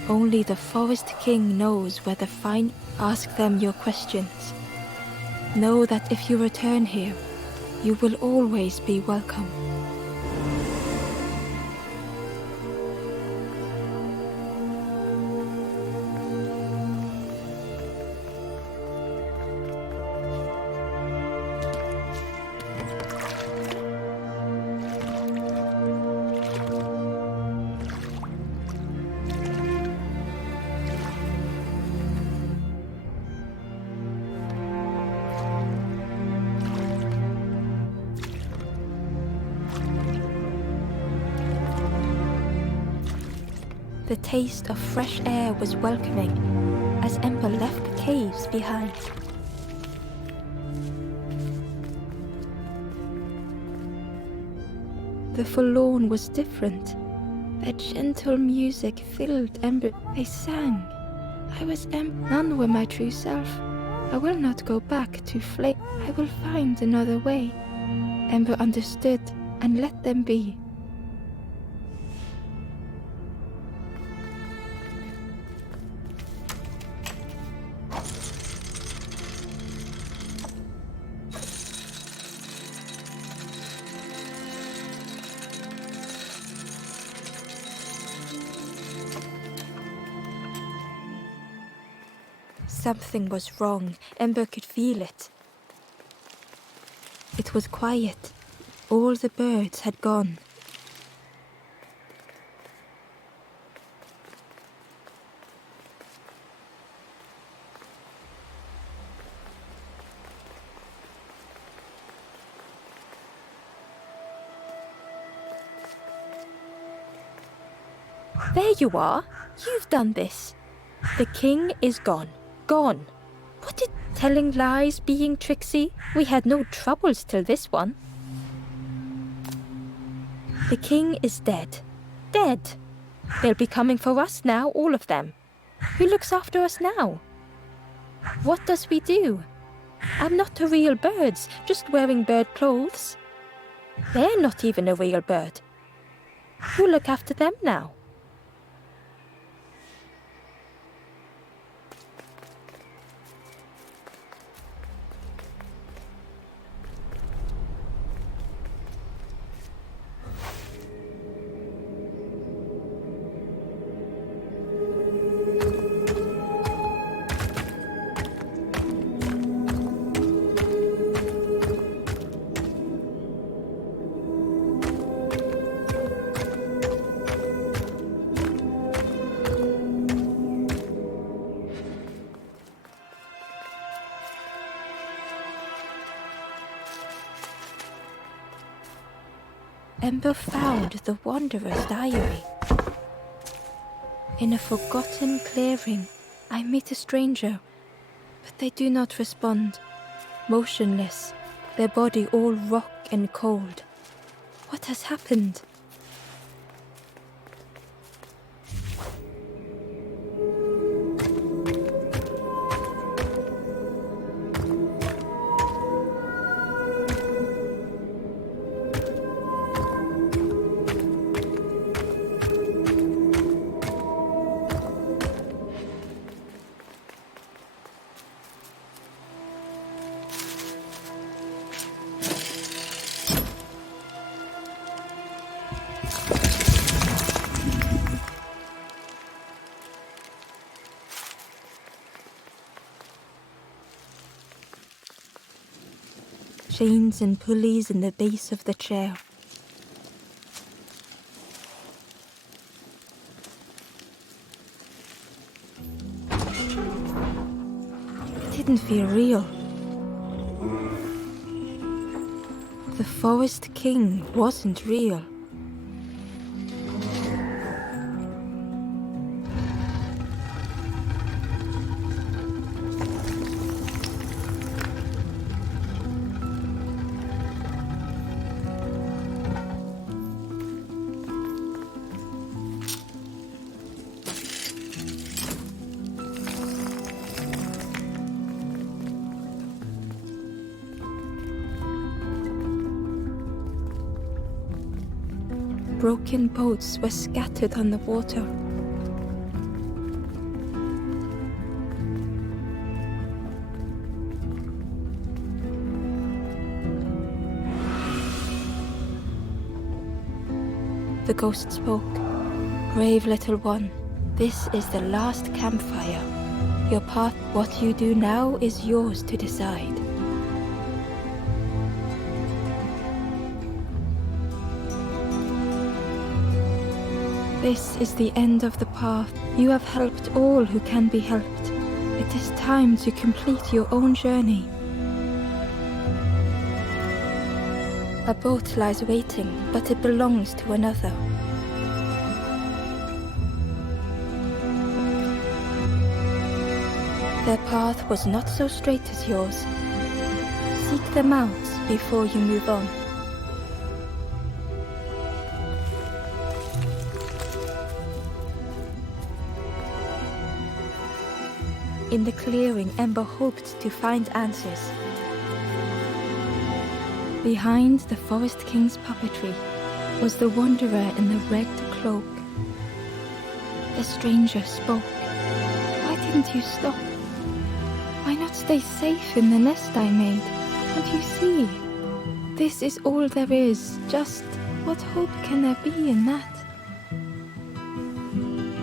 Only the Forest King knows where to find. Ask them your questions. Know that if you return here, you will always be welcome. The taste of fresh air was welcoming as Ember left the caves behind. The forlorn was different. Their gentle music filled Ember. They sang. I was Ember. None were my true self. I will not go back to flame. I will find another way. Ember understood and let them be. Something was wrong. Ember could feel it. It was quiet. All the birds had gone. There you are. You've done this. The king is gone. Gone. What did telling lies, being tricksy? We had no troubles till this one. The king is dead. Dead. They'll be coming for us now, all of them. Who looks after us now? What does we do? I'm not a real bird, just wearing bird clothes. They're not even a real bird. Who'll look after them now? Ember found the Wanderer's diary. In a forgotten clearing, I meet a stranger, but they do not respond. Motionless, their body all rock and cold. What has happened? Chains and pulleys in the base of the chair. It didn't feel real. The Forest King wasn't real. Broken boats were scattered on the water. The ghost spoke. Brave little one, this is the last campfire. Your path, what you do now is yours to decide. This is the end of the path. You have helped all who can be helped. It is time to complete your own journey. A boat lies waiting, but it belongs to another. Their path was not so straight as yours. Seek them out before you move on. In the clearing, Ember hoped to find answers. Behind the Forest King's puppetry was the wanderer in the red cloak. The stranger spoke. Why didn't you stop? Why not stay safe in the nest I made? Can't you see? This is all there is. Just what hope can there be in that?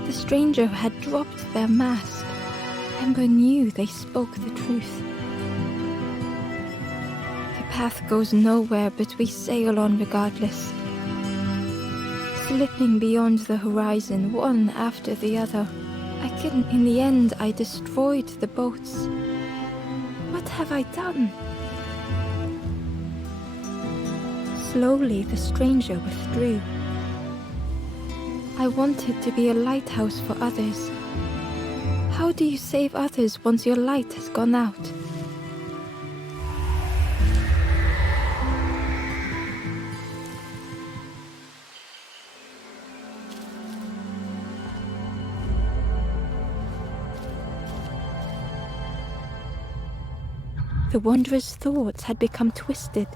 The stranger had dropped their mask. Ember knew they spoke the truth. The path goes nowhere, but we sail on regardless. Slipping beyond the horizon, one after the other. In the end, I destroyed the boats. What have I done? Slowly, the stranger withdrew. I wanted to be a lighthouse for others. How do you save others once your light has gone out? The wanderer's thoughts had become twisted.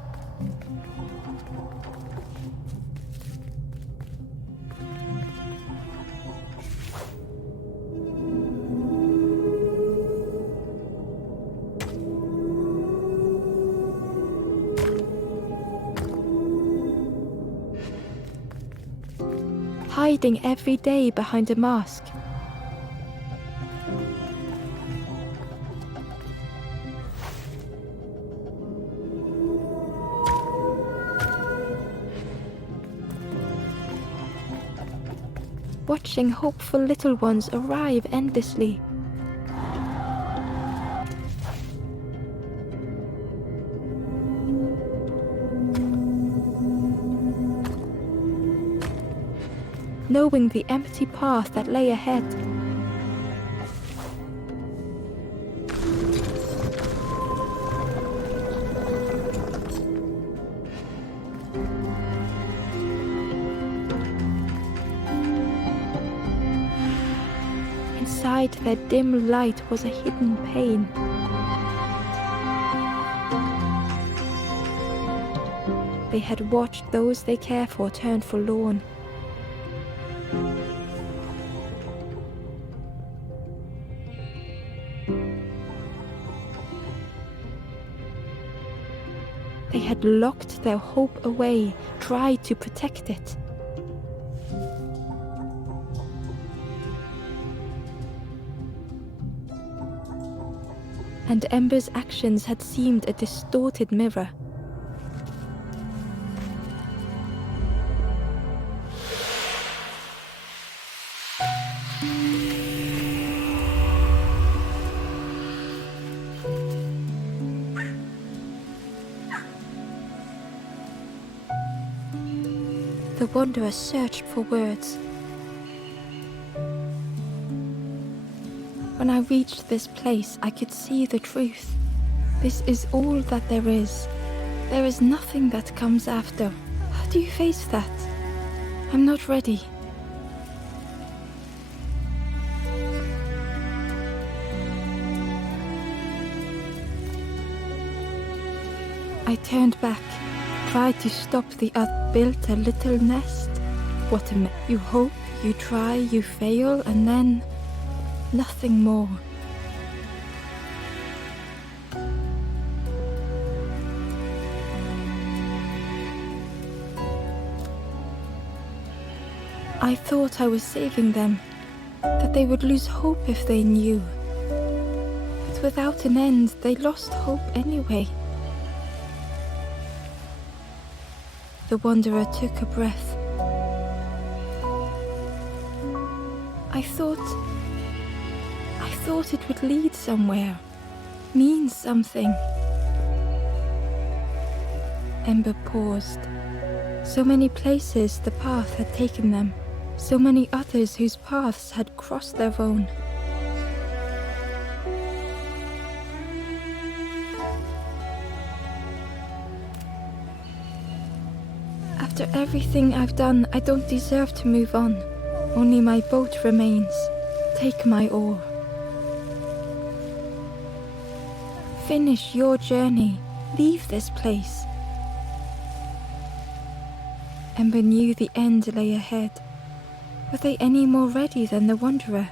Hiding every day behind a mask. Watching hopeful little ones arrive endlessly. Knowing the empty path that lay ahead. Inside their dim light was a hidden pain. They had watched those they care for turn forlorn. They had locked their hope away, tried to protect it. And Ember's actions had seemed a distorted mirror. The wanderer searched for words. When I reached this place, I could see the truth. This is all that there is. There is nothing that comes after. How do you face that? I'm not ready. I turned back, tried to stop the other, built a little nest. You hope, you try, you fail, and then nothing more. I thought I was saving them, that they would lose hope if they knew. But without an end, they lost hope anyway. The wanderer took a breath. I thought it would lead somewhere, mean something. Ember paused. So many places the path had taken them, so many others whose paths had crossed their own. After everything I've done, I don't deserve to move on. Only my boat remains. Take my oar. Finish your journey. Leave this place. Ember knew the end lay ahead. Were they any more ready than the wanderer?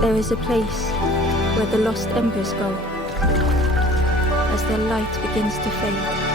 There is a place where the lost embers go as their light begins to fade.